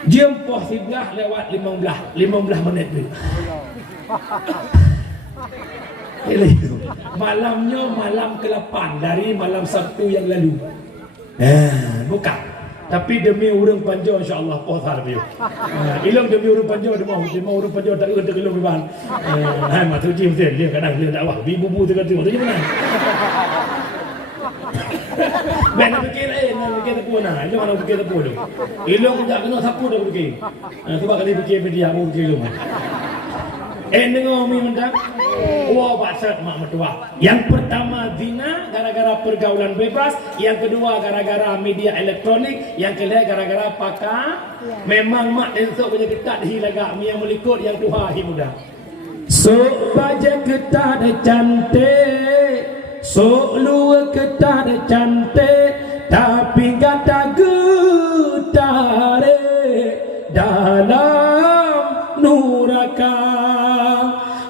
jam poh siblah lewat 15 menit tu. Malamnya malam ke-8 dari malam Sabtu yang lalu. Bukan. Tapi demi urang panjang insya-Allah poh har biu. Ilang demi urang panjang demi urang panjang tak ada kelong ban. Hai mak tu jim dia kadang dia dakwah bibu-bu tu tu mana. Nak fikir nak fikir tepu nah. Itu mana fikir tepu tu. Ilong tak kena sapu dah fikir. Sebab kali fikir media aku fikir ilong. Dengar umi mendang. Wah basat mak mertua. Yang pertama zina gara-gara pergaulan bebas, yang kedua gara-gara media elektronik, yang ketiga gara-gara pakar. Memang mak esok punya ketat hilaga mi yang melikut yang tuha hi muda. Sok baja ketat cantik. Sok lu ketat cantik tapi gata getare dalam nuraka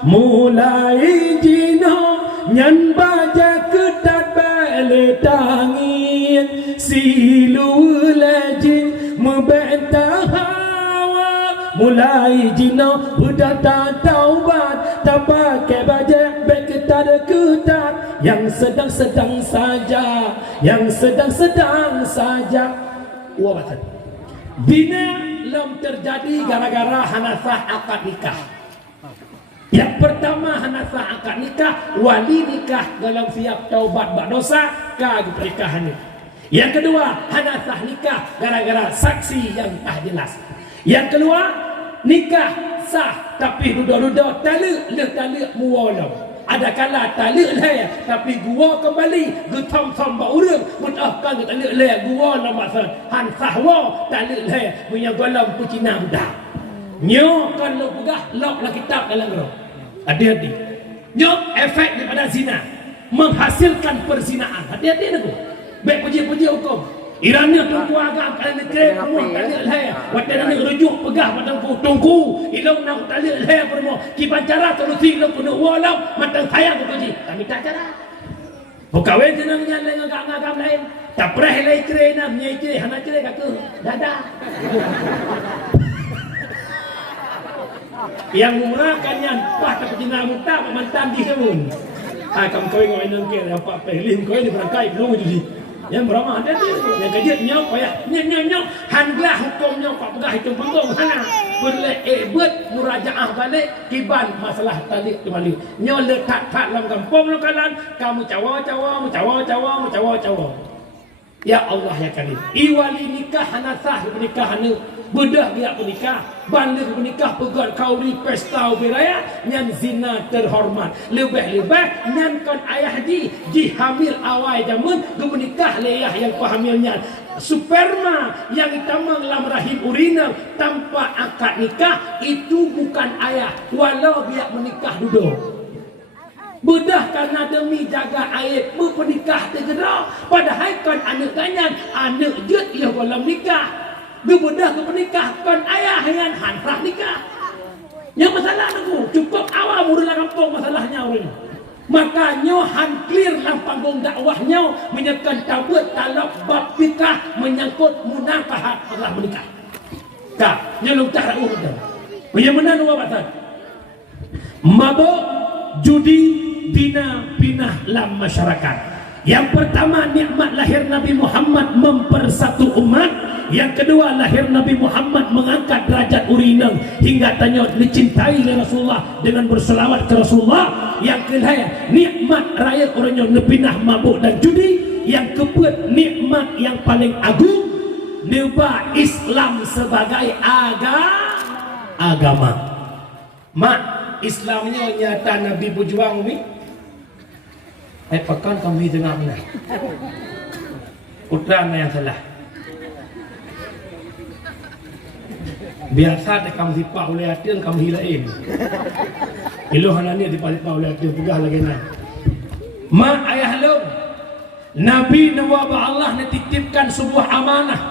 mulai jino nyan baja ketat bale tangin silu lajin membentah hawa mulai jino udah tak taubat tak pakai baja ketat yang sedang-sedang saja wabatan bina lam terjadi gara-gara hanasah akad nikah. Yang pertama hanasah akad nikah wali nikah dalam siap taubat berdosa ke pernikahan. Yang kedua hanasah nikah gara-gara saksi yang tak jelas. Yang kedua nikah sah tapi duda-duda talak muwalam. Ada kala talak lah tapi gua kembali getam urang mutahkan talak lah gua nama san han sahwa talak lah punya golam pucina budak nyo kan lo pegah lok lah kitab dalam gro hati-hati nyo efek daripada zina menghasilkan perzinaan hati-hati aku baik puji hukum Iranya tunggu agak kalian negeri semua talak lah waktu nak rujuk pegah matang tunggu ilong nak talak lah semua kiban cara solusi lo kena walau matang sayang puji kami tak cara bukawe jenengnya dengan agak lain tak pernah lai cerai nak nyai cerai hana cerai kata dadah yang murahkan yang pah tak pernah muta mantan di sebun kamu kau ingin nengke apa pelin kau ini berangkai belum jadi yang beramah dia yang kejut nyok payah nyok hanglah hukumnya pak pegah itu panggung hana boleh buat murajaah balik kiban masalah talik kembali nyok letak dalam kampung lokalan kamu cawa ya Allah ya karim iwali nikah hana sah pernikahan bedah dia menikah balik menikah pegat kauri pesta beraya nyan zina terhormat lebih-lebih nyan kan ayah ji hamil awal jamun menikah leyah yang hamilnya sperma yang ditamang dalam rahim urina tanpa akad nikah itu bukan ayah walau biar menikah duduk. Bedah karena demi jaga aib berpenikah tergerak. Padahal kan anak ganyan, anak jet ia dalam nikah. Bedah ke penikah kan ayah yang hanrah nikah. Yang masalah aku cukup awal mula kampung masalahnya orang. Makanya han clear dalam panggung dakwahnya menyatakan tabut talak bab nikah menyangkut munakahat setelah menikah. Kak, nyelung tak urut dah. Bagaimana nuwa batal? Mabuk, judi, bina dalam masyarakat. Yang pertama nikmat lahir Nabi Muhammad mempersatu umat. Yang kedua lahir Nabi Muhammad mengangkat derajat urina hingga tanya dicintai oleh Rasulullah dengan berselawat ke Rasulullah. Yang ketiga nikmat raya orangnya nepinah mabuk dan judi. Yang keempat nikmat yang paling agung neba Islam sebagai agama. Mak Islamnya nyata Nabi berjuang ni. Pekan kami dengar ni. Putra yang salah. Biasa kamu sipah oleh hati kamu hilain. Iluhan ni dipalipah oleh hati pegah lagi nak. Mak ayah lu Nabi nawaba Allah netitipkan sebuah amanah.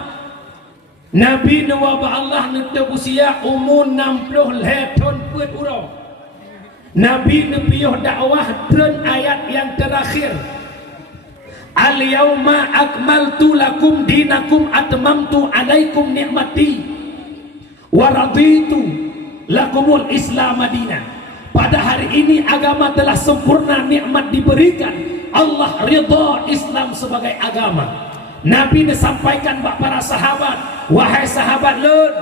Nabi nawaba Allah netebusia umur 60 tahun put urang. Nabi nepiyuh dakwah dan ayat yang terakhir. Al-yawma akmaltu lakum dinakum atmamtu alaikum ni'mati wa raditu lakumul Islam madinah. Pada hari ini agama telah sempurna, nikmat diberikan. Allah ridha Islam sebagai agama. Nabi disampaikan kepada para sahabat, wahai sahabat lun,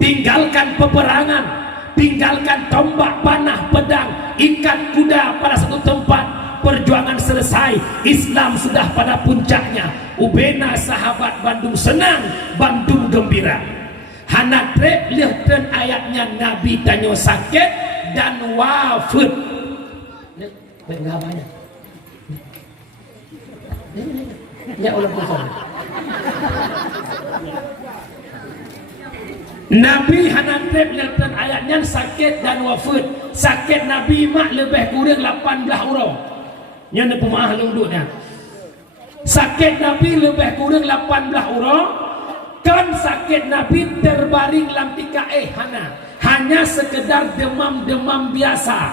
tinggalkan peperangan, tinggalkan tombak, panah, pedang, ikat kuda pada satu tempat. Perjuangan selesai, Islam sudah pada puncaknya. Ubena sahabat Bandung senang, Bandung gembira. Hana trek lihat ayatnya Nabi tanya sakit dan wafat. Enggak banyak. Ya Allah kosong. Nabi hana trek lihat ayatnya sakit dan wafat. Sakit Nabi mak lebih kurang 18 orang. Yang ada pemaah lunduknya. Sakit Nabi lebih kurang 18 orang. Kan sakit Nabi terbaring dalam tikaeh hanya sekedar demam-demam biasa.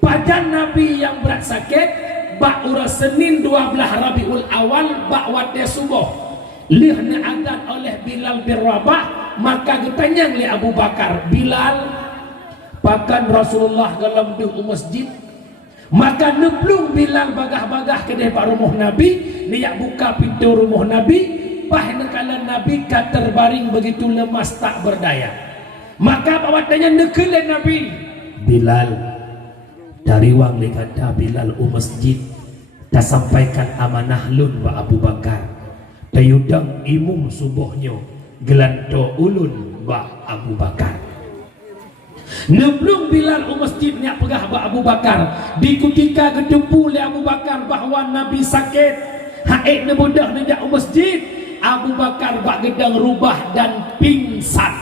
Pada Nabi yang berat sakit bak ura Senin 12 Rabiul Awal bak waktu subuh lihna adan oleh Bilal bin Rabah. Maka ditanya oleh Abu Bakar, Bilal pakan Rasulullah dalam di masjid. Maka neblung Bilal bagah-bagah ke depan rumah Nabi, dia buka pintu rumah Nabi. Pahna Nabi terbaring begitu lemas tak berdaya. Maka awatnya nekelan Nabi, Bilal dari wang kata Bilal masjid tak sampaikan amanah lun wa Abu Bakar tayudang imum subuhnya gelanto ulun wa Abu Bakar. Neblung Bilal masjidnya pegah ba Abu Bakar di ketika gedempu oleh Abu Bakar bahawa Nabi sakit haik nebudah nejak masjid. Abu Bakar bak gedang rubah dan pingsan.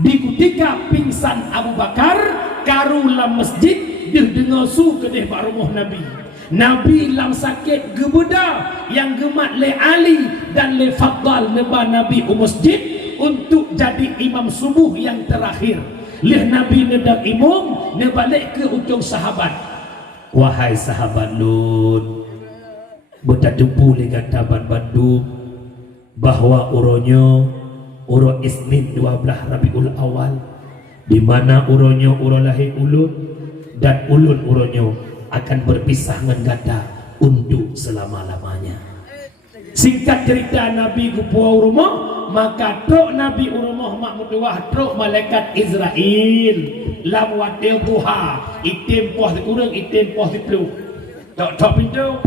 Di ketika pingsan Abu Bakar karulah masjid dia dengar su ke depan rumah Nabi. Nabi lam sakit gebeda yang gemat le Ali dan le Faddal neba Nabi masjid untuk jadi imam subuh yang terakhir. Leh Nabi nedang imam nebalik ke ujung sahabat. Wahai sahabat Lut, bertemu dengan taban Bandung bahwa uronyo uro Isnin 12 Rabiul Awal di mana uronyo uro lahir ulun dan ulun uronyo akan berpisah menggata untuk selama-lamanya. Singkat cerita Nabi gupuau rumah maka truk Nabi urumah mak mutuah truk malaikat Israel lam wadil duha itim poh kurang itim poh dipelu tok pintu.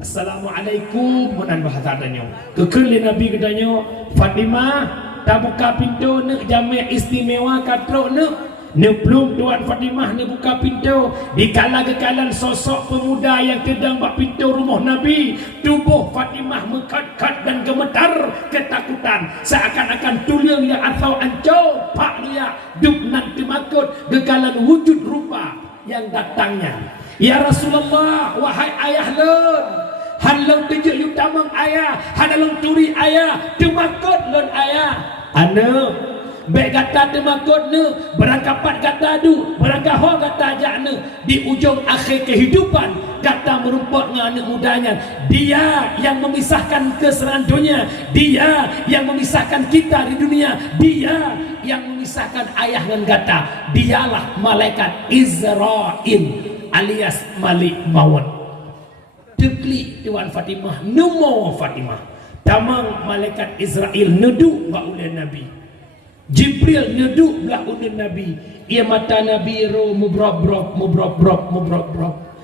Assalamualaikum munan bahasa tanya. Kekeli Nabi katanya, Fatimah tak buka pintu nak jamak istimewa katrok nak. Nebelum Tuan Fatimah ni buka pintu, dikala-kekalan sosok pemuda yang sedang buat pintu rumah Nabi, tubuh Fatimah mengkat-kat dan gemetar ketakutan, seakan-akan tulang yang atau ancur pak dia duk nanti makut kekalan wujud rupa yang datangnya. Ya Rasulullah, wahai ayah lun, halang tujuk yuk tamang ayah, halang turi ayah, temakut lun ayah. Anak baik kata temakut ne, berangkapat kata du, berangkah kata ajak ne, di ujung akhir kehidupan kata merupak dengan anak mudanya. Dia yang memisahkan keserangan dunia, dia yang memisahkan kita di dunia, dia yang memisahkan ayah dan kata. Dialah malaikat Israel alias Malik Maut. Teklik Tuan Fatimah, nemo Fatimah, tamang malaikat Israel neduk ba ulun Nabi. Jibril nyeduk belah undun Nabi. Ia mata Nabi ro mubrab-brab.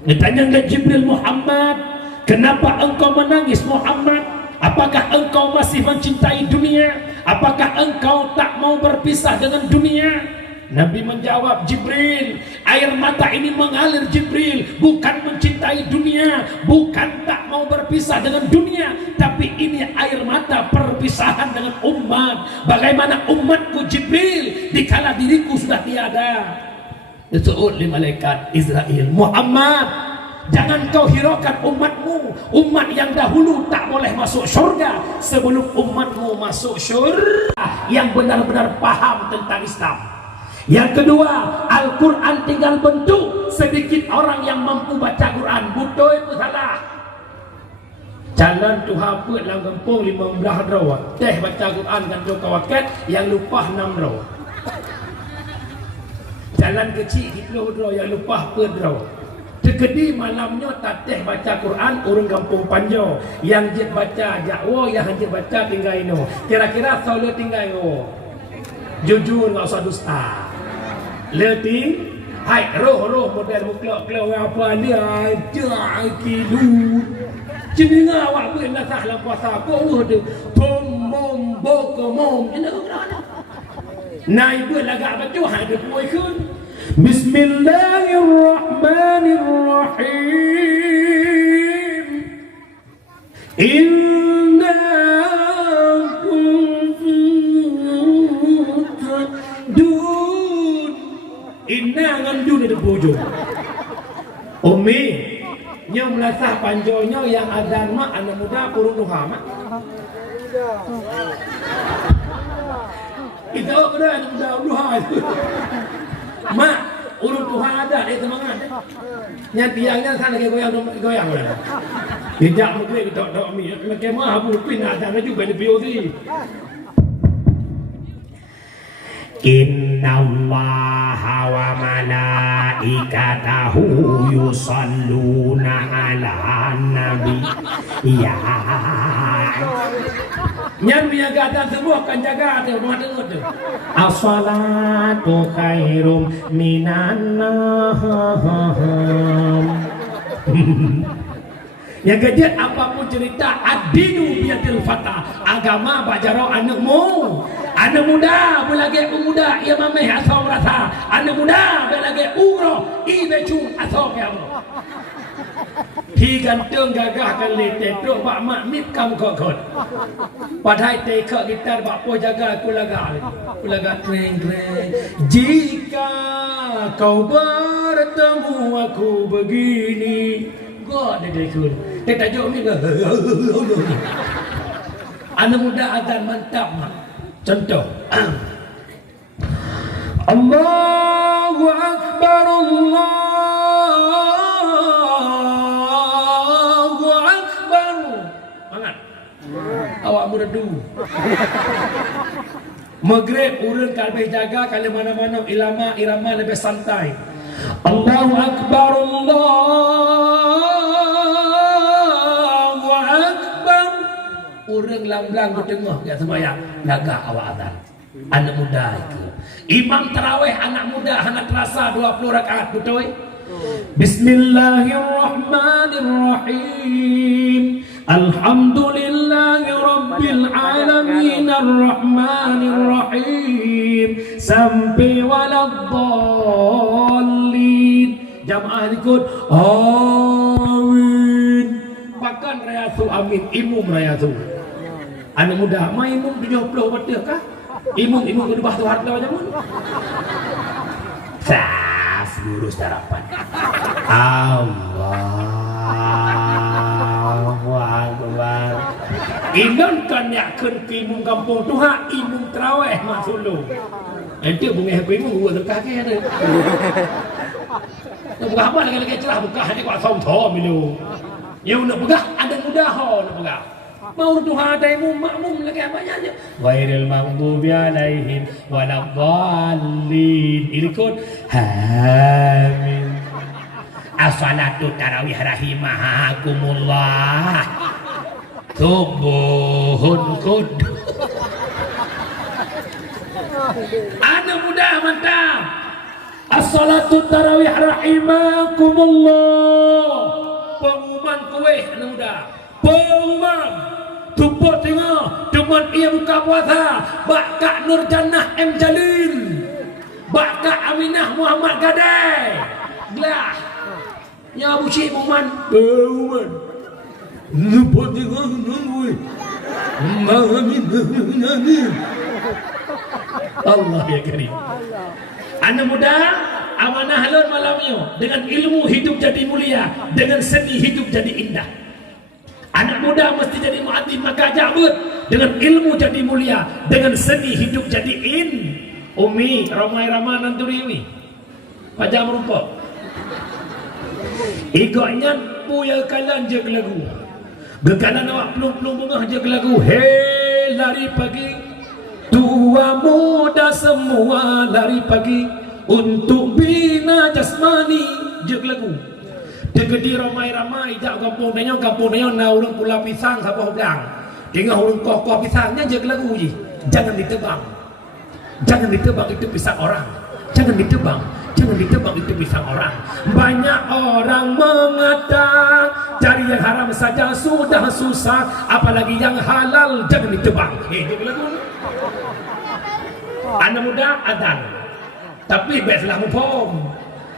Dia tanya ke Jibril, Muhammad, kenapa engkau menangis Muhammad? Apakah engkau masih mencintai dunia? Apakah engkau tak mau berpisah dengan dunia? Nabi menjawab, Jibril, air mata ini mengalir Jibril, bukan mencintai dunia, bukan tak mau berpisah dengan dunia, tapi ini air mata perpisahan dengan umat. Bagaimana umatku Jibril dikala diriku sudah tiada? Disebut oleh malaikat Israel, Muhammad, jangan kau hiraukan umatmu, umat yang dahulu tak boleh masuk syurga sebelum umatmu masuk syurga yang benar-benar paham tentang Islam. Yang kedua, Al-Quran tinggal bentuk sedikit orang yang mampu baca Quran. Betul itu salah. Jalan tu hafid dalam kampung 15 raw. Teh baca Quran kan tu kawakat yang lupa 6 raw. Jalan kecil 10 raw yang lupa 4 raw. Tekedi malamnya tak teh baca Quran orang kampung Panjo. Yang jet baca Jawa, yang jet baca tinggal ino. Kira-kira solo tinggal ino. Jujur enggak usah dusta. Letih, hai roh model muklok-klok apa dia kilut. Jadi awak pun nak salah puasa ko tu. Tom bokomom. Naik pun lagak baca hai dia puai kun. Bismillahirrahmanirrahim. Inna Inna ngandu di bujung. Umi nya melasah panjonya yang adan mak anak muda kurung duha mak. Kita kena anak muda duha. Mak urut duha ada dia semangat. Nya tiangnya sana ke goyang lah. Tidak mungkin kita dok mi. Macam mah abu pin ada juga di POC. Innallaha wa malaikatahu yusalluna ala nabi. Ya nyan biar kata semua kan jaga tu rumah dengar tu. As-salatu khairum minan nawm. Yang kejadian apapun cerita adinu biadil fata, agama bajaro anakmu. Anak muda belagi pemuda ia mameh asal rasa. Anak muda belagi umroh ibecung asal Allah. Hi gantung gagah kan lete duk bak mak mip kamu kokot. Padahal tekak gitar bak po jaga aku laga treng. Jika kau bertemu aku begini, God dia kun. Dia tajuk ni ke? Anak muda azan mantap mak. Contoh. Allahu Akbar, Allahu Akbar. Mangat. Awak merdu. Maghrib urang kalbih jaga kalau mana-mana irama lebih santai. Allahu Akbar, Allahu Akbar. Urang lang-lang bertengah kat sembahyang, lagak awak azan. Anak muda itu. Imam tarawih anak muda anak terasa 20 rakaat betul. Bismillahirrahmanirrahim. Alhamdulillahi rabbil alamin arrahmanirrahim. sampai waladdallin. Jamaah ikut amin. Bahkan rayatu amin, imum rayatu. Anak muda, mai imum 70 betul kah? Imum ke bawah tu harta macam mana? Saf lurus harapan. Allahu Akbar. Inon kan yakun ke imum kampung tu hak imum terawih masuk lu. Nanti bunga imum gua terkaki ada. Nak buka apa lagi cerah buka hati kau asam thom milu. Yang nak buka ada mudah ho nak buka. Mau Tuhan ada imum makmum lagi apa aja. Ghairil maghdubi alaihim waladdallin. Ikut amin. As-salatu tarawih rahimahakumullah. Subuhun kudu. Anak muda mantap. As-salatu tarawih rahimakumullah. Pengumuman kuih anak muda. Pengumuman tumpuk tengah teman ia buka puasa Bak Nur Jannah M Jalil, Bak Aminah Muhammad Gadai Glah ya Abu Syekh Muhammad pengumuman tumpuk tengah nunggu Allah ya karim. Anak muda amanah halal malamnya dengan ilmu hidup jadi mulia, dengan seni hidup jadi indah. Anak muda mesti jadi muadzin maka jabut, dengan ilmu jadi mulia, dengan seni hidup jadi in. Umi ramai ramai nanturiwi pajak merumpok igaknya puya kalan je lagu gekalan awak pelung-pelung bunga je lagu. Hei lari pagi tua muda semua lari pagi untuk bina jasmani je lagu. Degedi ramai-ramai jak kampung nanya na urang pula pisang siapa bilang. Tengah urang kokoh pisangnya je lagu je. Jangan ditebang. Jangan ditebang itu pisang orang. Jangan ditebang itu pisang orang. Banyak orang mengatakan cari yang haram saja sudah susah, apalagi yang halal jangan ditebang. Je lagu. Anak muda adzan. Tapi biasalah mufhum.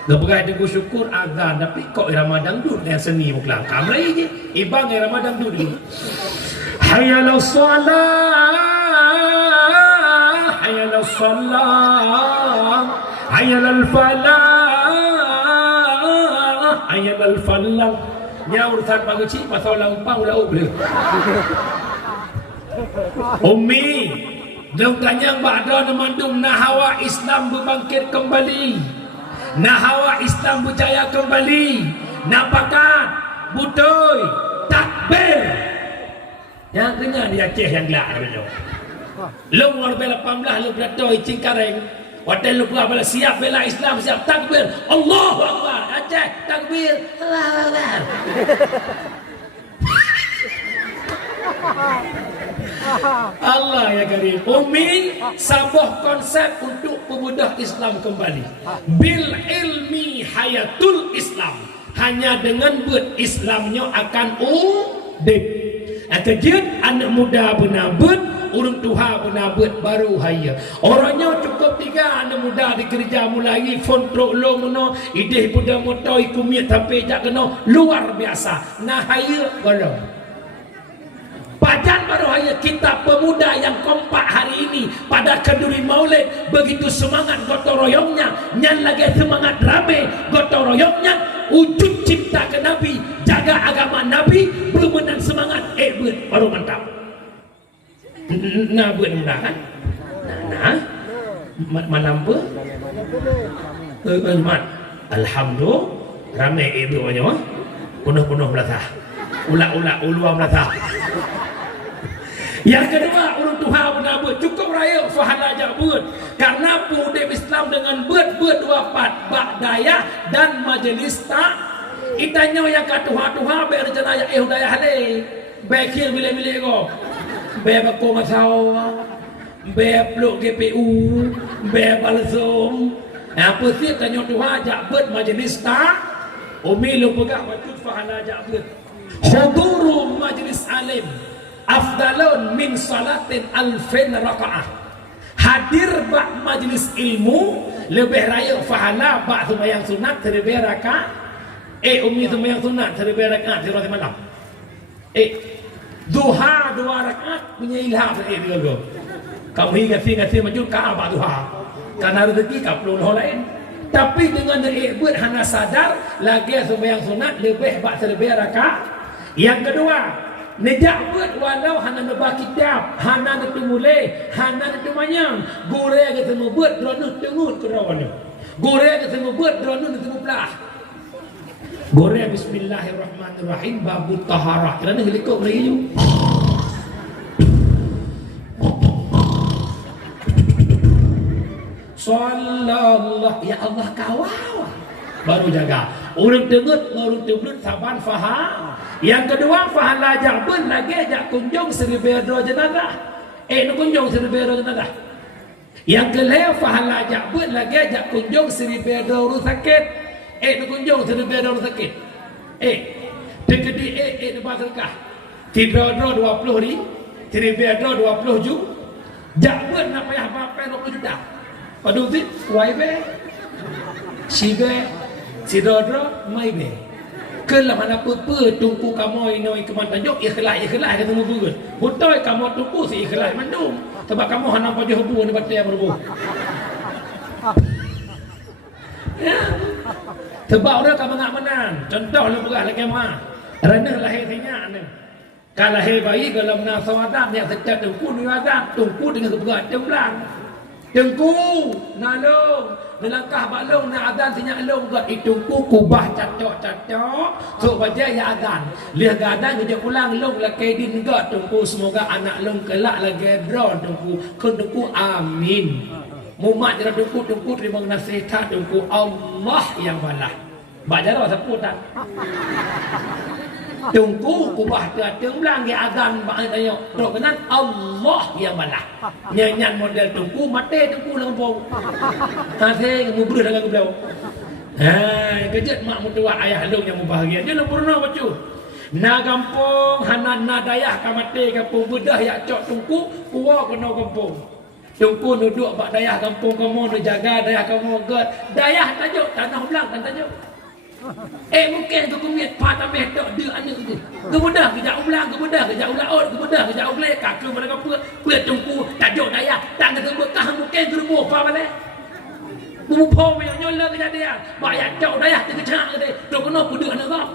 Lepas itu syukur azan, tapi kok irama dangdut yang seni muklang. Kamrai je, ibang irama dangdut ni. Hayya salah, hayya salah, hayya falah, hayya falah. Nya urusan pagi pasal lampau lauk boleh. Umi, dia tanya ba'da namandum nahawa Islam berbangkit kembali. Nahawa Islam berjaya kembali. Napakat butoy takbir. Yang dengar dia Aceh yang gelak betul. Lu ngor bela 18 lu beratoi cingkareng. Hotel lu bela siap bela Islam, siap takbir. Allahu Akbar. Aceh takbir. Allahu Akbar. Allah ya karim. Umi sabuh konsep untuk pemuda Islam kembali. Bil ilmi hayatul Islam. Hanya dengan berislamnya akan udip. Kejut anak muda benabut, urung tuha benabut baru haya. Orangnya cukup 3 anak muda di kerja mulai fontro lo meno ideh budak motor ikumit sampai jak kena luar biasa. Nah haya belum. Pajan baru hanya kita pemuda yang kompak hari ini pada kenduri maulid begitu semangat gotong royongnya, nyan lagi semangat rame gotong royongnya, wujud cinta ke Nabi, jaga agama Nabi, belum menang semangat, baru mantap. Nah benar kan? Nah, malam apa? Alhamdulillah, ramai ibu banyak, penuh belatah, ulak belatah. Yang kedua, urut Tuhan benabut cukup raya fahala jabut karena pudip Islam dengan bet wafat Ba'dayah dan majelis tak itanya yang kata Tuhan berencana ya hudayah le bekir bila-bila ko be bako masau be peluk GPU be balzom apa sih tanya Tuhan jabut majelis tak umi lu pegang waktu fahala jabut huduru majelis alim afdalun min salatin alfin rakaah. hadir bak majlis ilmu lebih raya fahala bak sembahyang sunat terlebih rakaat umi sembahyang sunat terlebih rakaat di roti malam duha 2 rakaat punya ilham dia kamu ingat maju Kaabah duha karena rezeki kau perlu orang lain tapi dengan buat hana sadar lagi sembahyang sunat lebih bak terlebih rakaat. Yang kedua nejak buat walau hana lebah kitab hana itu mulai hana itu manyang gore kita membuat drone tengut ke rawan gore kita membuat drone itu belah gore bismillahirrahmanirrahim babut taharah kerana helikop lagi you sallallahu ya Allah kawal baru jaga urang tengut urang teblut saban faham. Yang kedua fahala jabun lagi ajak kunjung seribedo jenazah nak kunjung seribedo jenazah. Yang kelima fahala jabun lagi ajak kunjung seribedo orang sakit nak kunjung seribedo orang sakit dekedi depan sedekah tidak 20 ni seribedo 20 ju jabun nak payah apa 20 juta padu tu waibe sibe sidodro maibe kelam mana apa tungku kamu ini keman tajuk ikhlas kata mubur betul kamu tungku si ikhlas mandum sebab kamu hanam pada hubu ni batai berbu sebab orang kamu nak menang contoh lu berah lagi mah rana lahir tanya ni kalau lahir bayi kalau menang sawadan yang sejak tungku ni wadan tungku dengan keberat jemblang tungku nalung melangkah balong nak adan sinyak long kat itungku kubah cacok so baca ya adan lihat gadan kerja pulang long lakai din kat tungku semoga anak long kelak lagi drone tungku amin mumat jera tungku terima nasihat tungku Allah yang balah baca apa sebut tak tungku kubah temblang ya adan bang tanya tok benar Allah yang balah nyanyian model tungku mate tungku lampau tadi ngubur dengan geblau kejut mak mutua ayah long yang bahagia dia pernah baca na kampung hanan na dayah kamate kampung bedah ya cok tungku kuwa kena kampung tungku duduk bak dayah kampung kamu nak jaga dayah kamu god dayah tajuk tanah belang kan tajuk mungkin tu kumit patah metok dia anak tu kemudah kejap ulang kemudah kejap ulang kakak mereka puat tungku tajuk dayah tak kata bekah mungkin gerbo apa balik bupo yang nyola kejadian bayar cok dayah terkecak dia tu kena puduk anak kau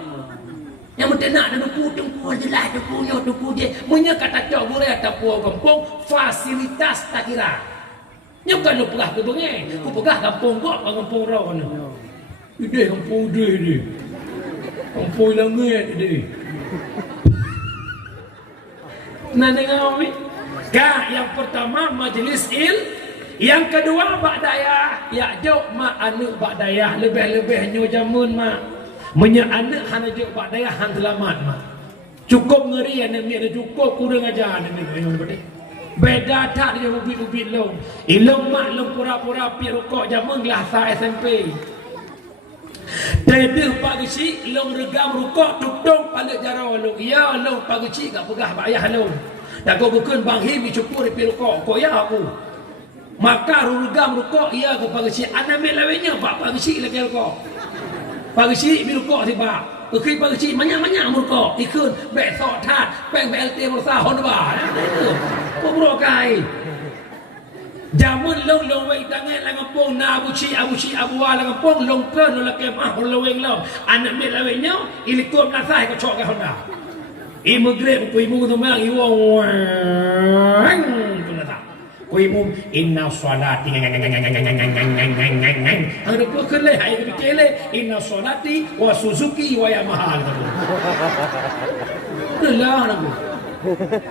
yang mesti nak ada tungku jelas tungku je punya kata cok boleh ataupun kampung fasilitas tak kira nyukan lu pegah ke bengai ku pegah kampung kau kampung rau ni ide kampung dia kampung langit dia nak dengar ni yang pertama majlis yang kedua bak dayah ya jauh mak anak bak dayah lebih-lebih nyo jamun mak menyak anak hana jauh bak dayah han selamat mak cukup ngeri anak ni ada cukup kurang ajar anak ni beda tak dia ubit-ubit long ilong mak long pura-pura pi rokok jamun gelasa SMP Dedeh pagi si long regam rukuk tudung palik jarau long ya long pagi si gak pegah bayah long dak kau bukan bang himi cukur pi rukuk kau ya aku maka regam rukuk ya aku pagi si ana mel lawenya pak pagi si lagi rukuk pagi si pi rukuk si pak okey pagi si banyak-banyak rukuk ikut besok tat peng BLT mersa honba kau brokai jamun long wei tangan lang pong na abu wa lang pong long tren la ke mah long wei long anak me la wei nyo ilikom na sai ko chok ka honda imugre ko imu to mang iwo tu na ta ko imu inna salati ada ko kele hai ko kele inna salati wa suzuki wa yamaha lah na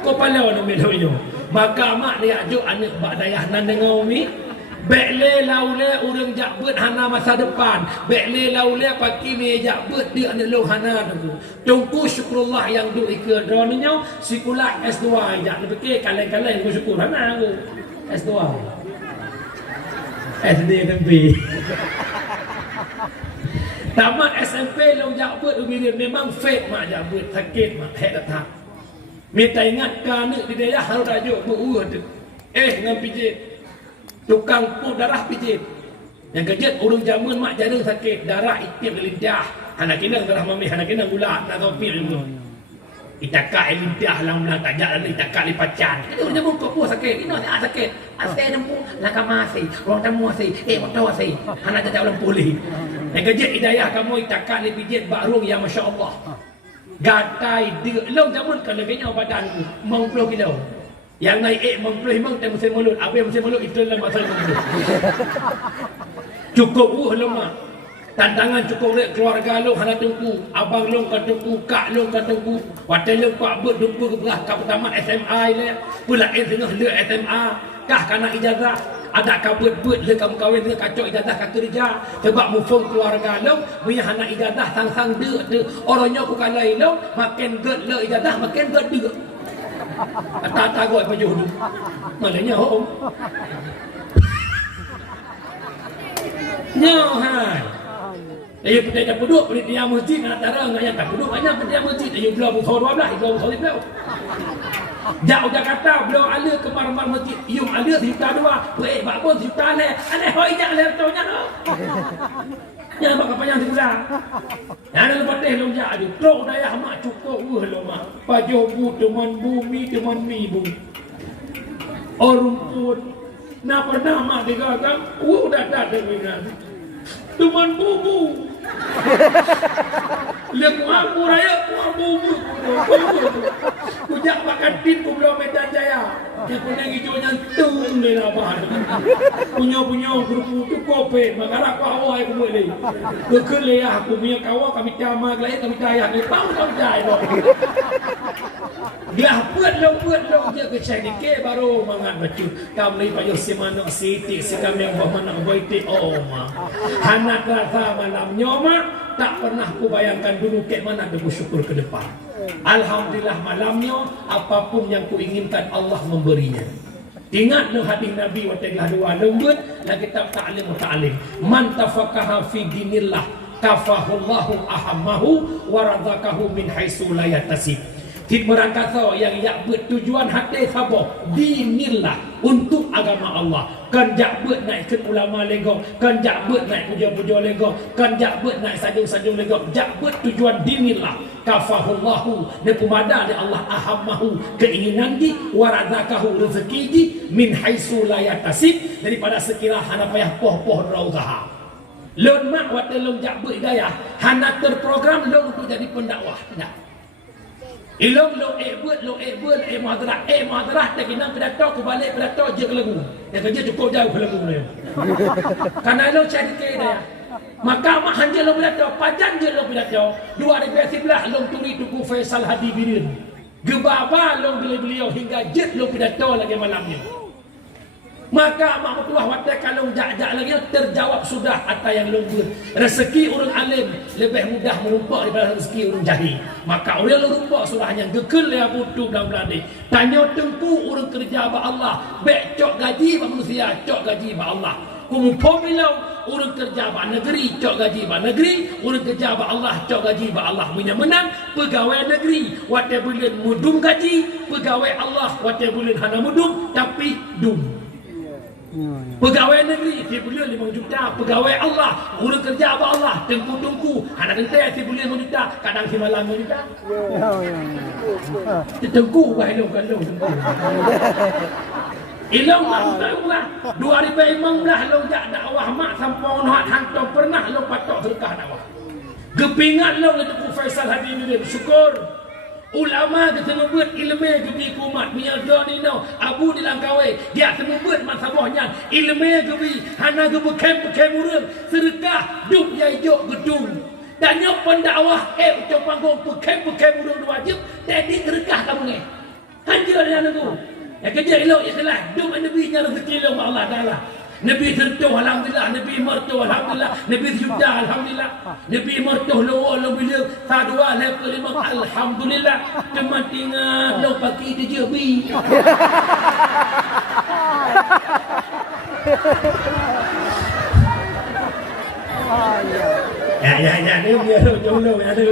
kau palau nak melo nyo maka mak dia ajuk anak bak dayah nan dengar umi bekle laule urang jak beut hana masa depan bekle laule pagi me jak beut dia anak long hana tu tunggu syukurullah yang duk ikut dronnya sikulat S2 jak lebih kalen-kalen ku syukur hana aku S2 SD SMP tamat SMP long jak beut umi memang fake mak jak beut sakit mak hek datang minta ingat kan di daerah harus tajuk berurut ngam pijit Tukang puk darah pijit. Yang kejut urung jamun mak jaring sakit, darah itip lintah. Anak kinang darah mami, anak kinang gula, nak topi dulu. Itakak lintah lang lang tajak dan itakak lipacan. Itu urung jamun puk sakit, ini ada sakit. Asal nemu laka masih, ruang tamu masih, waktu masih. Anak jajak orang pulih. Yang kejut hidayah kamu itakak lipijit barung yang masya-Allah. Gatai dia, long jamun kalau kena badanku, mau 10 kilo. Yang naik mempelih mang tak musim mulut. Apa yang musim mulut itu dalam masalah mulut. Cukup lemah. Tantangan cukup rek keluarga lu hana tungku, abang lu kan tungku, kak lu kan tungku. Watai lu pak ber dumpu ke belah kau pertama SMA le. Pula tengah le SMA. Kah kana ijazah. Ada kabut le kamu kahwin dengan kacau ijazah kata kerja. Sebab mufung keluarga lu punya hana ijazah sang-sang de. Orangnya ku kalai lu makin ged le ijazah makin ged de. Tak gọi bao nhiêu đúng mà lấy nhau không nhau hai dia penduduk dia masjid nak tara ngaya tak penduduk banyak dia masjid dia belah buthor 12 belah buthor 12 jauh Jakarta belah ala ke mar-mar masjid ium ala sejuta 2 bak pun sejuta le aneh hoi jak le tonya no nya bak panjang sebulan ada lepas teh long jak ada trok daya mak cukup lo mak pajo bu teman bumi teman mi bu rumput nak pernah mak digagang dah dengan teman bubu lek aku raya bubu kujak makan tin ku belum Medan Jaya yang kuning hijau nyantung ni lah bahan punya grup tu kope makarak ku awal aku boleh kekele aku punya kawan kami camag lain kami tayang ni tahu kami jaya Glah buat lo je ke cai ni ke baru mangan bacu kami payo simano siti sikam yang bermana baiti ma hanak rasa malam nyoma tak pernah ku bayangkan dulu ke mana ada bersyukur ke depan. Alhamdulillah malamnya apapun yang ku inginkan Allah memberinya. Ingat no hadis Nabi wa ta'ala dua lembut dan kitab ta'lim. Man tafaqaha fi dinillah kafahullahu ahammahu wa razaqahu min haitsu la yahtasib. Tik merangkasa yang bertujuan hati sabar dinillah untuk agama Allah. Kan jak buat naik ke ulama lego, kan jak buat naik puja-puja lego, kan jak buat naik sajung-sajung lego, jak buat tujuan dinillah kafahullahu nepumada di Allah ahammahu keinginan di warazakahu rezeki di min haitsu la yahtasib daripada sekira hana payah poh-poh rauzaha. Lon mak wat long jak buat hidayah hana terprogram long untuk jadi pendakwah tidak. Ilong lo buat muhadarah tak kena pidato ke balik pidato je ke lagu. Dia kerja cukup jauh ke lagu dia. Karena lo cari ke dia. Maka mak hanja lo pidato, pajan je lo pidato. 2011 lo turi tuku Faisal Hadi Birin. Gebaba lo beliau hingga jet lo pidato lagi malamnya. Maka mak mertua watak kalau jak-jak lagi terjawab sudah apa yang lembut. Rezeki orang alim lebih mudah merumpak daripada rezeki orang jahil. Maka orang merumpak sudah hanya gekel ya butuh dalam beladi. Tanya tengku orang kerja ba Allah, baik cok gaji ba manusia, cok gaji ba Allah. Kumpul bilau orang kerja ba negeri, cok gaji ba negeri, orang kerja ba Allah, cok gaji ba Allah. Menang pegawai negeri, watak bulan mudum gaji, pegawai Allah watak bulan hana mudum tapi dum. Pegawai negeri dia bulan 5 juta, pegawai Allah urus kerja apa Allah tengku-tengku anak kentai dia bulan 5 juta, kadang si malam 5 juta. Tengku wahai long kan long. Ilong lah 2015 long jak dakwah mak sampau nak hantar pernah long patok sedekah dakwah. Gepingat long itu Faisal Hadi Birin syukur. Ulama kita membuat ilmu gebi kumat miyaga ni no abu di langkawai dia membuat masabahnya ilmu gebi hana gebi kem urang sedekah duk yai jok gedung dan nyok pendakwah ucap panggung kem urang wajib jadi sedekah kamu ni hanja dia lagu ya kerja elok ikhlas duk nabi nya rezeki lo Allah taala. Nabi tertuh alhamdulillah, Nabi mertuh alhamdulillah, Nabi sudah alhamdulillah, Nabi mertuh lo bila sadua level 5 alhamdulillah. Cuma tinggal lo pakai dia jebi. Ya Ya dia jodoh ada.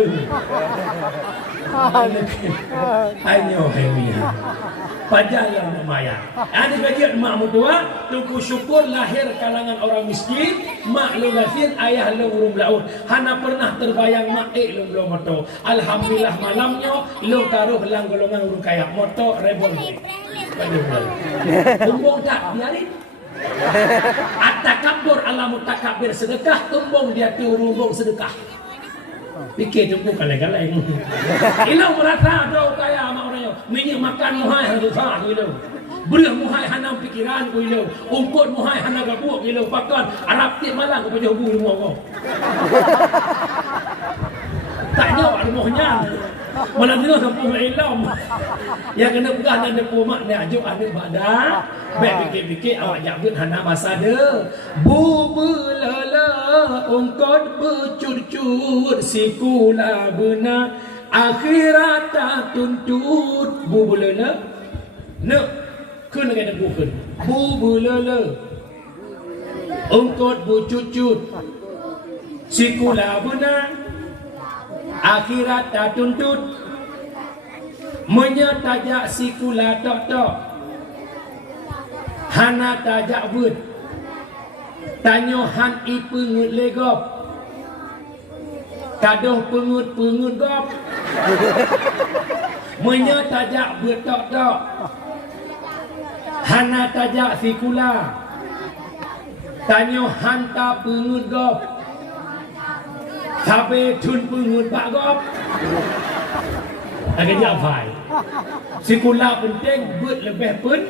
Hanya heavy. Pajalan lumayan. Ada bagian mak mutua, tunggu syukur lahir kalangan orang miskin, mak lu lahir, ayah lu urung laut. Hana pernah terbayang mak lu belum moto. Alhamdulillah malamnya lu taruh lang golongan urung kaya moto rebon. Tumbung tak biarin. At-takabbur ala mutakabir sedekah, tumbung dia tiurumbung sedekah. Pikir jemput kaleng-kaleng. Ilau merasa ada kaya sama orangnya. Minyak makan muhai harus sah ilau. Belah muhai hanam pikiran ku ilau. Ungkut muhai hanam gabuk ilau. Pakan Arab tiap malam ku pajah hubung rumah kau. Tak nyawa rumahnya. Malam ni sempurna ilam. Yang kena pegang dan depu mak ni ajuk ada badan. Baik fikir-fikir awak jabut hana masa de. Bubulala ungkot bercud-cud sikula benar akhirat tak tuntut. Bubulala nak kena kena bukan. Bubulala ungkot bercud-cud sikula benar akhirat tak tuntut. Menyetajak sikula tok-tok hana tajak bud. Tanya han i pengut legop. Kadoh pengut gop. Menyetajak bud tok-tok hana tajak sikula. Tanya han ta pengut gop. Sampai tun pengut bak gop. Kerja apa? Sikula penting, buat lebih pun.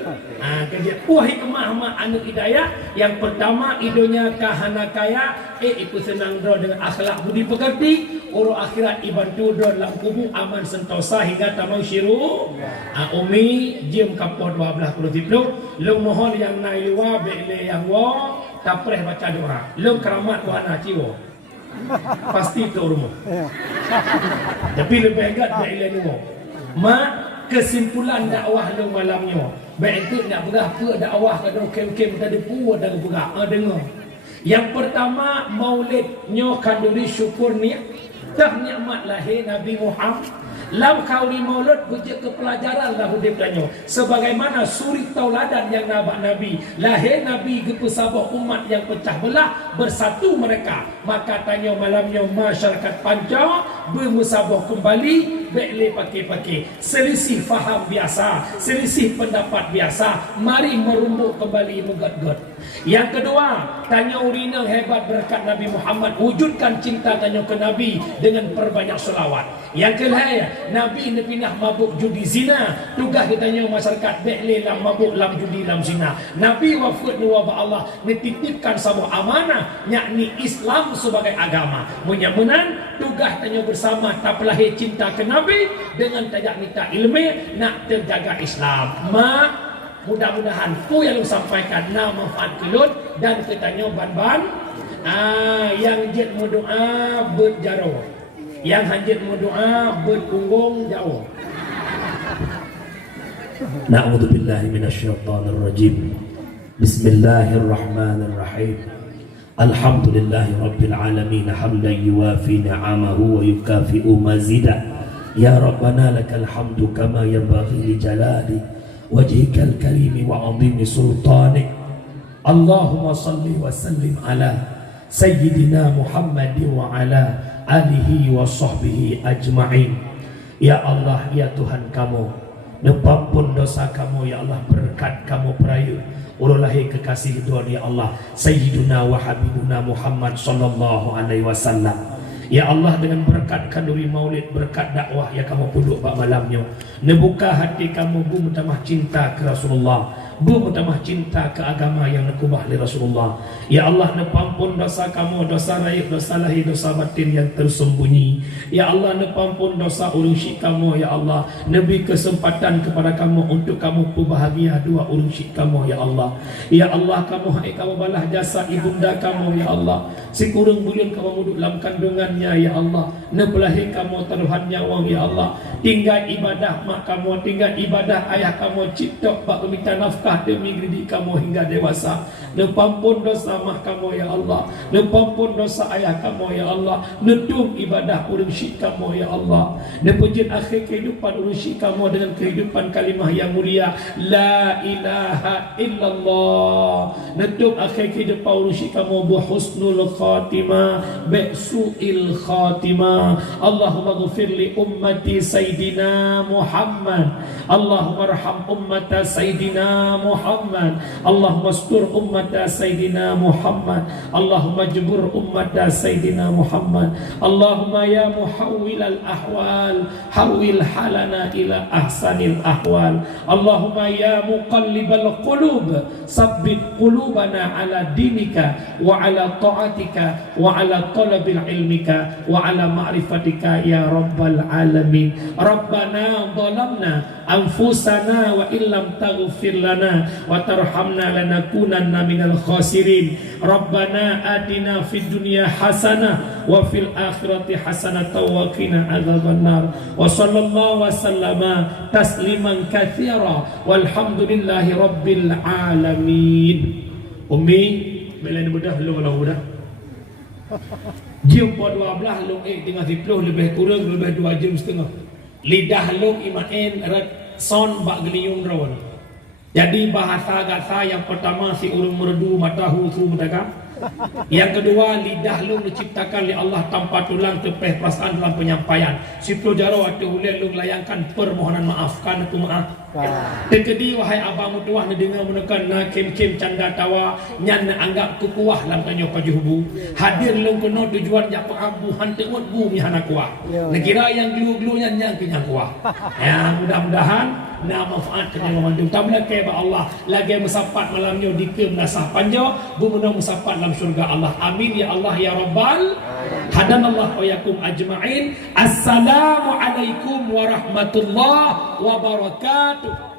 Kerja hikmah mak anak hidayah. Yang pertama, idonya kahana kaya. Ipu senang draw dengan akhlak budi pekerti. Orang akhirat ibantu draw dalam kubur aman sentosa hingga tamang syiru. Umi jam kapur 12 tipluk. Lu mohon yang naik luar, bekle yang wa. Tapreh baca doa. Lu keramat wahana ciwo. Pasti ke rumah. Tapi lebih hebat dari lain rumah. Mak kesimpulan dakwah lu malamnya. Baik itu nak berapa dakwah kada kem-kem tadi puas dan berapa dengar. Yang pertama maulidnya kanduri syukur ni. Dah nikmat lahir Nabi Muhammad. Lau kauli maulud bujur ke pelajaran lah hudib tanya. Sebagaimana suri tauladan yang nabak Nabi. Lahir Nabi ke pesabah umat yang pecah belah. Bersatu mereka. Maka tanya malamnya masyarakat panca. Bermusabah kembali. Bekle pakai-pakai. Selisih faham biasa. Selisih pendapat biasa. Mari merumbuk kembali megat-gat. Yang kedua, tanya urina hebat berkat Nabi Muhammad. Wujudkan cinta tanya ke Nabi dengan perbanyak selawat. Yang kelihaya, Nabi ni pindah mabuk judi zina. Tugas ditanya masyarakat bekle lam mabuk lam judi lam zina. Nabi wafat ni wabak Allah dititipkan sebuah amanah, yakni Islam sebagai agama. Menyamenan tugas tanya bersama tak pelahir cinta ke Nabi dengan tajak minta ilmu nak terjaga Islam. Mak mudah-mudahan ku yang sampaikan nak manfaat kelut dan ketanya ban-ban yang jet mu doa berjaro, yang hanjit mu doa berpunggung jauh. Na'udzubillahi minasyaitonir rajim. Bismillahirrahmanirrahim. Alhamdulillahi rabbil alamin hamdan yuwafi ni'amahu wa yukafi'u mazidah. Ya Rabbana lakal hamdu kama yanbaghi li jalali wajhikal karimi wa 'azimi sultanik. Allahumma salli wa sallim ala sayyidina Muhammadin wa ala alihi wa sahbihi ajma'in. Ya Allah, ya Tuhan kamu, nepampun dosa kamu ya Allah, berkat kamu perayu ululahi kekasih Tuhan ya Allah Sayyiduna wa Habibuna Muhammad sallallahu alaihi wasallam. Ya Allah, dengan berkat kanduri maulid, berkat dakwah yang kamu punduk pada malamnya, nebuka hati kamu bu mutamah cinta ke Rasulullah, bu mutamah cinta ke agama yang nekubah li Rasulullah. Ya Allah, nepampun dosa kamu, dosa raib, dosa lahir, dosa batin yang tersembunyi. Ya Allah, nepampun dosa ulung syik kamu ya Allah. Nabi kesempatan kepada kamu untuk kamu berbahagia dua ulung syik kamu ya Allah. Ya Allah, kamu hai kamu balah jasa ibunda kamu ya Allah. Sikurung bulan kamu duduk dalam kandungan ya Allah, nebelahi kamu taruhan nyawa ya Allah, tinggal ibadah mak kamu, tinggal ibadah ayah kamu, cipta bak meminta nafkah demi didik kamu hingga dewasa. Nepampun dosa mak kamu ya Allah, nepampun dosa ayah kamu ya Allah, nedum ibadah urang syik kamu ya Allah, nepujin akhir kehidupan urang syik kamu dengan kehidupan kalimah yang mulia la ilaha illallah, nedum akhir kehidupan urang syik kamu husnul khatimah su'il khatimah. Allahumma ghfir li ummati Sayyidina Muhammad, Allahumma arham ummata Sayyidina Muhammad, Allahumma astur ummata Sayyidina Muhammad, Allahumma jbur ummata Sayyidina Muhammad, Allahumma ya muhawwil al-ahwal hawwil halana ila ahsanil ahwal, Allahumma ya muqallibal qulub sabbit qulubana ala dinika wa ala ta'atika wa ala talabil ilmika wa ala ma'rifatika ya rabbal alamin. Rabbana zalamna anfusana wa illam taghfir lana wa tarhamna lanakunanna minal khasirin. Rabbana atina fid dunya hasanah wa fil akhirati hasanah wa qina adzabannar. Wa sallallahu wa sallama tasliman katsira walhamdulillahi rabbil alamin. Umi bila ni mudah lu kalau mudah jam 12 long tengah 10 lebih kurang lebih 2 jam setengah. Lidah long imain son bak geliung rawan. Jadi bahasa gasa yang pertama si urung merdu matahu su mereka. Yang kedua lidah long diciptakan oleh Allah tanpa tulang tepeh perasaan dalam penyampaian. Si jaro atu hulil long layangkan permohonan maafkan aku maaf. Tekedi wahai abang mutuah na dengar menekan na kem-kem canda tawa nyan na anggap kukuah lam tanyo pajuhubu hadir long kono tujuan jak pengampuhan tengok bumi hana kuah nekira yang glu-glunya nyang kenyang kuah ya mudah-mudahan na manfaat kena memandung tabla ke ba Allah lagi musapat malamnya dikem nasah panjo bu menang musapat dalam surga Allah amin ya Allah ya rabbal hadanallahu wa yakum ajma'in. Assalamu alaikum warahmatullahi wabarakatuh.